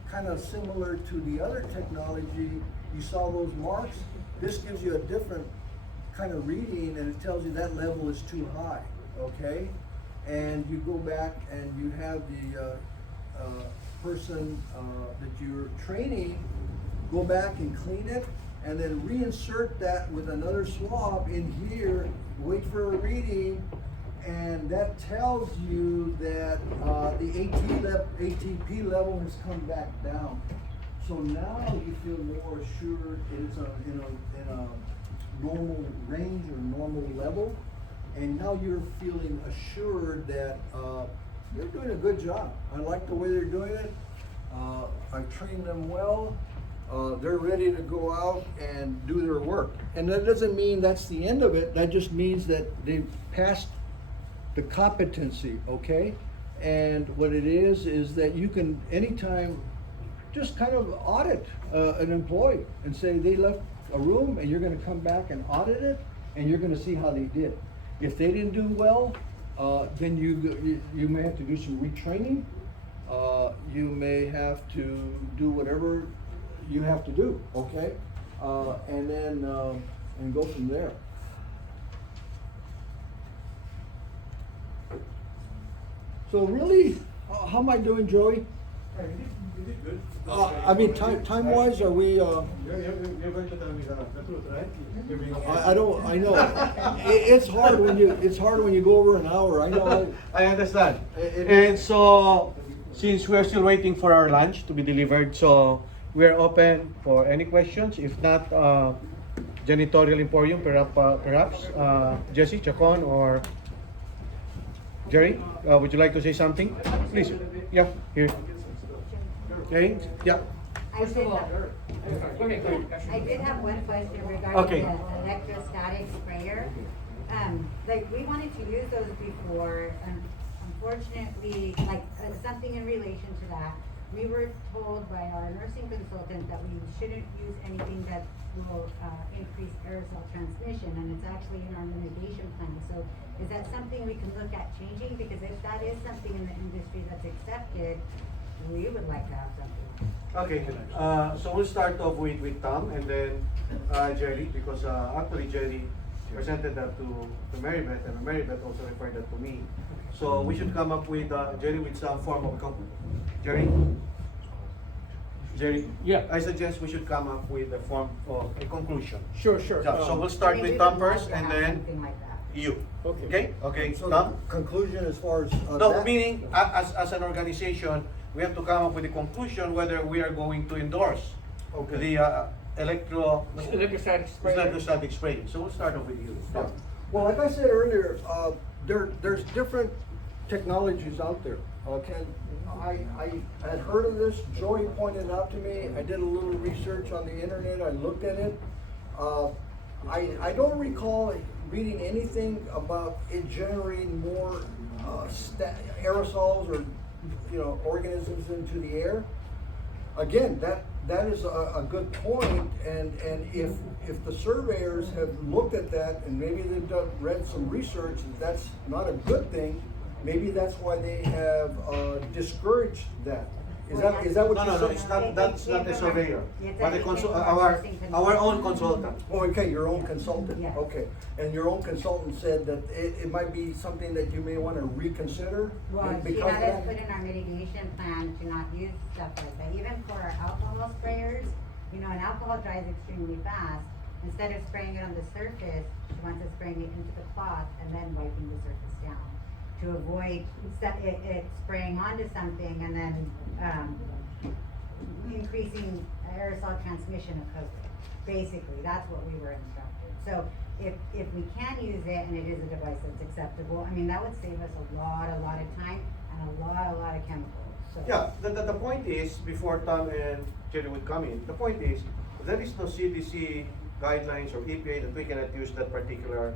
kind of similar to the other technology, you saw those marks, this gives you a different kind of reading, and it tells you that level is too high, okay? And you go back and you have the person that you're training go back and clean it, and then reinsert that with another swab in here, wait for a reading, and that tells you that the ATP level has come back down. So now you feel more assured it's in a normal range or normal level, and now you're feeling assured that they're doing a good job. I like the way they're doing it. I've trained them well. They're ready to go out and do their work. And that doesn't mean that's the end of it. That just means that they've passed the competency, okay? And what it is that you can anytime just kind of audit an employee and say they left a room, and you're gonna come back and audit it, and you're gonna see how they did. If they didn't do well, then you may have to do some retraining. You may have to do whatever you have to do, okay? And then and go from there. So really, how am I doing, Joey? You did good. I mean, time wise, are we? You're going to tell me the truth, right? You're being I don't. I know. It's hard when you go over an hour. I know. I understand. It And is. so, since we're still waiting for our lunch to be delivered, so we're open for any questions. If not, Janitorial Emporium, perhaps Jesse, Chacon, or Jerry, would you like to say something? Please. Yeah, here. Okay, yeah. First of all, go ahead. I did have one question Okay. regarding the electrostatic sprayer. Like, we wanted to use those before, and unfortunately, like, something in relation to that, we were told by our nursing consultant that we shouldn't use anything that will increase aerosol transmission, and it's actually in our mitigation plan. So is that something we can look at changing? Because if that is something in the industry that's accepted, we would like to have something. Okay, so we'll start off with Tom and then Jerry, because actually Jerry presented that to Marybeth, and Marybeth also referred that to me. So we should come up with, Jerry, with some form of Jerry, Yeah. I suggest we should come up with a form of a conclusion. Sure. So we'll I start mean, with we Tom would first, like to and have then something like that. you. Okay. Okay, So Tom? the conclusion as far as No, that? meaning, as an organization, we have to come up with a conclusion whether we are going to endorse Okay. the Electrostatic sprayer. electrostatic spraying. So we'll start off with you. Yeah. Well, like I said earlier, there's different technologies out there. Okay, I had heard of this. Joey pointed it out to me. I did a little research on the internet. I looked at it. I don't recall reading anything about it generating more aerosols or organisms into the air. Again, that is a good point, and if the surveyors have looked at that and maybe they've read some research that's not a good thing, maybe that's why they have discouraged that. Is that what No, you no, said? it's not. That's not a surveyor, It's but a- our own consultant. Oh, okay, your own consultant, Yeah. okay. And your own consultant said that it might be something that you may want to reconsider? Well, she because of had us that? put in our mitigation plan to not use stuff like that. Even for our alcohol sprayers, and alcohol dries extremely fast. Instead of spraying it on the surface, she wants us spraying it into the cloth and then wiping the surface down. to avoid it spraying onto something and then, increasing aerosol transmission of COVID. Basically, that's what we were instructed. So if we can use it and it is a device that's acceptable, I mean, that would save us a lot of time and a lot of chemicals, so. Yeah, the point is, before Tom and Jerry would come in, the point is, there is no CDC guidelines or EPA that we cannot use that particular,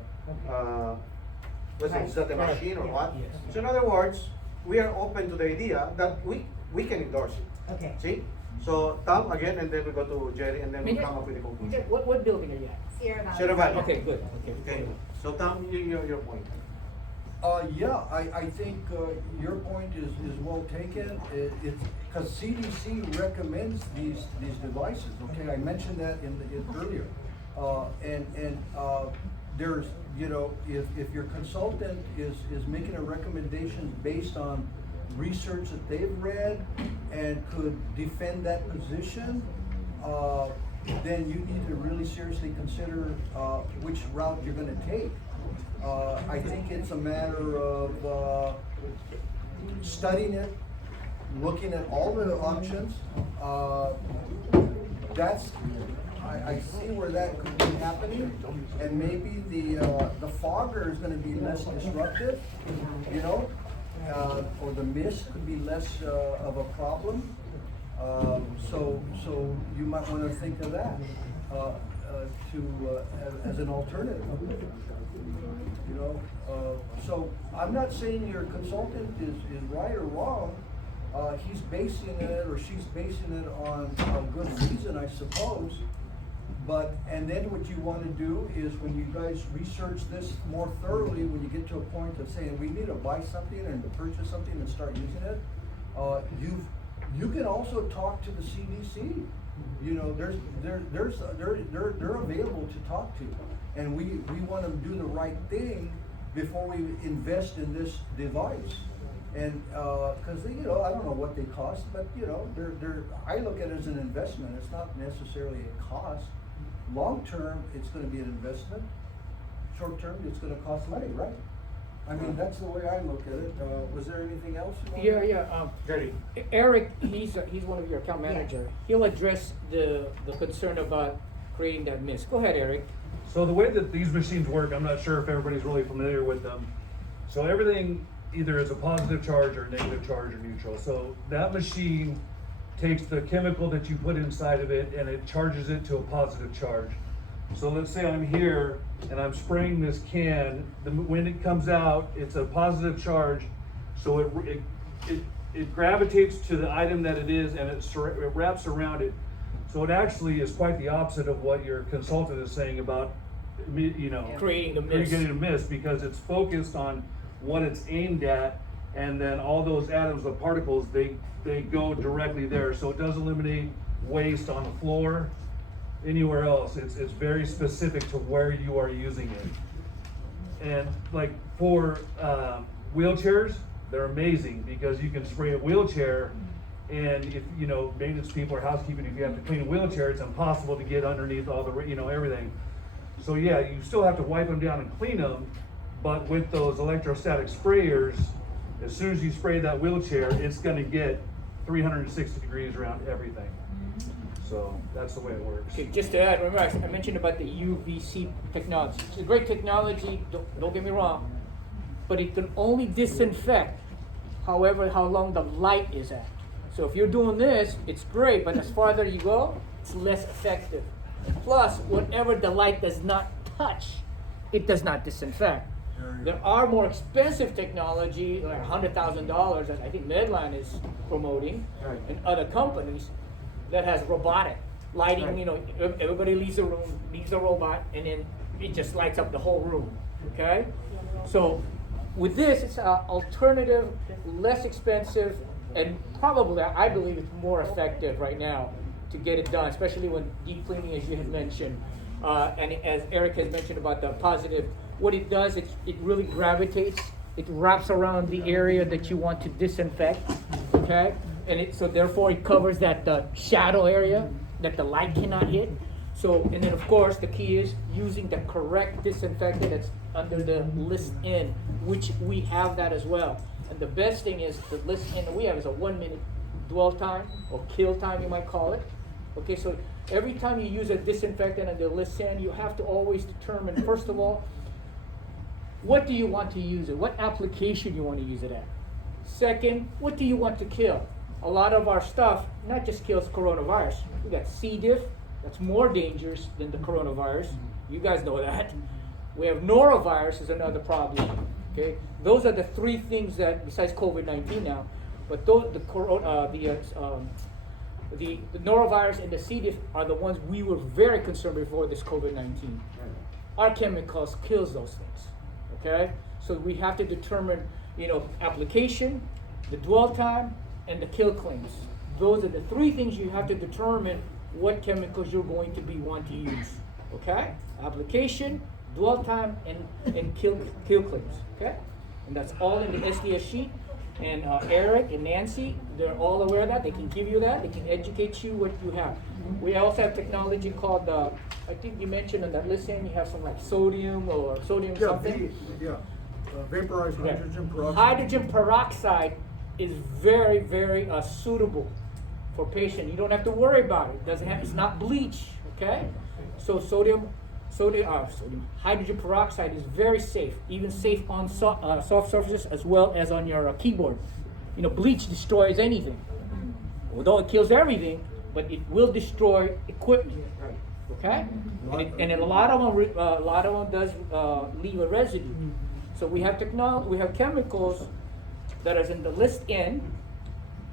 is that a machine or what? Yes. So in other words, we are open to the idea that we can endorse it. Okay. See? So Tom again, and then we go to Jerry, and then we May I- come up with a conclusion. What building are you at? Sierra Valley. Sierra Valley. Okay, good, okay. Okay, so Tom, your point. Yeah, I think your point is well taken. It's because CDC recommends these devices. Okay, I mentioned that in earlier, and there's, you know, if your consultant is making a recommendation based on research that they've read and could defend that position, then you need to really seriously consider which route you're going to take. I think it's a matter of studying it, looking at all the options. I see where that could be happening, and maybe the fogger is going to be less disruptive, you know, or the mist could be less of a problem. So you might want to think of that as an alternative. You know, so I'm not saying your consultant is right or wrong. He's basing it or she's basing it on a good reason, I suppose. But, and then what you want to do is when you guys research this more thoroughly, when you get to a point of saying we need to buy something and to purchase something and start using it, you can also talk to the CDC. You know, they're available to talk to, and we want to do the right thing before we invest in this device. And because you know, I don't know what they cost, but you know, I look at it as an investment. It's not necessarily a cost. Long term, it's going to be an investment. Short term, it's going to cost money, right? I mean, that's the way I look at it. Was there anything else you wanted? Yeah, Jerry. Eric, he's one of your account Yes. manager. He'll address the concern about creating that mist. Go ahead, Eric. So the way that these machines work, I'm not sure if everybody's really familiar with them. So everything either is a positive charge or negative charge or neutral. So that machine takes the chemical that you put inside of it and it charges it to a positive charge. So let's say I'm here and I'm spraying this can. When it comes out, it's a positive charge, so it gravitates to the item that it is and it wraps around it. So it actually is quite the opposite of what your consultant is saying about, you know, Creating the mist. creating a mist, because it's focused on what it's aimed at, and then all those atoms, the particles, they go directly there. So it does eliminate waste on the floor, anywhere else. It's very specific to where you are using it. And like for wheelchairs, they're amazing because you can spray a wheelchair, and if you know, maintenance people or housekeeping, if you have to clean a wheelchair, it's impossible to get underneath all the, you know, everything. So yeah, you still have to wipe them down and clean them, but with those electrostatic sprayers, as soon as you spray that wheelchair, it's gonna get 360 degrees around everything. So that's the way it works. Okay, just to add, remember I mentioned about the UVC technology. It's a great technology, don't get me wrong, but it can only disinfect however how long the light is at. So if you're doing this, it's great, but as farther you go, it's less effective. Plus, whatever the light does not touch, it does not disinfect. There are more expensive technology, like $100,000 that I think Medline is promoting, Right. and other companies that has robotic lighting. Right. You know, everybody leaves the room, leaves the robot, and then it just lights up the whole room. Okay, so with this, it's an alternative, less expensive, and probably I believe it's more effective right now to get it done, especially when deep cleaning, as you had mentioned, and as Eric has mentioned about the positive. What it does, it really gravitates, it wraps around the area that you want to disinfect, okay? And so therefore it covers that shadow area that the light cannot hit. So, and then of course the key is using the correct disinfectant that's under the list N, which we have that as well. And the best thing is the list N that we have is a 1 minute dwell time or kill time, you might call it. Okay, so every time you use a disinfectant under list N, you have to always determine, first of all, what do you want to use it? What application you want to use it at? Second, what do you want to kill? A lot of our stuff not just kills coronavirus. We got C. diff, that's more dangerous than the coronavirus. You guys know that. We have norovirus is another problem. Okay, those are the three things that, besides COVID-19 now, but those, the norovirus and the C. diff are the ones we were very concerned before this COVID-19. Our chemicals kills those things. Okay, so we have to determine, application, the dwell time, and the kill claims. Those are the three things you have to determine what chemicals you're going to be want to use. Okay, application, dwell time, and kill claims. Okay, and that's all in the SDS sheet. And Eric and Nancy, they're all aware of that. They can give you that. They can educate you what you have. We also have technology called, I think you mentioned on that list, you have some like sodium or sodium something. Vaporized Yeah. hydrogen peroxide. Hydrogen peroxide is very, very suitable for patient. You don't have to worry about it. It's not bleach. Okay, so hydrogen peroxide is very safe, even safe on soft surfaces as well as on your keyboard. Bleach destroys anything. Although it kills everything, but it will destroy equipment. Okay, and a lot of them does leave a residue. So we have chemicals that is in the list N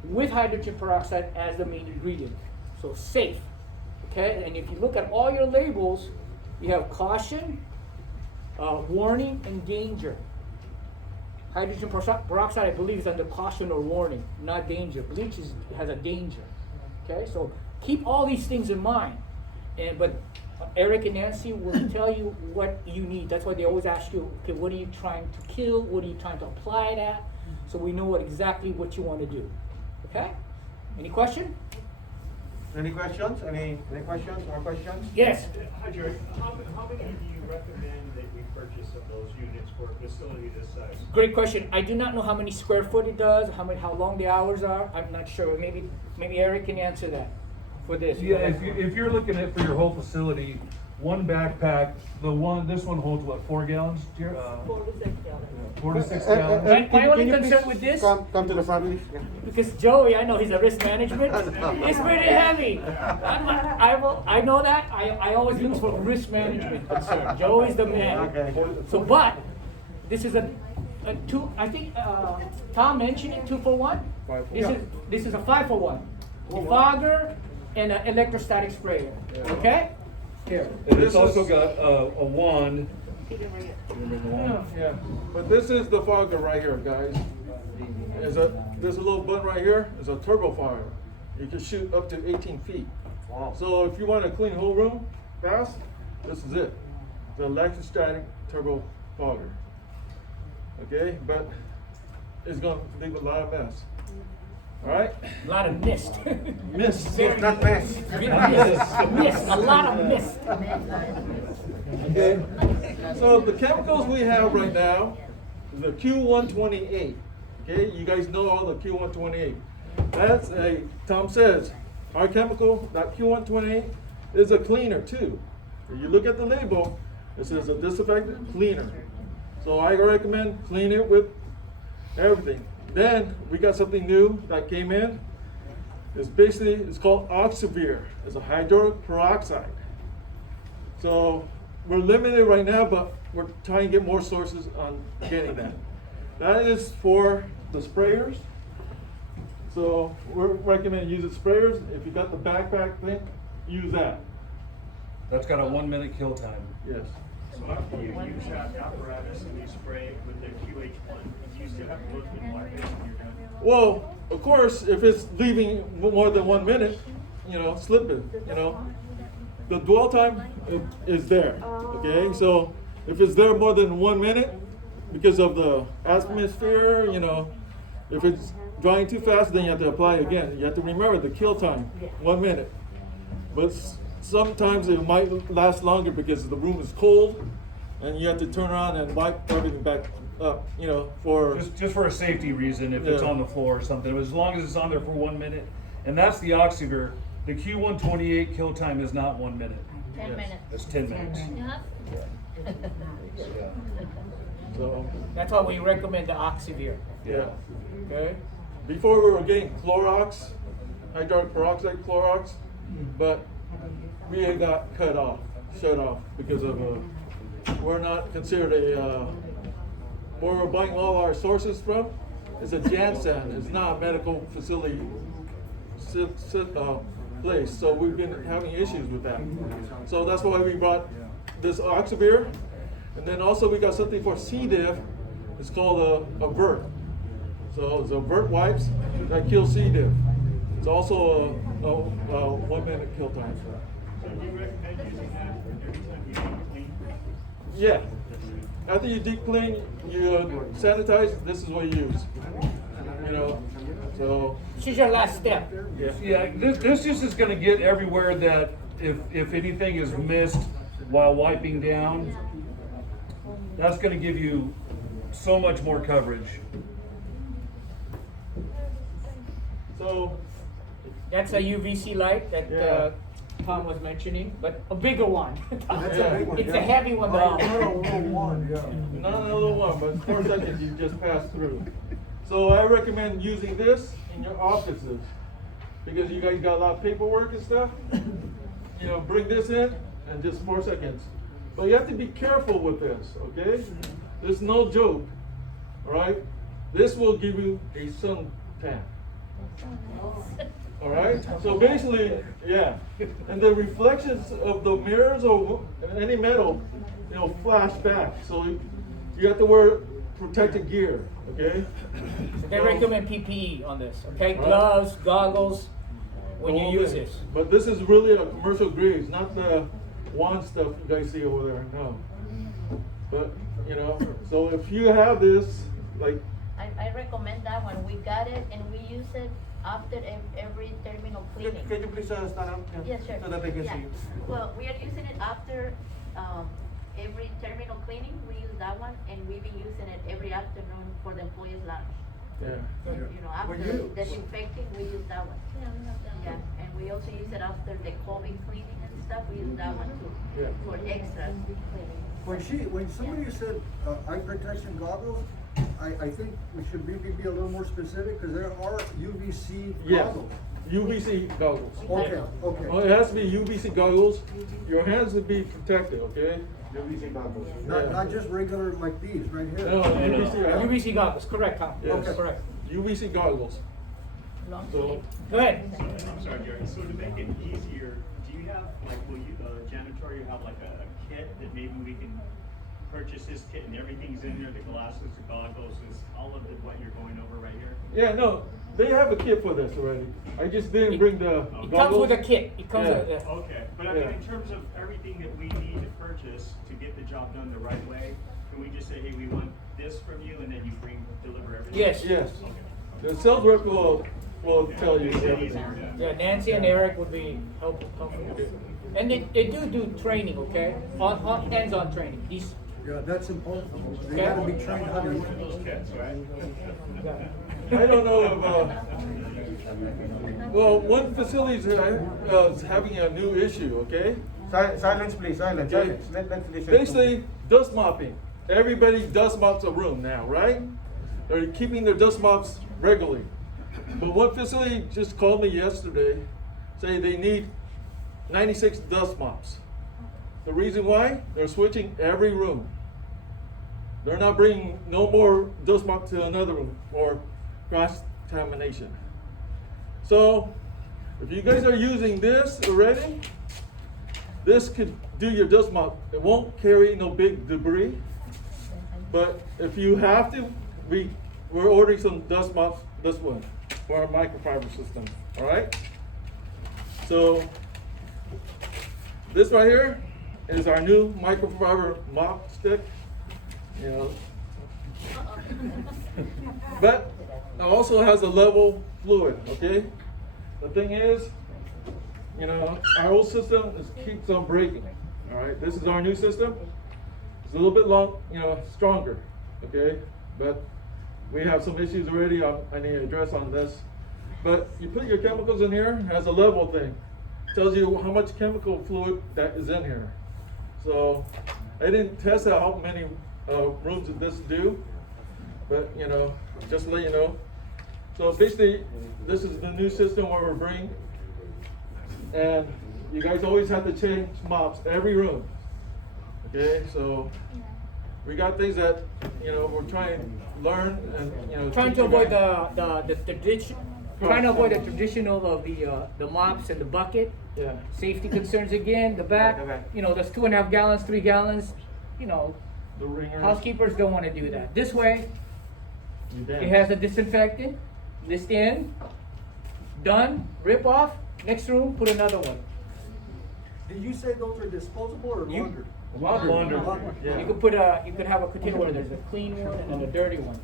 with hydrogen peroxide as the main ingredient. So safe. Okay, and if you look at all your labels, you have caution, warning, and danger. Hydrogen peroxide, I believe, is under caution or warning, not danger. Bleach has a danger. Okay, so keep all these things in mind. But Eric and Nancy will tell you what you need. That's why they always ask you, okay, what are you trying to kill? What are you trying to apply it at? So we know exactly what you want to do. Okay? Any question? Any questions? Any questions? More questions? Yes. Hi, Jerry. How many do you recommend that we purchase of those units for a facility this size? Great question. I do not know how many square foot it does, how long the hours are. I'm not sure. Maybe Eric can answer that for this. Yeah, if you're looking at for your whole facility, one backpack, this one holds what, 4 gallons? 4 to 6 gallons. My only concern with this, come to the front, please. Yeah. because Joey, I know he's a risk management, it's pretty heavy. I know that. I always look for risk management concern. Joey's the man. Okay. So, but this is a two. I think Tom mentioned it, 2 for 1. This is a 5 for 1. Fogger and an electrostatic sprayer. Okay. Here. And it's also got a wand. Yeah, but this is the fogger right here, guys. There's a little button right here. It's a turbo fogger. You can shoot up to 18 feet. Wow. So if you want to clean the whole room fast, this is it. The electrostatic turbo fogger. Okay, but it's gonna leave a lot of mess. All right. A lot of mist. Mist. Not mess. Mist. A lot of mist. Okay. So the chemicals we have right now is the Q128. Okay, you guys know all the Q128. That's Tom says, our chemical, that Q128, is a cleaner too. If you look at the label, it says a disinfectant cleaner. So I recommend clean it with everything. Then we got something new that came in. It's called Oxivir. It's a hydrogen peroxide. So we're limited right now, but we're trying to get more sources on getting that. That is for the sprayers. So we're recommending using sprayers. If you got the backpack thing, use that. That's got a 1 minute kill time. Yes. So how do you use that apparatus and you spray it with the QH1? Do you still have to go through the water when you're done? Well, of course, if it's leaving more than 1 minute, slip it, The dwell time is there, okay? So if it's there more than 1 minute, because of the atmosphere, if it's drying too fast, then you have to apply it again. You have to remember the kill time, 1 minute. But sometimes it might last longer because the room is cold and you have to turn around and wipe everything back up, you know, for. Just for a safety reason, if it's Yeah. on the floor or something, as long as it's on there for 1 minute, and that's the Oxyvir. The Q128 kill time is not 1 minute. 10 Yes. minutes. It's 10 minutes. Yeah. So, That's why we recommend the Oxyvir, yeah. okay? Before we were getting Clorox, hydroxide peroxide Clorox, but we had got shut off because of we're not considered a where we're buying all our sources from. It's a Janssen. It's not a medical facility place. So we've been having issues with that. So that's why we brought this Oxyvir, and then also we got something for C. diff. It's called a Vert. So it's a Vert wipes that kill C. diff. It's also a 1 minute kill time. So do you recommend using that every time you clean? Yeah. After you deep clean, you sanitize. This is what you use. You know. So This is your last step. Yeah, this just is gonna get everywhere that if anything is missed while wiping down, that's gonna give you so much more coverage. so That's a UVC light that Yeah. Tom was mentioning, but a bigger one. That's a big one, It's yeah. a heavy one. Not but- a little one, yeah. not a little one, but 4 seconds you just pass through. So I recommend using this in your offices because you guys got a lot of paperwork and stuff. You know, bring this in and just 4 seconds. But you have to be careful with this, okay? There's no joke, all right? This will give you a sun tan. All right. So basically, yeah, and the reflections of the mirrors or any metal, you know, flash back. So you have to wear protective gear. Okay. They recommend PPE on this, okay? Right. Gloves, goggles, when The you whole use thing. this. But this is really a commercial grade. It's not the wand stuff you guys see over there. No. But you know, so if you have this, like, I recommend that one. We got it and we use it after every terminal cleaning. Can you please stand up? Yeah, sure. So that they can Yeah. see you. Well, we are using it after every terminal cleaning. We use that one, and we've been using it every afternoon for the employees' lunch. yeah. You know, after disinfecting, we use that one. Yeah, and we also use it after the COVID cleaning and stuff. We use that one too Yeah. for extra cleaning. When somebody said eye protection goggles, I think we should maybe be a little more specific because there are UVC Yes. goggles. UVC goggles. Okay, Oh, okay. it has to be UVC goggles. Your hands will be protected. Okay. UVC goggles. Not just regular like these right here. No, UVC. UVC goggles, correct, Tom? Yes. Okay, correct. UVC goggles. Long So- sleeve. Go ahead. I'm sorry, Jerry. So to make it easier, do you have, like, will you, janitor, you have like a kit that maybe we can purchase this kit and everything's in there, the glasses, the goggles, is all of what you're going over right here? Yeah, no, they have a kit for this already. I just didn't bring the It comes goggles. with a kit. It comes Yeah. with Okay, but I mean, Yeah. in terms of everything that we need to purchase to get the job done the right way, can we just say, hey, we want this from you, and then you deliver everything? Yes. Yes. Okay. The sales rep will tell you Makes it everything. easier, yeah. Yeah, Nancy and Eric would be helpful. And they do training, okay? On hands-on training. These, Yeah, that's important. They Okay. gotta be trained how to use it. Those kits, right? yeah. I don't know if, well, one facility is having a new issue, okay? Silence, please, silence. Okay. Let's listen. Basically, dust mopping. Everybody dust mops a room now, right? They're keeping their dust mops regularly. But one facility just called me yesterday, say they need 96 dust mops. The reason why? They're switching every room. They're not bringing no more dust mop to another room or cross contamination. So, if you guys are using this already, this could do your dust mop. It won't carry no big debris. But if you have to, we're ordering some dust mops, this one, for our microfiber system. All right? So, this right here is our new microfiber mop stick. You know. But it also has a level fluid, okay? The thing is, you know, our old system keeps on breaking. All right, this is our new system. It's a little bit long, stronger, okay? But we have some issues already I need to address on this. But you put your chemicals in here, it has a level thing. Tells you how much chemical fluid that is in here. So I didn't test out how many rooms that this do, but just to let you know. So basically, this is the new system where we're bringing, and you guys always have to change mops every room. Okay, so we got things that we're trying to learn and Trying teach to you avoid guys. the tradition, trying to avoid the traditional of the mops and the bucket. Yeah. Safety concerns again, the back, there's 2.5 gallons, 3 gallons, The ringers. housekeepers don't wanna do that. This way, You it dance. has a disinfectant, this in, done, rip off, next room, put another one. Did you say those are disposable or You- laundered? Launder. Yeah. You could have a container where there's a clean one and then a dirty one.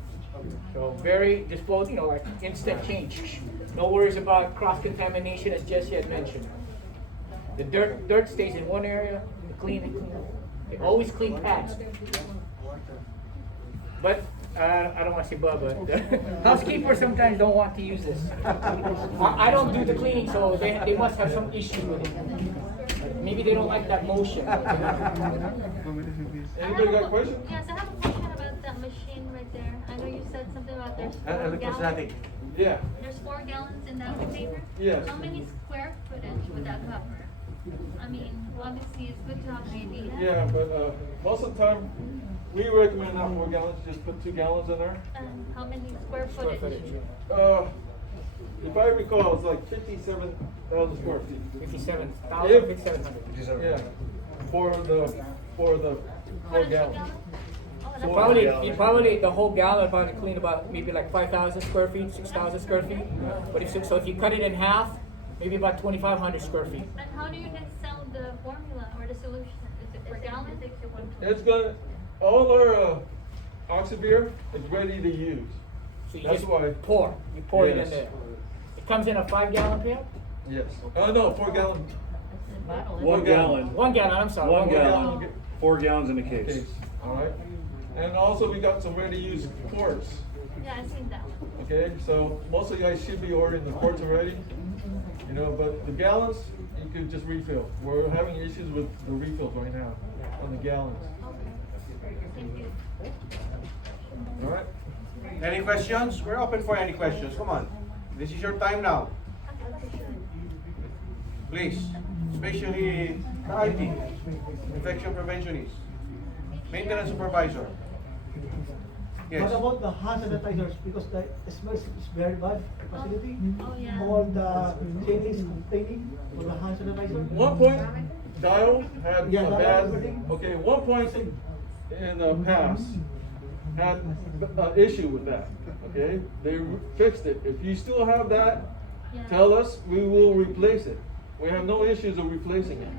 So very disposable, like instant change. No worries about cross contamination as Jesse had mentioned. The dirt stays in one area, the clean. They always clean pads. But I don't want to say but housekeepers sometimes don't want to use this. I don't do the cleaning, so they must have some issue with it. Maybe they don't like that motion. Anybody got questions? Yes, I have a question about that machine right there. I know you said something about there's 4 gallons. Yeah. There's 4 gallons in that container? Yes. How many square footage would that cover? I mean, obviously it's good to have an idea. Yeah, but most of the time, we recommend not 4 gallons, just put 2 gallons in there. And how many square footage? If I recall, it's like 57,000 square feet. 57,000, 5,700. Yeah, for the 4 gallons. Oh, that's Probably the whole gallon probably clean about maybe like 5,000 square feet, 6,000 square feet. But if you cut it in half, maybe about 2,500 square feet. And how do you guys sell the formula or the solution? Is it per gallon? It's gonna, all our Oxybeer is ready to use. So you That's just why. you pour it in Yes. there. It comes in a 5-gallon pail? Yes. No, 4 gallon. 1 gallon. 1 gallon, I'm sorry. 1 1 gallon. gallon. 4 gallons in a case. Case, all right? And also we got some ready-to-use quarts. Yeah, I've seen that one. Okay, so most of you guys should be ordering the quarts already. But the gallons, you could just refill. We're having issues with the refills right now on the gallons. Okay. Thank you. All right? Any questions? We're open for any questions. Come on. This is your time now. Please, especially the IT, infection preventionist, maintenance supervisor. Yes. What about the hand sanitizers? Because the smell is very bad facility. Oh, yeah. All the chains containing for the hand sanitizer. One point, Dial had Yeah, a Dial, bad, everything. okay, one point in the past had an issue with that, okay? They fixed it. If you still have that, Yeah. tell us, we will replace it. We have no issues of replacing it.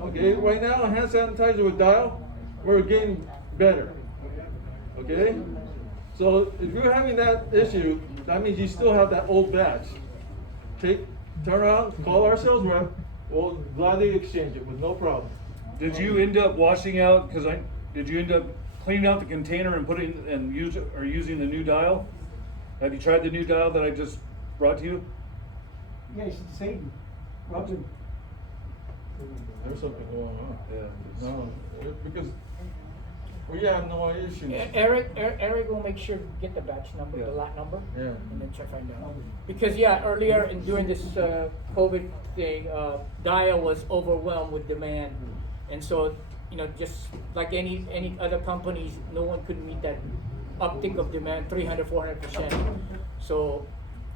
Okay, right now, hand sanitizer with Dial, we're getting better. Okay? So if you're having that issue, that means you still have that old batch. Turn around, call our sales rep, we'll gladly exchange it with no problem. Did you end up washing out, did you end up cleaning out the container and using the new dial? Have you tried the new dial that I just brought to you? Yeah, it's the same problem. There's something going on. Yeah. No, because we have no issues. Eric will make sure to get the batch number, the Yeah. lot number, Yeah. and then check find out. Because earlier during this COVID thing, Dia was overwhelmed with demand, and so just like any other companies, no one could meet that uptick of demand, 300-400%. So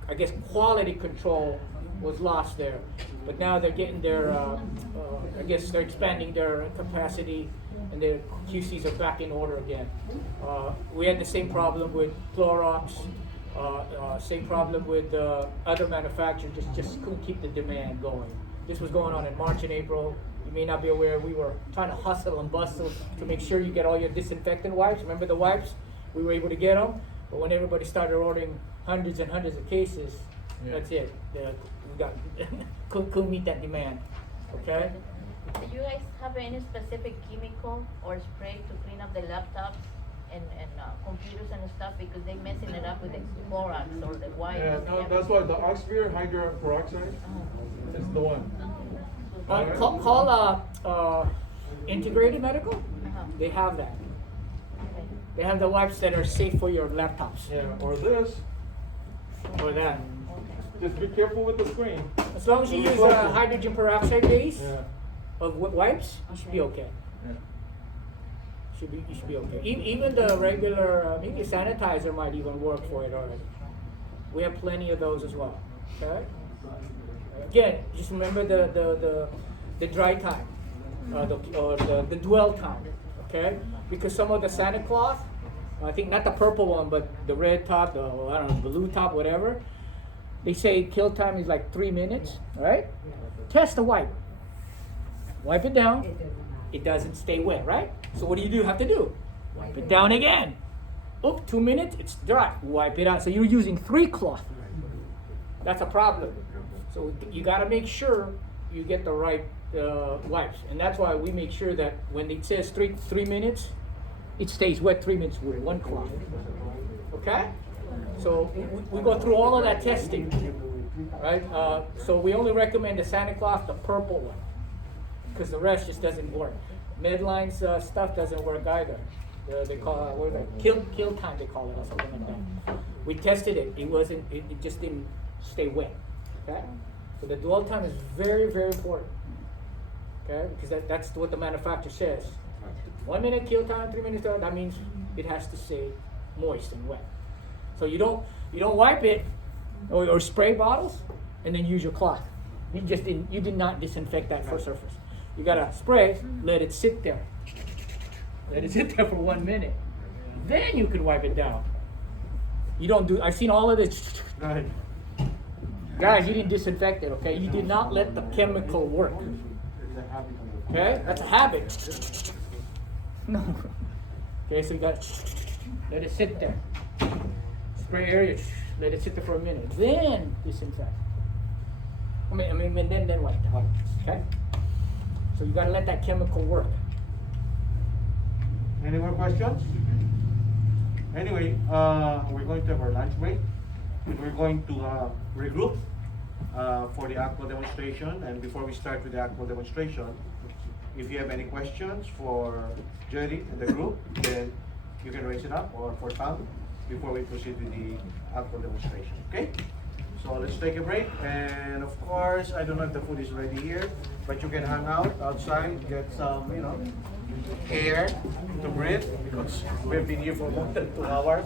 I guess quality control was lost there, but now they're getting their, I guess they're expanding their capacity, and their QCs are back in order again. We had the same problem with Clorox, same problem with other manufacturers, just couldn't keep the demand going. This was going on in March and April. You may not be aware, we were trying to hustle and bustle to make sure you get all your disinfectant wipes. Remember the wipes? We were able to get them, but when everybody started ordering hundreds and hundreds of cases, that's it. We couldn't meet that demand. Okay? You guys have have any specific chemical or spray to clean up the laptops and computers and stuff because they messing it up with the Clorox or the wipes? Yeah, and no, that's everything? why the Oxford hydrogen peroxide is the one. Call Integrated Medical. Uh-huh. They have that. Okay. They have the wipes that are safe for your laptops. Yeah, or this. Or that. Just be careful with the screen. As long as you use Reflection. hydrogen peroxide base Yeah. of wipes, you should be okay. Yeah. You should be okay. Even the regular, maybe sanitizer might even work for it already. We have plenty of those as well. Okay. Again, just remember the dry time, the dwell time. Okay, because some of the Santa Claus, I think not the purple one, but the red top, the I don't know, blue top, whatever. They say kill time is like 3 minutes. Right? Test the wipe. Wipe it down. It doesn't stay wet, right? So what do? You have to do? Wipe it down again. Oh, 2 minutes, it's dry. Wipe it out. So you're using 3 cloths. That's a problem. So you got to make sure you get the right wipes, and that's why we make sure that when it says 3 minutes, it stays wet 3 minutes with 1 cloth. Okay? So we go through all of that testing, right? So we only recommend the Santa Claus, the purple one, because the rest just doesn't work. Medline's stuff doesn't work either. They call it, what is that? Kill time they call it, or something like that. We tested it. It just didn't stay wet. Okay? So the dwell time is very, very important. Okay? Because that's what the manufacturer says. 1 minute kill time, 3 minutes, that means it has to stay moist and wet. So you don't wipe it or spray bottles and then use your cloth. You did not disinfect that first surface. You gotta spray, let it sit there. Let it sit there for 1 minute. Then you can wipe it down. You don't do, I've seen all of this. Right. Guys, you didn't disinfect it, okay? You did not let the chemical work. Okay? That's a habit. No. Okay, so you got let it sit there. Spray area, let it sit there for a minute. Then disinfect. I mean, and then wipe down. Okay? So you gotta let that chemical work. Any more questions? Anyway, we're going to have our lunch break. We're going to regroup for the actual demonstration. And before we start with the actual demonstration, if you have any questions for Jerry and the group, then you can raise it up, or for Tom, before we proceed with the actual demonstration. Okay? So let's take a break. And of course, I don't know if the food is ready here, but you can hang out outside, get some, air to breathe, because we've been here for more than 2 hours.